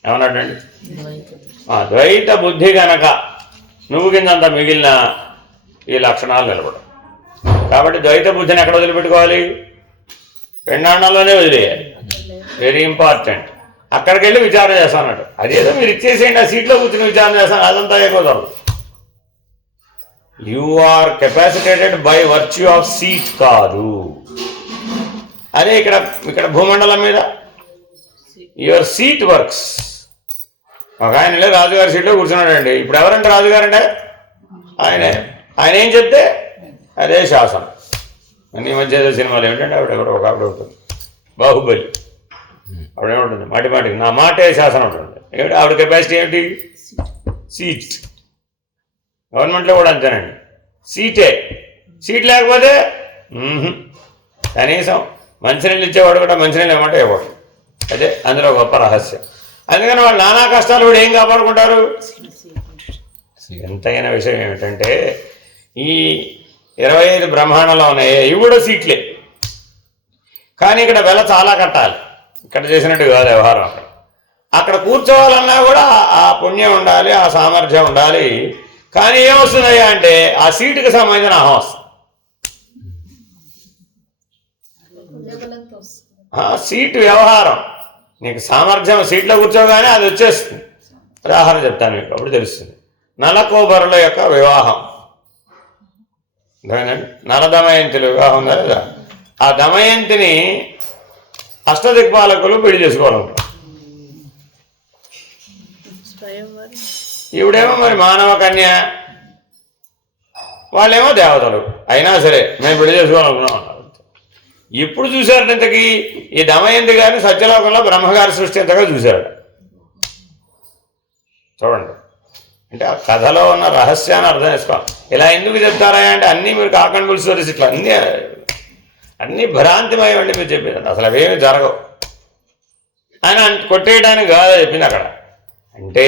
ఏమన్నాడండి? ద్వైత బుద్ధి కనుక నువ్వు కిందంత మిగిలిన ఈ లక్షణాలు నిలబడవు. కాబట్టి ద్వైత బుద్ధిని ఎక్కడ వదిలిపెట్టుకోవాలి? పెండాండంలోనే వదిలేయాలి. Very important. అక్కడికి వెళ్ళి విచారణ చేస్తానట్టు. అదేదో మీరు ఇచ్చేసేయండి, ఆ సీట్లో కూర్చుని విచారణ చేస్తాను, అదంతా అయిపోతారు. You are capacitated by virtue of seat కాదు. అదే ఇక్కడ భూమండలం మీద యువర్ సీట్ వర్క్స్. ఒక ఆయన రాజుగారి సీట్లో కూర్చున్నాడండి. ఇప్పుడు ఎవరంటే రాజుగారంటే ఆయన ఏం చెప్తే అదే శాసనం. ఈ మధ్య ఏదో సినిమాలు ఏమిటంటే ఆవిడ ఉంటుంది, బాహుబలి. ఆవిడేముంటుంది, మాటికి నా మాటే శాసనం ఉంటుంది. ఏమిటి ఆవిడ కెపాసిటీ ఏమిటి? సీట్. గవర్నమెంట్లో కూడా అంతేనండి, సీటే. సీట్ లేకపోతే కనీసం మంచినీళ్ళు ఇచ్చేవాడు కూడా మంచినీళ్ళు ఏమంటే ఇవ్వడు. అదే అందులో గొప్ప రహస్యం. అందుకని వాళ్ళు నానా కష్టాలు కూడా ఏం కాపాడుకుంటారు? ఎంతైన విషయం ఏమిటంటే ఈ 25 బ్రహ్మాండంలో ఉన్నాయి, ఇవి కూడా సీట్లే. కానీ ఇక్కడ వెల చాలా కట్టాలి. ఇక్కడ చేసినట్టు కాదు వ్యవహారం. అక్కడ కూర్చోవాలన్నా కూడా ఆ పుణ్యం ఉండాలి, ఆ సామర్థ్యం ఉండాలి. కానీ ఏమొస్తుందయ్యా అంటే ఆ సీటుకి సంబంధించిన అహం వస్తుంది. సీటు వ్యవహారం నీకు సామర్థ్యం, సీట్లో కూర్చోగానే అది వచ్చేస్తుంది. ఉదాహరణ చెప్తాను మీకు, అప్పుడు తెలుస్తుంది. నలకోబరుల యొక్క వివాహం, నల దమయంతుల వివాహం ఉందా లేదా? ఆ దమయంతిని అష్టదిక్పాలకులు పెళ్లి చేసుకోవాలనుకుంటారు. ఈవిడేమో మరి మానవ కన్య, వాళ్ళేమో దేవతలు. అయినా సరే మేము పెళ్లి చేసుకోవాలనుకున్నాం అన్నారు. ఇప్పుడు చూశారు ఇంతకీ ఈ దమయంతి గారిని సత్యలోకంలో బ్రహ్మగారి సృష్టించగా చూశారు. చూడండి, అంటే ఆ కథలో ఉన్న రహస్యాన్ని అర్థం చేసుకోవాలి. ఇలా ఎందుకు చెప్తారా అంటే అన్నీ మీరు కాకండి పులుసు స్టోరీస్ ఇట్లా అన్నీ భ్రాంతిమయమండి మీరు చెప్పేది, అసలు అవేమీ జరగవు అని కొట్టేయడానికి కాదు చెప్పింది అక్కడ. అంటే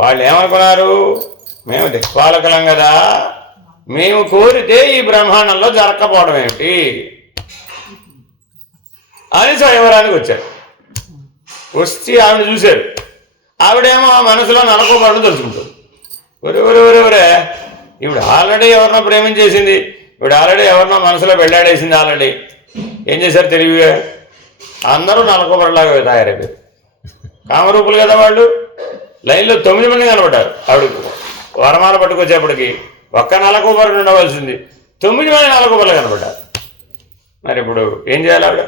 వాళ్ళు ఏమనుకున్నారు, మేము దిక్పాలకులం కదా, మేము కోరితే ఈ బ్రహ్మాండంలో జరగకపోవడం ఏమిటి అని స్వయంవరానికి వచ్చారు. వచ్చి ఆవిడ చూశారు. ఆవిడేమో ఆ మనసులో నలకోబడడం తెలుసుకుంటుంది. ఒరే ఇప్పుడు ఆల్రెడీ ఎవరినో ప్రేమించేసింది, ఇప్పుడు ఆల్రెడీ ఎవరినో మనసులో వెళ్ళాడేసింది. ఆల్రెడీ ఏం చేశారు తెలివిగా, అందరూ నలకోబడలాగా తయారైపోయారు. కామరూపులు కదా వాళ్ళు. లైన్లో 9 మంది కనబడ్డారు. ఆవిడ వరమాల పట్టుకొచ్చేప్పటికి ఒక్క నలకోబరుడు ఉండవలసింది 9 మంది నలకోబర్లు కనబడ్డారు. మరి ఇప్పుడు ఏం చేయాలి ఆవిడ?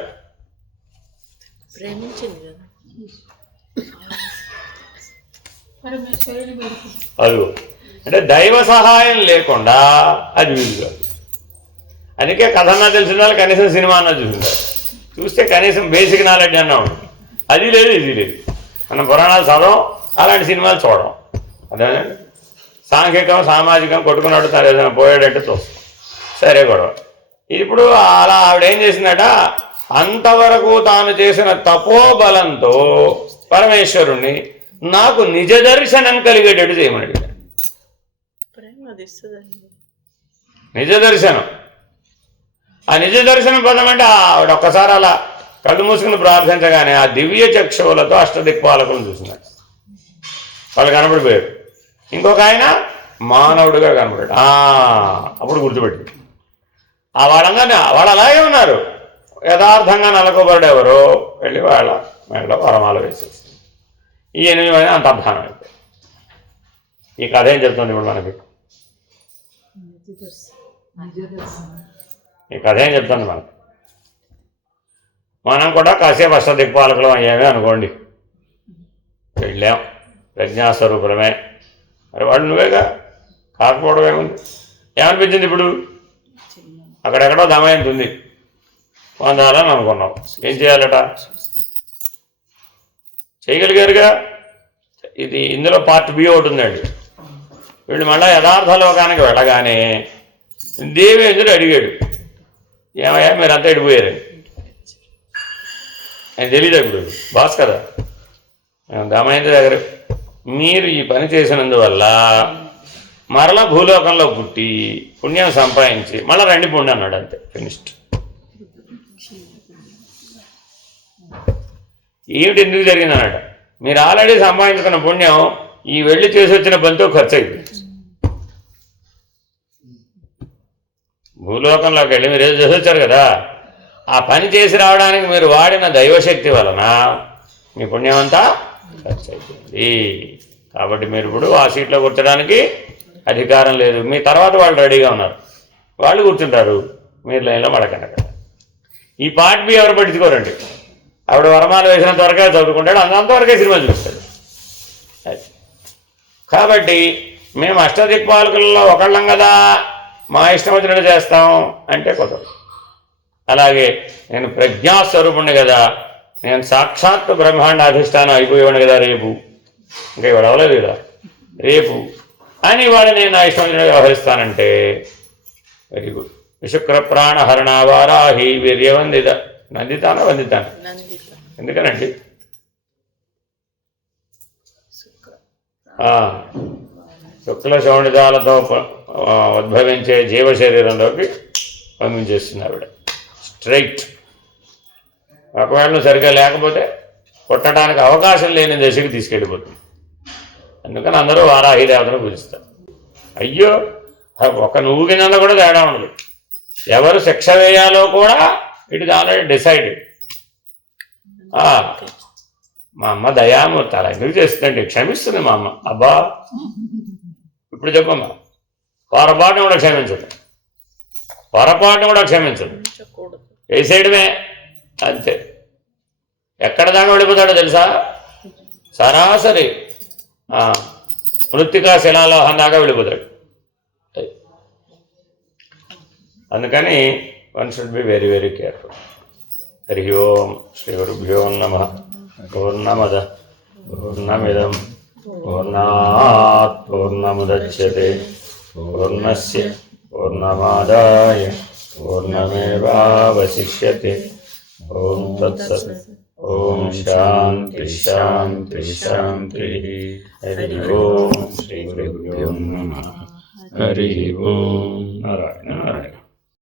ప్రేమించింది కదా. అదిగో అంటే దైవ సహాయం లేకుండా అది వీలు కాదు. అందుకే కథ అన్నా తెలిసిన వాళ్ళు కనీసం సినిమా అన్నా చూసింటారు. చూస్తే కనీసం బేసిక్ నాలెడ్జ్ అన్నా ఉంటుంది. అది లేదు, ఇది లేదు. మనం పురాణాలు చదవం, అలాంటి సినిమాలు చూడడం. అదేనండి, సాంఘికం సామాజికం కొట్టుకున్నట్టు ఏదైనా పోయాడంటే చూస్తాం, సరే గొడవ. ఇప్పుడు అలా ఆవిడ ఏం చేసిందట, అంతవరకు తాను చేసిన తపోబలంతో పరమేశ్వరుణ్ణి నాకు నిజ దర్శనం కలిగేటట్టు చేయమని అడిగాడు. నిజ దర్శనం. ఆ నిజ దర్శనం పదం అంటే ఆవిడ ఒక్కసారి అలా కళ్ళు మూసుకుని ప్రార్థించగానే ఆ దివ్య చక్షువులతో అష్టదిక్పాలకులను చూసినాడు. వాళ్ళు కనబడిపోయారు. ఇంకొక ఆయన మానవుడిగా కనబడాడు. అప్పుడు గుర్తుపెట్టి ఆ వాళ్ళందరినీ వాళ్ళు అలాగే ఉన్నారు. యథార్థంగా నలకోబడి ఎవరో వెళ్ళి వాళ్ళ మెడలో వరమాల వేసేసి ఈ 8 మంది అంతర్ధానం అయిపోయి. ఈ కథ ఏం చెప్తుంది ఇప్పుడు మనకి? ఈ కథ ఏం చెప్తుంది మనకి? మనం కూడా కాసేపు అష్టదిక్పాలకులం అయ్యామే అనుకోండి, వెళ్ళాం, ప్రజ్ఞాస్వరూపులమే. మరి వాళ్ళు నువ్వేగా, కాకపోవడం ఏముంది? ఏమనిపించింది ఇప్పుడు? అక్కడెక్కడో దమయంతి ఉంది, పొందాలని అనుకున్నాం. ఏం చేయాలట? చేయగలిగారుగా. ఇందులో పార్ట్ బి ఒకటి ఉందండి. వీళ్ళు మళ్ళీ యథార్థ లోకానికి వెళ్ళగానే దేవేంద్రుడు అడిగాడు, ఏమయ్యా మీరంతా ఎడిపోయారు? ఆయన తెలియదు ఇప్పుడు, బాస్ కదా. దమయంతి దగ్గర మీరు ఈ పని చేసినందువల్ల మరలా భూలోకంలో పుట్టి పుణ్యం సంపాదించి మళ్ళీ రండి పుణ్యం అన్నాడు. అంతే, ఫినిష్డ్. ఏమిటి ఎందుకు జరిగిందన్నాడు? మీరు ఆల్రెడీ సంపాదించుకున్న పుణ్యం ఈ వెళ్ళి చేసి వచ్చిన పనితో ఖర్చు అయింది. భూలోకంలోకి వెళ్ళి మీరు ఏదో చేసి వచ్చారు కదా, ఆ పని చేసి రావడానికి మీరు వాడిన దైవశక్తి వలన మీ పుణ్యం అంతా ఖర్చు అయిపోయింది. కాబట్టి మీరు ఇప్పుడు ఆ సీట్లో కూర్చోడానికి అధికారం లేదు. మీ తర్వాత వాళ్ళు రెడీగా ఉన్నారు, వాళ్ళు కూర్చుంటారు, మీరు లైన్లో మడకండి. అక్కడ ఈ పార్ట్ బి ఎవరు పట్టించుకోరండి. ఆవిడ వరమాలు వేసినంత వరకే చదువుకుంటాడు, అంతవరకే సినిమా చూస్తాడు. కాబట్టి మేము అష్టదిక్పాలకులలో ఒకళ్ళం కదా, మా ఇష్టం వచ్చినట్టు చేస్తాం అంటే కుదరదు. అలాగే నేను ప్రజ్ఞాస్వరూపుణ్ణి కదా, నేను సాక్షాత్తు బ్రహ్మాండ అధిష్టానం అయిపోయేవాడు కదా రేపు, ఇంకా ఇవాడు అవ్వలేదు కదా రేపు అని వాడు నేను నా ఇష్టం వచ్చినట్టు వ్యవహరిస్తానంటే వెరీ గుడ్. విశుక్ర ప్రాణహరణ వారాహి వీర్యవందిత నందితానా వందితానా? ఎందుకనండి? శుక్ల శోణితాలతో ఉద్భవించే జీవ శరీరంలోకి పంపించేస్తుంది ఆవిడ స్ట్రైట్. ఒకవేళ నువ్వు సరిగ్గా లేకపోతే కొట్టడానికి అవకాశం లేని దశకి తీసుకెళ్ళిపోతుంది. అందుకని అందరూ వారాహి దేవతను పూజిస్తారు. అయ్యో, ఒక నువ్వు కింద కూడా తేడా ఉండదు. ఎవరు శిక్ష వేయాలో కూడా ఇట్ ఇస్ ఆల్రెడీ డిసైడెడ్. మా అమ్మ దయామూర్తి అలా ఎందుకు చేస్తుందండి, క్షమిస్తుంది మా అమ్మ. అబ్బా ఇప్పుడు చెప్పమ్మా, పొరపాటును కూడా క్షమించదు, పొరపాటును కూడా క్షమించదు, వేసేయడమే అంతే. ఎక్కడ దాకా వెళ్ళిపోతాడో తెలుసా? సరాసరి మృత్తికా శిలాలోహం దాకా వెళ్ళిపోతాడు. అందుకని one should be very very careful. Hari Om Shri గురుభ్యో నమః. పూర్ణమద పూర్ణమిదం పూర్ణాత్ పూర్ణముదచ్యతే పూర్ణస్య పూర్ణమాదాయ పూర్ణమేవావశిష్యతే. ఓం తత్సత్. ఓం శాంతి శాంతి శాంతి. హరి ఓం. శ్రీ గురుభ్యో నమః. హరి ఓం. నారాయణ నారాయణ.